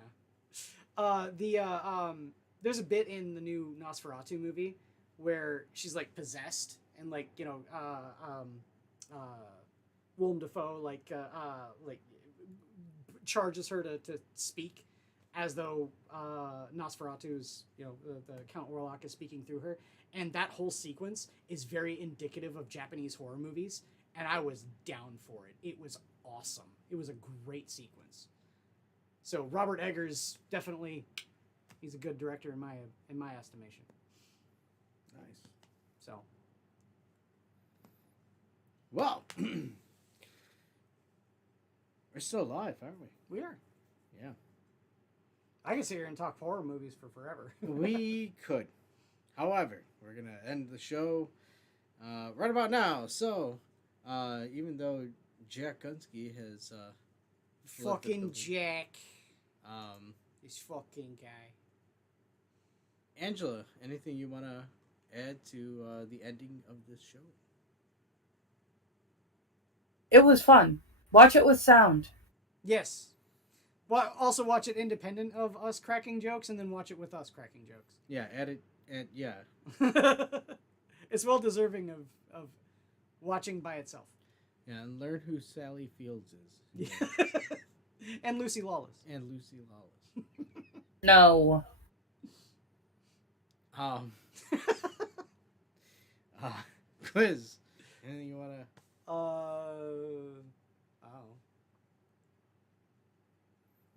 There's a bit in the new Nosferatu movie where she's like possessed and like, Willem Dafoe like charges her to speak. as though Nosferatu's, the Count Orlok is speaking through her, and that whole sequence is very indicative of Japanese horror movies, and I was down for it. It was awesome. It was a great sequence. So Robert Eggers, definitely, he's a good director in my estimation. Nice. So, Well, we're still alive, aren't we? we are. Yeah. I can sit here and talk horror movies for forever. We could. However, we're going to end the show right about now. So, even though JackGunski has... flipped Fucking the- Jack. This fucking guy. Angela, anything you want to add to the ending of this show? It was fun. Watch it with sound. Yes. Well, also watch it independent of us cracking jokes, and then watch it with us cracking jokes. Yeah, add it. Yeah. It's well deserving of watching by itself. Yeah, and learn who Sally Fields is. Yeah. And Lucy Lawless. And Lucy Lawless. No. Quiz. Anything you want to...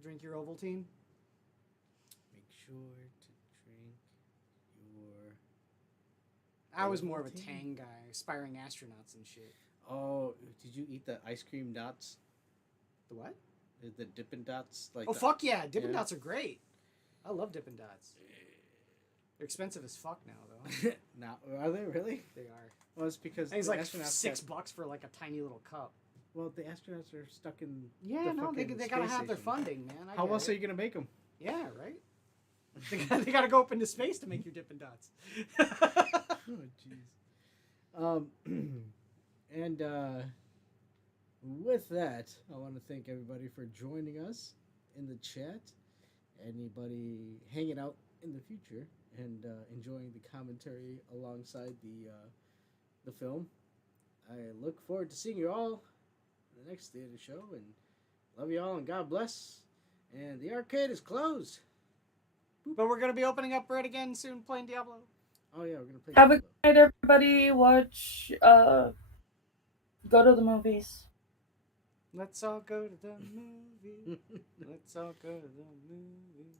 Drink your Ovaltine. Make sure to drink your... I was more of a Ovaltine? Tang guy, aspiring astronauts and shit. Oh, did you eat the ice cream dots? The what? The Dippin' Dots? Like Oh, the... fuck yeah. Dippin' Yeah. Dots are great. I love Dippin' Dots. They're expensive as fuck now, though. Now, are they really? They are. Well, it's because I think it's the like astronauts $6 for like a tiny little cup. Well, the astronauts are stuck in. Yeah, the no, they fucking gotta space have their station. funding, man. I How get else it. are you gonna make them? Yeah, right? They gotta go up into space to make your Dippin' Dots. Oh, jeez. And with that, I want to thank everybody for joining us in the chat. Anybody hanging out in the future and enjoying the commentary alongside the film. I look forward to seeing you all in the next theater show, and love you all, and God bless. And the arcade is closed. But we're gonna be opening up for it again soon, playing Diablo. Oh yeah, we're gonna play. Have a Diablo. good night, everybody. Watch, go to the movies. Let's all go to the movie. Let's all go to the movie.